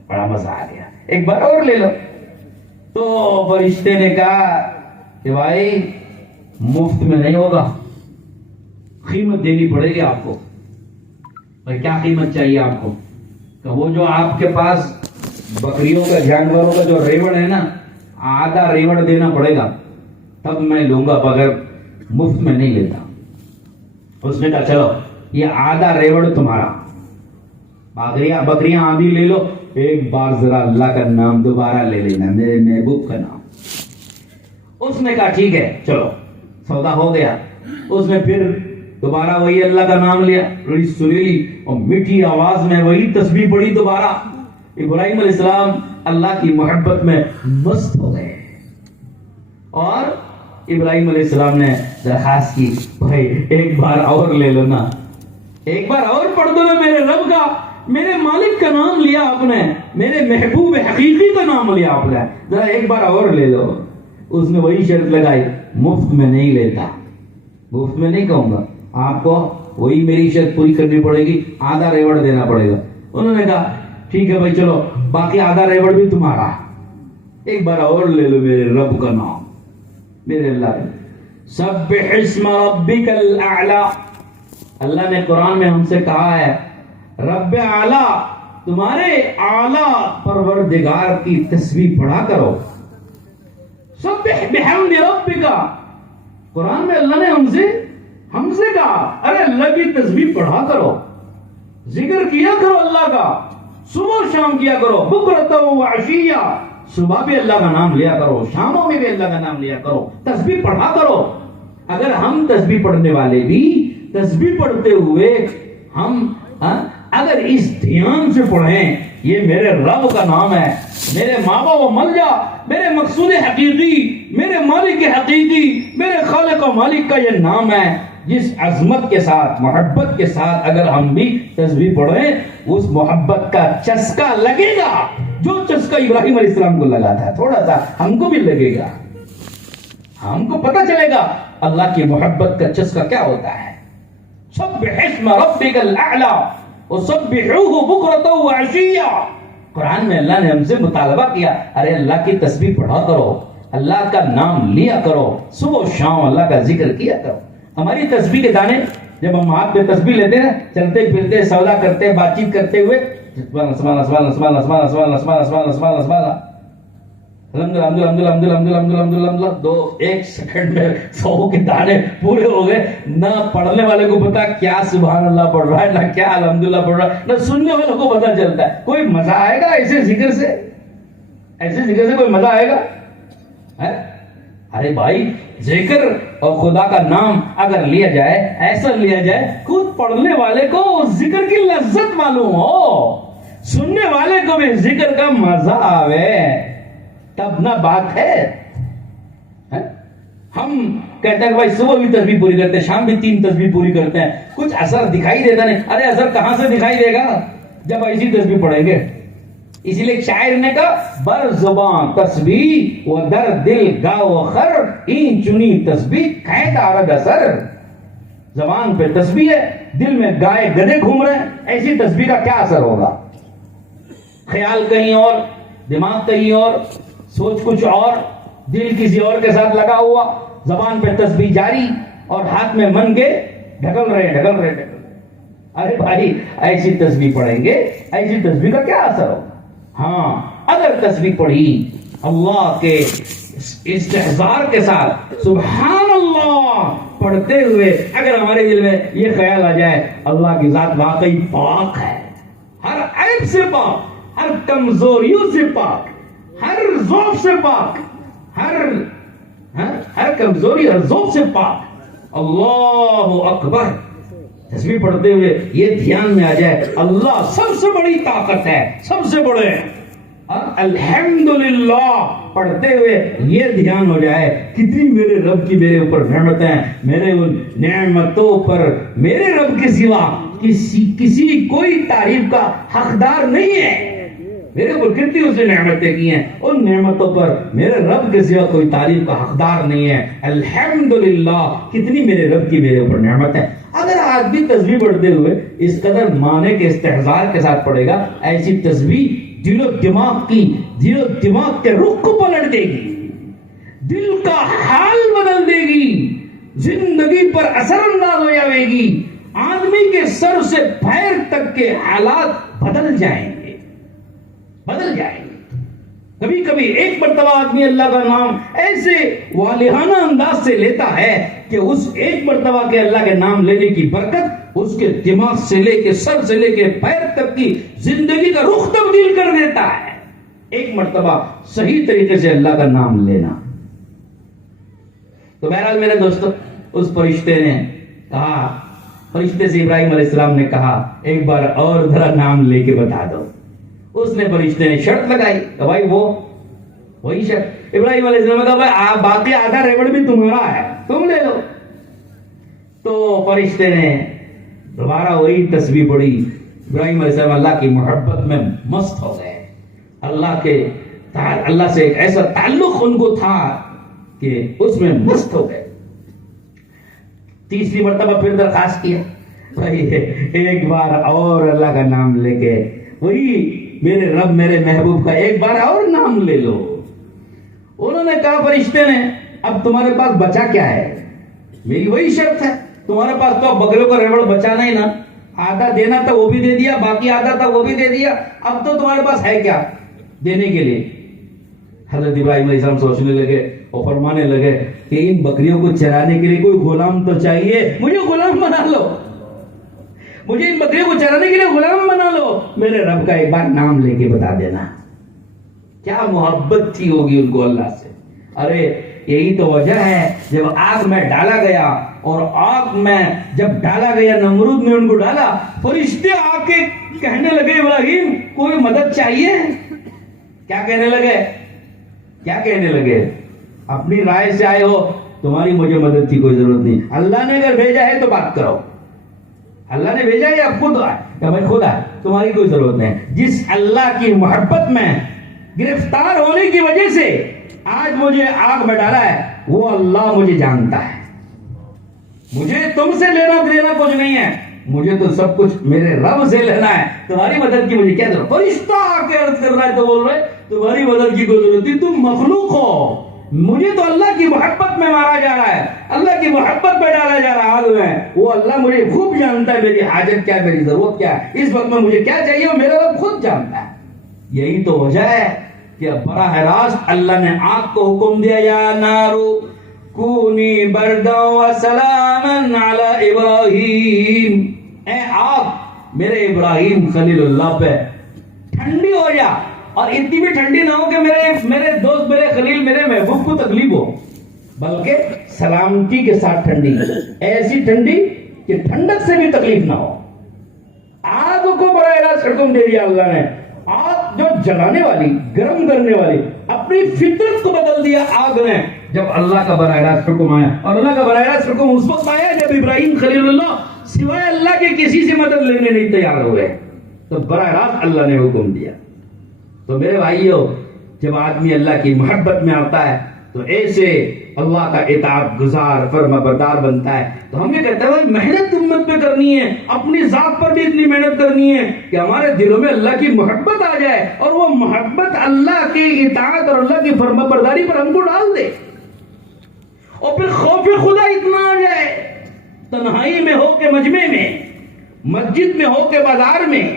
بڑا مزہ آ گیا، ایک بار اور لے لو۔ تو فرشتے نے کہا کہ بھائی مفت میں نہیں ہوگا, قیمت دینی پڑے گی آپ کو. بھائی کیا قیمت چاہیے آپ کو؟ کہ وہ جو آپ کے پاس بکریوں کا, جانوروں کا جو ریوڑ ہے نا, آدھا ریوڑ دینا پڑے گا تب میں لوں گا, بغیر مفت میں نہیں لیتا. اس نے کہا چلو یہ آدھا ریوڑ تمہارا, بکریاں آدھی لے لو, ایک بار ذرا اللہ کا نام دوبارہ لے لینا, میرے محبوب کا نام. اس نے کہا ٹھیک ہے چلو, سودا ہو گیا. اس نے پھر دوبارہ وہی اللہ کا نام لیا, بڑی سریلی اور میٹھی آواز میں وہی تسبیح پڑھی دوبارہ. ابراہیم علیہ السلام اللہ کی محبت میں مست ہو گئے, اور ابراہیم علیہ السلام نے درخواست کی, بھائی ایک بار اور لے لو نا, ایک بار اور پڑھ دو نا, میرے رب کا, میرے مالک کا نام لیا آپ نے, میرے محبوب حقیقی کا نام لیا آپ نے, ذرا ایک بار اور لے لو. اس نے وہی شرط لگائی, مفت میں نہیں لیتا, مفت میں نہیں کہوں گا, آپ کو وہی میری شرط پوری کرنی پڑے گی, آدھا ریوڑ دینا پڑے گا. انہوں نے کہا ٹھیک ہے بھائی چلو, باقی آدھا ریوڑ بھی تمہارا, ایک بار اور لے لو میرے رب کا نام, میرے اللہ. سبح اسم ربک الاعلی, اللہ نے قرآن میں ہم سے کہا ہے رب اعلی, تمہارے اعلی پروردگار کی تسبیح پڑھا کرو. سبح بحمد ربک, قرآن میں اللہ نے ہم سے کہا ارے اللہ کی تسبیح پڑھا کرو, ذکر کیا کرو اللہ کا, صبح و شام کیا کرو, بکرۃ و عشیہ, صبح بھی اللہ کا نام لیا کرو, شاموں میں بھی اللہ کا نام لیا کرو, تسبیح پڑھا کرو. اگر ہم تسبیح پڑھنے والے بھی تسبیح پڑھتے ہوئے ہم اگر اس دھیان سے پڑھیں, یہ میرے رب کا نام ہے, میرے مابا و ملجا, میرے مقصود حقیقی, میرے مالک حقیقی, میرے خالق و مالک کا یہ نام ہے, جس عظمت کے ساتھ, محبت کے ساتھ اگر ہم بھی تسبیح پڑھیں, اس محبت کا چسکا لگے گا جو چسکا ابراہیم علیہ السلام کو لگا تھا, تھوڑا سا ہم کو بھی لگے گا, ہم کو پتہ چلے گا اللہ کی محبت کا چسکا کیا ہوتا ہے. سبح اسم ربک الاعلی وسبحوہ بکرۃ وعشیہ. قرآن میں اللہ نے ہم سے مطالبہ کیا, ارے اللہ کی تسبیح پڑھا کرو, اللہ کا نام لیا کرو, صبح و شام اللہ کا ذکر کیا کرو. ہماری تسبیح کے دانے, جب ہم ہاتھ پہ تسبیح لیتے ہیں, چلتے پھرتے, سودا کرتے, بات چیت کرتے ہوئے, دو ایک سیکنڈ میں 100 کے دانے پورے ہو گئے. نہ پڑھنے والے کو پتا کیا سبحان اللہ پڑھ رہا ہے, نہ کیا الحمدللہ پڑھ رہا ہے, نہ سننے والوں کو پتا چلتا ہے. کوئی مزہ آئے گا ایسے ذکر سے؟ ایسے ذکر سے کوئی مزہ آئے گا؟ ارے بھائی, ذکر اور خدا کا نام اگر لیا جائے, ایسا لیا جائے خود پڑھنے والے کو ذکر کی لذت معلوم ہو, سننے والے کو بھی ذکر کا مزہ آوے, تب نہ بات ہے. ہم کہتے ہیں بھائی صبح بھی تسبیح پوری کرتے ہیں, شام بھی 3 تسبیح پوری کرتے ہیں, کچھ اثر دکھائی دیتا نہیں. ارے اثر کہاں سے دکھائی دے گا جب ایسی تسبیح پڑھیں گے. اسی لیے شاعر نے کہا بر زبان تسبیح و در دل گا و خر, این چنی تسبیح قید آرد اثر. زبان پہ تسبیح ہے, دل میں گائے گدے گھوم رہے ہیں, ایسی تسبیح کا کیا اثر ہوگا؟ خیال کہیں اور, دماغ کہیں اور, سوچ کچھ اور, دل کسی اور کے ساتھ لگا ہوا, زبان پہ تسبیح جاری اور ہاتھ میں من کے ڈھکل رہے. ارے بھائی ایسی تسبیح پڑھیں گے, ایسی تسبیح کا کیا اثر ہوگا؟ ہاں اگر تسبیح پڑھی اللہ کے استحضار کے ساتھ, سبحان اللہ پڑھتے ہوئے, اگر ہمارے دل میں یہ خیال آ جائے اللہ کی ذات واقعی پاک ہے, ہر عیب سے پاک, ہر کمزوریوں سے پاک, ہر ضعف سے پاک, ہر کمزوری, ہر ضعف سے پاک, اللہ اکبر. تسبیح پڑھتے ہوئے یہ دھیان میں آ جائے اللہ سب سے بڑی طاقت ہے, سب سے بڑے, الحمدللہ پڑھتے ہوئے یہ دھیان ہو جائے کتنی میرے رب کی میرے اوپر نعمتیں ہیں, میرے ان نعمتوں پر میرے رب کے سوا کسی کوئی تعریف کا حقدار نہیں ہے. میرے اوپر کتنی اس نے نعمتیں کی ہیں, ان نعمتوں پر میرے رب کے سوا کوئی تعریف کا حقدار نہیں ہے. الحمدللہ کتنی میرے رب کی میرے اوپر نعمت ہے. اگر آج بھی تسبیح پڑھتے ہوئے اس قدر معنی کے استحضار کے ساتھ پڑھے گا, ایسی تسبیح دل و دماغ کے رخ کو پلٹ دے گی, دل کا حال بدل دے گی, زندگی پر اثر انداز ہو جائے گی. آدمی کے سر سے پیر تک کے حالات بدل جائیں گے، بدل جائیں گے. کبھی کبھی ایک مرتبہ آدمی اللہ کا نام ایسے والہانہ انداز سے لیتا ہے کہ اس ایک مرتبہ کے اللہ کے نام لینے کی برکت اس کے دماغ سے لے کے سر سے لے کے پیر تک کی زندگی کا رخ تبدیل کر دیتا ہے. ایک مرتبہ صحیح طریقے سے اللہ کا نام لینا. تو بہرحال میرے دوستو، اس فرشتے نے کہا، فرشتے سے ابراہیم علیہ السلام نے کہا ایک بار اور ذرا نام لے کے بتا دو. اس نے فرشتے نے شرط لگائی کہ بھائی وہی شرط. ابراہیم علیہ السلام نے کہا بھائی باقی آدھا ریوڑ بھی تمہارا ہے، تم لے لو. تو فرشتے نے دوبارہ وہی تسبیح پڑھی. ابراہیم علیہ السلام اللہ کی محبت میں مست ہو گئے. اللہ سے ایک ایسا تعلق ان کو تھا کہ اس میں مست ہو گئے. تیسری مرتبہ پھر درخواست کیا بھائی ایک بار اور اللہ کا نام لے کے وہی میرے رب میرے محبوب کا ایک بار اور نام لے لو. انہوں نے کہا فرشتے نے اب تمہارے پاس بچا کیا ہے؟ میری وہی شرط ہے، تمہارے پاس تو بکروں کا ریوڑ بچا نہیں نا، آدھا دینا تھا وہ بھی دے دیا، باقی آدھا تھا وہ بھی دے دیا، اب تو تمہارے پاس ہے کیا دینے کے لیے؟ حضرت ابراہیم علیہ السلام سوچنے لگے اور فرمانے لگے کہ ان بکریوں کو چرانے کے لیے کوئی غلام تو چاہیے، مجھے غلام بنا لو، مجھے ان بکریوں کو چرانے کے لیے غلام بنا لو، میرے رب کا ایک بار نام لے کے بتا دینا. کیا محبت تھی ہوگی ان کو اللہ سے. ارے یہی تو وجہ ہے جب آگ میں ڈالا گیا، اور آگ میں جب ڈالا گیا نمرود نے ان کو ڈالا، فرشتے آ کے کہنے لگے ابراہیم کوئی مدد چاہیے. کیا کہنے لگے؟ کیا کہنے لگے؟ اپنی رائے سے آئے ہو، تمہاری مجھے مدد کی کوئی ضرورت نہیں، اللہ نے اگر بھیجا ہے تو بات کرو. اللہ نے بھیجا ہے یا خود آئے کہ میں خود آئے، تمہاری کوئی ضرورت نہیں. جس اللہ کی محبت میں گرفتار ہونے کی وجہ سے آج مجھے آگ میں ڈالا ہے، وہ اللہ مجھے جانتا ہے. مجھے تم سے لینا دینا کچھ نہیں ہے، مجھے تو سب کچھ میرے رب سے لینا ہے. تمہاری مدد کی مجھے کیا ضرورت؟ فرشتہ آ کے عرض کر رہا ہے تو بول رہے تمہاری مدد کی کوئی ضرورت نہیں، تم مخلوق ہو. مجھے تو اللہ کی محبت میں مارا جا رہا ہے، اللہ کی محبت میں ڈالا جا رہا ہے آگ میں. وہ اللہ مجھے خوب جانتا ہے میری حاجت کیا ہے، میری ضرورت کیا ہے، اس وقت میں مجھے کیا چاہیے وہ میرا رب خود جانتا ہے. یہی تو وجہ ہے کہ براہ راست اللہ نے آگ کو حکم دیا یا نارو کونی بردا وسلاما علی ابراہیم، اے آگ میرے ابراہیم خلیل اللہ پہ ٹھنڈی ہو جا، اور اتنی بھی ٹھنڈی نہ ہو کہ میرے دوست میرے خلیل میرے محبوب کو تکلیف ہو، بلکہ سلامتی کے ساتھ ٹھنڈی، ایسی ٹھنڈی کہ ٹھنڈک سے بھی تکلیف نہ ہو. آگ کو براہ راست حکم دے دیا اللہ نے. آگ جو جلانے والی گرم کرنے والی اپنی فطرت کو بدل دیا آگ نے جب اللہ کا براہ راست حکم آیا. اور اللہ کا براہ راست حکم اس وقت آیا جب ابراہیم خلیل اللہ سوائے اللہ کے کسی سے مدد لینے نہیں تیار ہوئے، تو براہ راست اللہ نے حکم دیا. تو میرے بھائیو، جب آدمی اللہ کی محبت میں آتا ہے تو ایسے اللہ کا اطاعت گزار فرما بردار بنتا ہے. تو ہم یہ کہتے ہیں محنت امت پہ کرنی ہے، اپنی ذات پر بھی اتنی محنت کرنی ہے کہ ہمارے دلوں میں اللہ کی محبت آ جائے، اور وہ محبت اللہ کی اطاعت اور اللہ کی فرما برداری پر ہم کو ڈال دے. اور پھر خوف خدا اتنا آ جائے، تنہائی میں ہو کے مجمع میں، مسجد میں ہو کے بازار میں،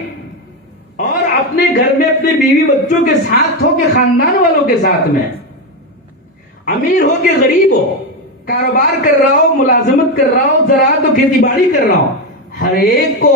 اور اپنے گھر میں اپنے بیوی بچوں کے ساتھ ہو کے خاندان والوں کے ساتھ میں، امیر ہو کے غریب ہو، کاروبار کر رہا ہو، ملازمت کر رہا ہو، زراعت و کھیتی باڑی کر رہا ہو، ہر ایک کو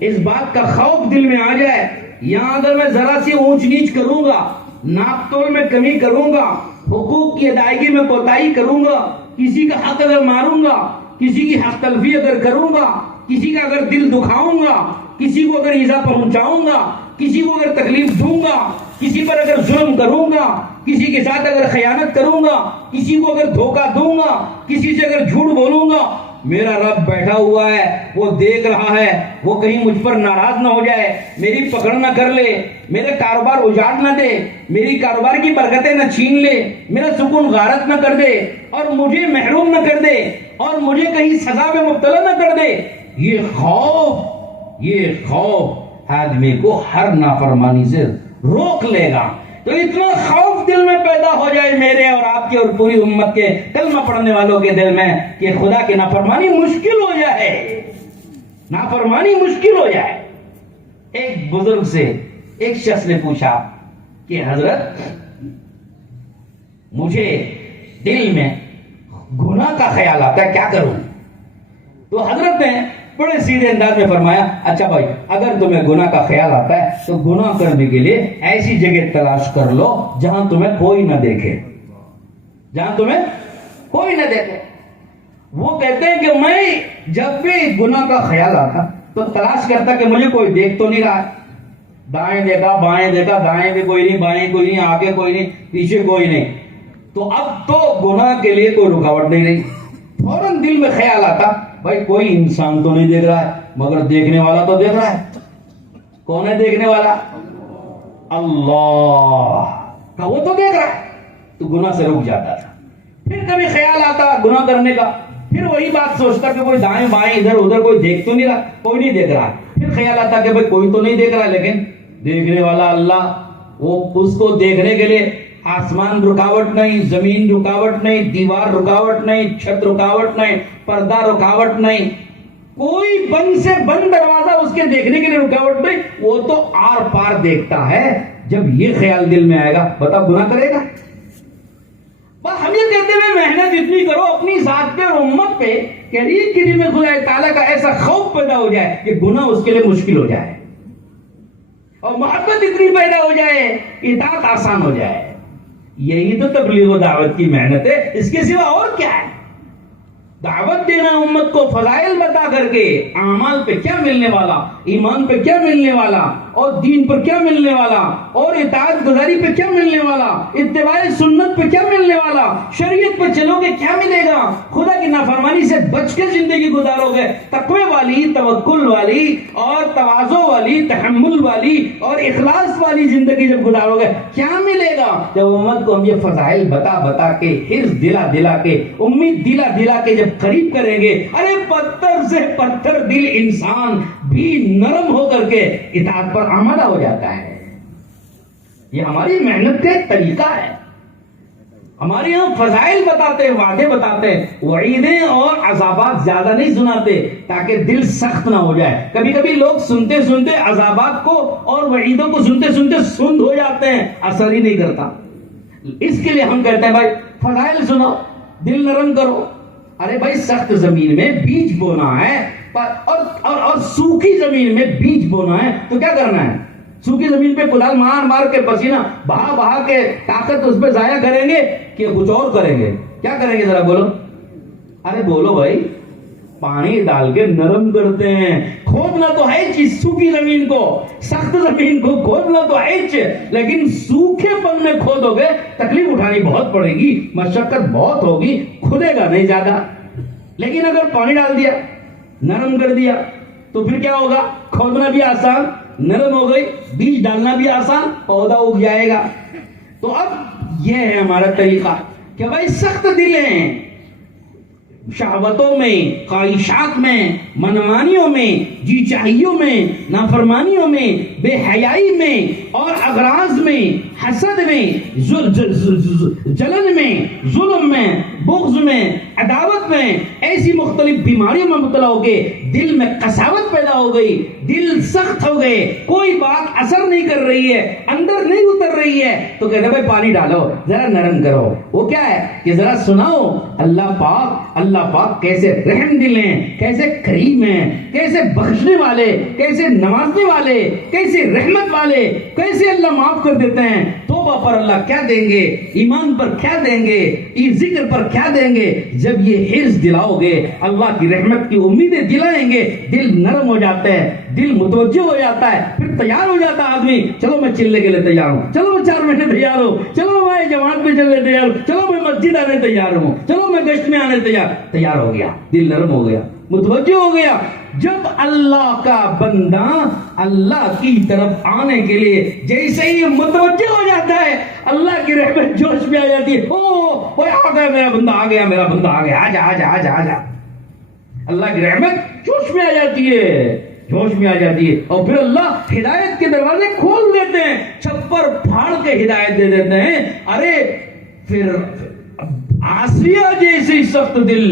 اس بات کا خوف دل میں آ جائے یہاں اگر میں ذرا سی اونچ نیچ کروں گا، ناپ تول میں کمی کروں گا، حقوق کی ادائیگی میں کوتاہی کروں گا، کسی کا حق اگر ماروں گا، کسی کی حق تلفی اگر کروں گا، کسی کا اگر دل دکھاؤں گا، کسی کو اگر ایذا پہنچاؤں گا، کسی کو اگر تکلیف دوں گا، کسی پر اگر ظلم کروں گا، کسی کے ساتھ اگر خیانت کروں گا، کسی کو اگر دھوکہ دوں گا، کسی سے اگر جھوٹ بولوں گا، میرا رب بیٹھا ہوا ہے، وہ دیکھ رہا ہے، وہ کہیں مجھ پر ناراض نہ ہو جائے، میری پکڑ نہ کر لے، میرے کاروبار اجاڑ نہ دے، میری کاروبار کی برکتیں نہ چھین لے، میرا سکون غارت نہ کر دے، اور مجھے محروم نہ کر دے، اور مجھے کہیں سزا میں مبتلا نہ کر دے. یہ خوف آدمی کو ہر نافرمانی سے روک لے گا. تو اتنا خوف دل میں پیدا ہو جائے میرے اور آپ کے اور پوری امت کے کلمہ پڑھنے والوں کے دل میں کہ خدا کی نافرمانی مشکل ہو جائے، نافرمانی مشکل ہو جائے۔ ایک بزرگ سے ایک شخص نے پوچھا کہ حضرت مجھے دل میں گناہ کا خیال آتا ہے، کیا کروں؟ تو حضرت نے بڑے سیدھے انداز میں فرمایا، اچھا بھائی اگر تمہیں گناہ کا خیال آتا ہے تو گناہ کرنے کے لیے ایسی جگہ تلاش کر لو جہاں تمہیں کوئی نہ دیکھے، جہاں تمہیں کوئی نہ دیکھے۔ وہ کہتے ہیں کہ میں جب بھی گناہ کا خیال آتا تو تلاش کرتا کہ مجھے کوئی دیکھ تو نہیں رہا ہے، دائیں دیکھا بائیں دیکھا، دائیں بھی کوئی نہیں، بائیں کوئی نہیں، آگے کوئی نہیں، پیچھے کوئی نہیں، تو اب تو گناہ کے لیے کوئی رکاوٹ نہیں رہی۔ فوراً دل میں خیال آتا بھائی کوئی انسان تو نہیں دیکھ رہا ہے، مگر دیکھنے والا تو دیکھ رہا ہے۔ کون ہے دیکھنے والا؟ اللہ کا، وہ تو دیکھ رہا ہے، تو گناہ سے رک جاتا تھا۔ پھر کبھی خیال آتا گناہ کرنے کا، پھر وہی بات سوچتا کہ کوئی دائیں بائیں ادھر ادھر کوئی دیکھ تو نہیں رہا، کوئی نہیں دیکھ رہا، پھر خیال آتا کہ بھائی کوئی تو نہیں دیکھ رہا، لیکن دیکھنے والا اللہ، وہ اس کو دیکھنے کے لیے آسمان رکاوٹ نہیں، زمین رکاوٹ نہیں، دیوار رکاوٹ نہیں، چھت رکاوٹ نہیں، پردہ رکاوٹ نہیں، کوئی بند سے بند دروازہ اس کے دیکھنے کے لیے رکاوٹ نہیں، وہ تو آر پار دیکھتا ہے۔ جب یہ خیال دل میں آئے گا بتا گناہ کرے گا؟ بس ہم یہ کہتے ہیں محنت اتنی کرو اپنی ذات پہ اور امت پہ کہ ایک کے دل میں خدا تعالیٰ کا ایسا خوف پیدا ہو جائے کہ گناہ اس کے لیے مشکل ہو جائے، اور محبت اتنی پیدا ہو جائے اطاعت آسان ہو جائے۔ یہی تو تبلیغ و دعوت کی محنت ہے، اس کے سوا اور کیا ہے؟ دعوت دینا امت کو، فضائل بتا کر کے اعمال پہ کیا ملنے والا، ایمان پہ کیا ملنے والا، اور دین پر کیا ملنے والا، اور اطاعت گزاری پہ کیا ملنے والا، اتباع سنت پہ کیا ملنے والا، شریعت پہ چلو گے کیا ملے گا، خدا کی نافرمانی سے بچ کے زندگی گزارو گے، تقوی والی، توکل والی اور تواضع والی، تحمل والی اور اخلاص والی زندگی جب گزارو گے کیا ملے گا؟ جب امت کو ہم یہ فضائل بتا بتا کے، حرص دلا دلا کے، امید دلا دلا کے جب قریب کریں گے، ارے پتھر سے پتھر دل انسان بھی نرم ہو کر کے اطاعت پر آمادہ ہو جاتا ہے۔ یہ ہماری محنت کا ایک طریقہ ہے۔ ہمارے یہاں فضائل بتاتے ہیں، وعدے بتاتے ہیں، وعیدیں اور عذابات زیادہ نہیں سناتے تاکہ دل سخت نہ ہو جائے۔ کبھی کبھی لوگ سنتے سنتے عذابات کو اور وعیدوں کو سنتے سنتے سند ہو جاتے ہیں، اثر ہی نہیں کرتا۔ اس کے لیے ہم کہتے ہیں بھائی فضائل سنو، دل نرم کرو۔ ارے بھائی سخت زمین میں بیج بونا ہے اور سوکھی زمین میں بیج بونا ہے تو کیا کرنا ہے؟ سوکھی زمین پہ کلال مار مار کے پسینہ بہا بہا کے طاقت اس پہ ضائع کریں گے کہ کچھ اور کریں گے؟ کیا کریں گے ذرا بولو؟ ارے بولو بھائی، پانی ڈال کے نرم کرتے ہیں۔ کھودنا تو ہے چیز سوکھی زمین کو، سخت زمین کو کھودنا تو ہے چیز، لیکن سوکھے پن میں کھودو گے تکلیف اٹھانی بہت پڑے گی، مشقت بہت ہوگی، کھدے گا نہیں زیادہ۔ لیکن اگر پانی ڈال دیا، نرم کر دیا تو پھر کیا ہوگا؟ کھودنا بھی آسان، نرم ہو گئی، بیج ڈالنا بھی آسان، پودا اگ جائے گا۔ تو اب یہ ہے ہمارا طریقہ کہ بھائی سخت دل ہیں، شہوتوں میں، خواہشات میں، منمانیوں میں، جی چاہیوں میں، نافرمانیوں میں، بے حیائی میں اور اغراض میں، حسد میں، جلن میں، ظلم میں، بغض میں، عداوت میں، ایسی مختلف بیماریوں میں مبتلا ہو گئے، دل میں قساوت پیدا ہو گئی، دل سخت ہو گئے، کوئی بات اثر نہیں کر رہی ہے، اندر نہیں اتر رہی ہے، تو کہتے ہیں بھائی پانی ڈالو، ذرا نرم کرو۔ وہ کیا ہے کہ ذرا سناؤ اللہ پاک کیسے رحم دل ہیں، کیسے کریم ہیں، کیسے بخشنے والے، کیسے نوازنے والے، کیسے رحمت والے، کیسے اللہ معاف کر دیتے ہیں۔ توبہ پر اللہ کیا دیں گے، ایمان پر کیا دیں گے، ذکر پر کیا دیں گے۔ جب یہ حرص دلاؤ گے، اللہ کی رحمت کی امیدیں دلائیں گے، دل نرم ہو جاتا ہے، دل متوجہ ہو جاتا ہے، پھر تیار ہو جاتا ہے آدمی، چلو میں چلنے کے لیے تیار ہوں، چلو میں 4 مہینے تیار ہوں، چلو میں جماعت میں چلنے تیار ہوں، چلو میں مسجد آنے تیار ہوں، چلو میں گشت میں آنے تیار ہو گیا، دل نرم ہو گیا، متوجہ ہو گیا۔ جب اللہ کا بندہ اللہ کی طرف آنے کے لیے جیسے ہی متوجہ ہو جاتا ہے، اللہ کی رحمت جوش میں آ جاتی ہے، او آ گیا میرا بندہ، آ گیا میرا بندہ، آ گیا، آجا آجا آجا آجا۔ اللہ کی رحمت جوش میں آ جاتی ہے، ہوش میں آ جاتی ہے اور پھر اللہ ہدایت کے دروازے کھول دیتے ہیں, چھپر پھاڑ کے ہدایت دے دیتے ہیں. ارے پھر آسیہ جیسی سخت دل,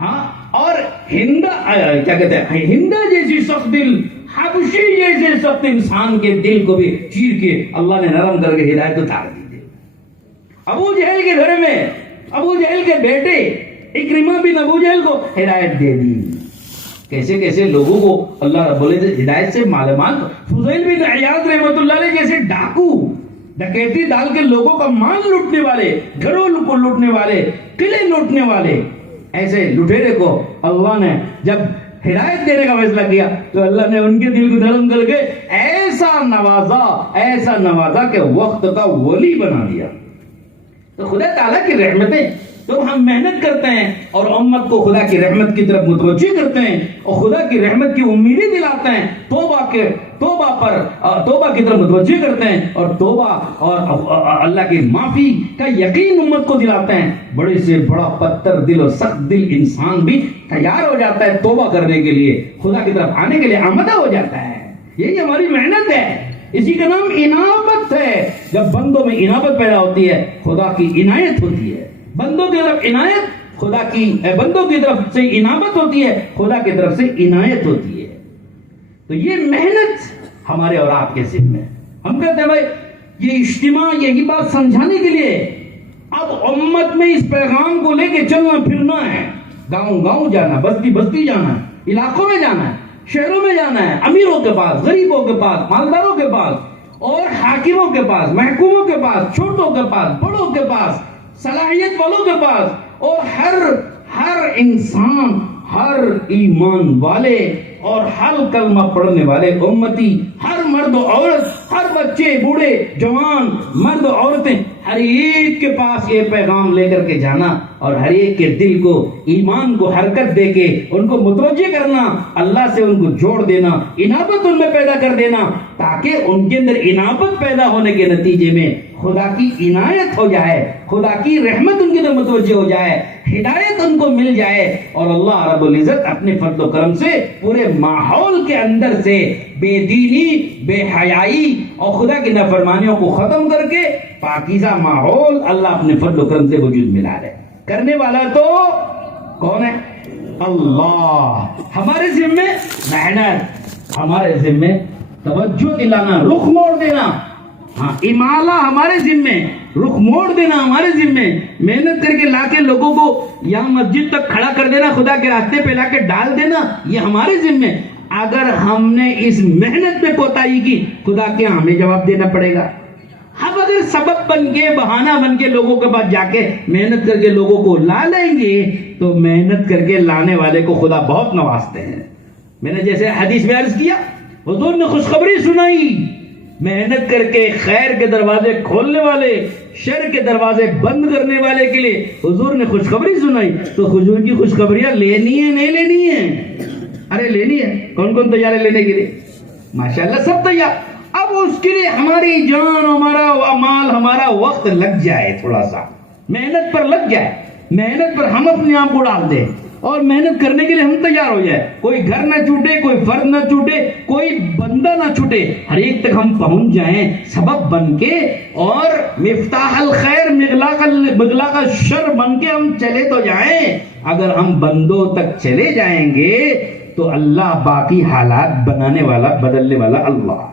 ہاں, اور کیا کہتے ہیں, ہندا جیسی سخت دل, حبشی جیسے سخت انسان کے دل کو بھی چیر کے اللہ نے نرم کر کے ہدایت اتار دی تھی. ابو جہل کے گھر میں ابو جہل کے بیٹے اکرمہ بن ابو جہل کو ہدایت دے دی. کیسے کیسے لوگوں کو اللہ رب العزت ہدایت سے مالامال. فضیل بن عیاض رحمۃ اللہ علیہ جیسے ڈاکو, ڈکیتی ڈال کے لوگوں کا مال لوٹنے والے, گھروں کو لوٹنے والے, قلعے لوٹنے والے, ایسے لٹیرے کو اللہ نے جب ہدایت دینے کا فیصلہ کیا تو اللہ نے ان کے دل کو نرم کر کے ایسا نوازا کہ وقت کا ولی بنا دیا. تو خدا تعالیٰ کی رحمتیں, تو ہم محنت کرتے ہیں اور امت کو خدا کی رحمت کی طرف متوجہ کرتے ہیں اور خدا کی رحمت کی امیدیں دلاتے ہیں, توبہ کی طرف متوجہ کرتے ہیں اور توبہ اور اللہ کی معافی کا یقین امت کو دلاتے ہیں. بڑے سے بڑا پتھر دل اور سخت دل انسان بھی تیار ہو جاتا ہے توبہ کرنے کے لیے, خدا کی طرف آنے کے لیے آمادہ ہو جاتا ہے. یہی ہماری محنت ہے, اسی کا نام انابت ہے. جب بندوں میں انابت پیدا ہوتی ہے خدا کی عنایت ہوتی ہے, بندوں کی طرف عنایت خدا کی, بندوں کی طرف سے انابت ہوتی ہے, خدا کی طرف سے عنایت ہوتی ہے. تو یہ محنت ہمارے اور آپ کے ذمہ ہے. ہم کہتے ہیں بھائی یہ اجتماع یہی بات سمجھانے کے لیے, اب امت میں اس پیغام کو لے کے چلنا پھرنا ہے, گاؤں گاؤں جانا, بستی بستی جانا ہے, علاقوں میں جانا ہے, شہروں میں جانا ہے, امیروں کے پاس, غریبوں کے پاس, مالداروں کے پاس اور حاکموں کے پاس, محکوموں کے پاس, چھوٹوں کے پاس, بڑوں کے پاس, صلاحیت والوں کے پاس, اور ہر انسان, ہر ایمان والے اور ہر کلمہ پڑھنے والے امتی, ہر مرد و عورت, ہر بچے, بوڑھے, جوان, مرد و عورتیں, ہر ایک کے پاس یہ پیغام لے کر کے جانا اور ہر ایک کے دل کو, ایمان کو حرکت دے کے ان کو متوجہ کرنا, اللہ سے ان کو جوڑ دینا, انابت ان میں پیدا کر دینا, تاکہ ان کے اندر انابت پیدا ہونے کے نتیجے میں خدا کی عنایت ہو جائے, خدا کی رحمت ان کے اندر متوجہ ہو جائے, ہدایت ان کو مل جائے اور اللہ رب العزت اپنے فضل و کرم سے پورے ماحول کے اندر سے بے دینی, بے حیائی اور خدا کی نافرمانیوں کو ختم کر کے پاکیزہ ماحول اللہ اپنے فضل و کرم سے وجود ملا دے. کرنے والا تو کون ہے؟ اللہ. ہمارے ذمے محنت, ہمارے ذمے توجہ دلانا, رخ موڑ دینا, ہاں امالہ ہمارے ذمے, رخ موڑ دینا ہمارے ذمے, محنت کر کے لا کے لوگوں کو یہاں مسجد تک کھڑا کر دینا, خدا کے راستے پہ لا کے ڈال دینا, یہ ہمارے ذمے. اگر ہم نے اس محنت میں کوتاہی کی خدا کے ہمیں جواب دینا پڑے گا. ہم اگر سبب بن کے, بہانہ بن کے لوگوں کے پاس جا کے محنت کر کے لوگوں کو لا لیں گے تو محنت کر کے لانے والے کو خدا بہت نوازتے ہیں. میں نے جیسے حدیث میں عرض کیا, حضور نے خوشخبری سنائی, محنت کر کے خیر کے دروازے کھولنے والے, شر کے دروازے بند کرنے والے کے لیے حضور نے خوشخبری سنائی. تو حضور کی خوشخبریاں لینی ہے نہیں لینی ہے؟ ارے لینی ہے. کون کون تیار ہے لینے کے لیے؟ ماشاءاللہ سب تیار. اب اس کے لیے ہماری جان, ہمارا مال, ہمارا وقت لگ جائے, تھوڑا سا محنت پر لگ جائے, محنت پر ہم اپنے آپ کو ڈال دیں اور محنت کرنے کے لیے ہم تیار ہو جائے. کوئی گھر نہ چھوٹے, کوئی فرد نہ چھوٹے, کوئی بندہ نہ چھوٹے, ہر ایک تک ہم پہنچ جائیں سبب بن کے, اور مفتاح الخیر مغلاق الشر بن کے ہم چلے تو جائیں. اگر ہم بندوں تک چلے جائیں گے تو اللہ باقی حالات بنانے والا, بدلنے والا اللہ.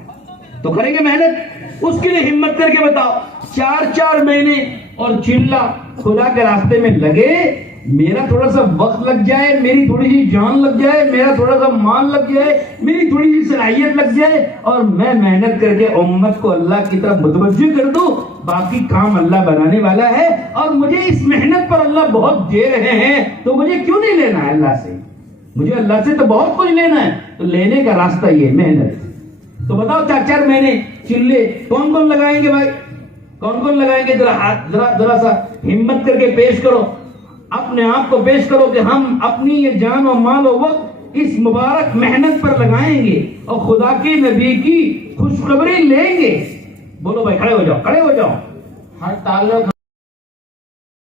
تو کریں گے محنت, اس کے لیے ہمت کر کے بتاؤ. 4 مہینے اور چلا خدا کے راستے میں لگے, میرا تھوڑا سا وقت لگ جائے, میری تھوڑی سی جان لگ جائے, میرا تھوڑا سا مال لگ جائے, میری تھوڑی سی صلاحیت لگ جائے, اور میں محنت کر کے امت کو اللہ کی طرف متوجہ کر دوں. باقی کام اللہ بنانے والا ہے, اور مجھے اس محنت پر اللہ بہت دے رہے ہیں تو مجھے کیوں نہیں لینا ہے اللہ سے؟ مجھے اللہ سے تو بہت کچھ لینا ہے. تو لینے کا راستہ یہ محنت. تو بتاؤ 4 مہینے چلے کون کون لگائیں گے بھائی؟ کون کون لگائیں گے؟ ذرا سا ہمت کر کے پیش کرو, اپنے آپ کو پیش کرو کہ ہم اپنی یہ جان و مال و وقت اس مبارک محنت پر لگائیں گے اور خدا کے نبی کی خوشخبری لیں گے. بولو بھائی, کھڑے ہو جاؤ, کھڑے ہو جاؤ. ہر تعلق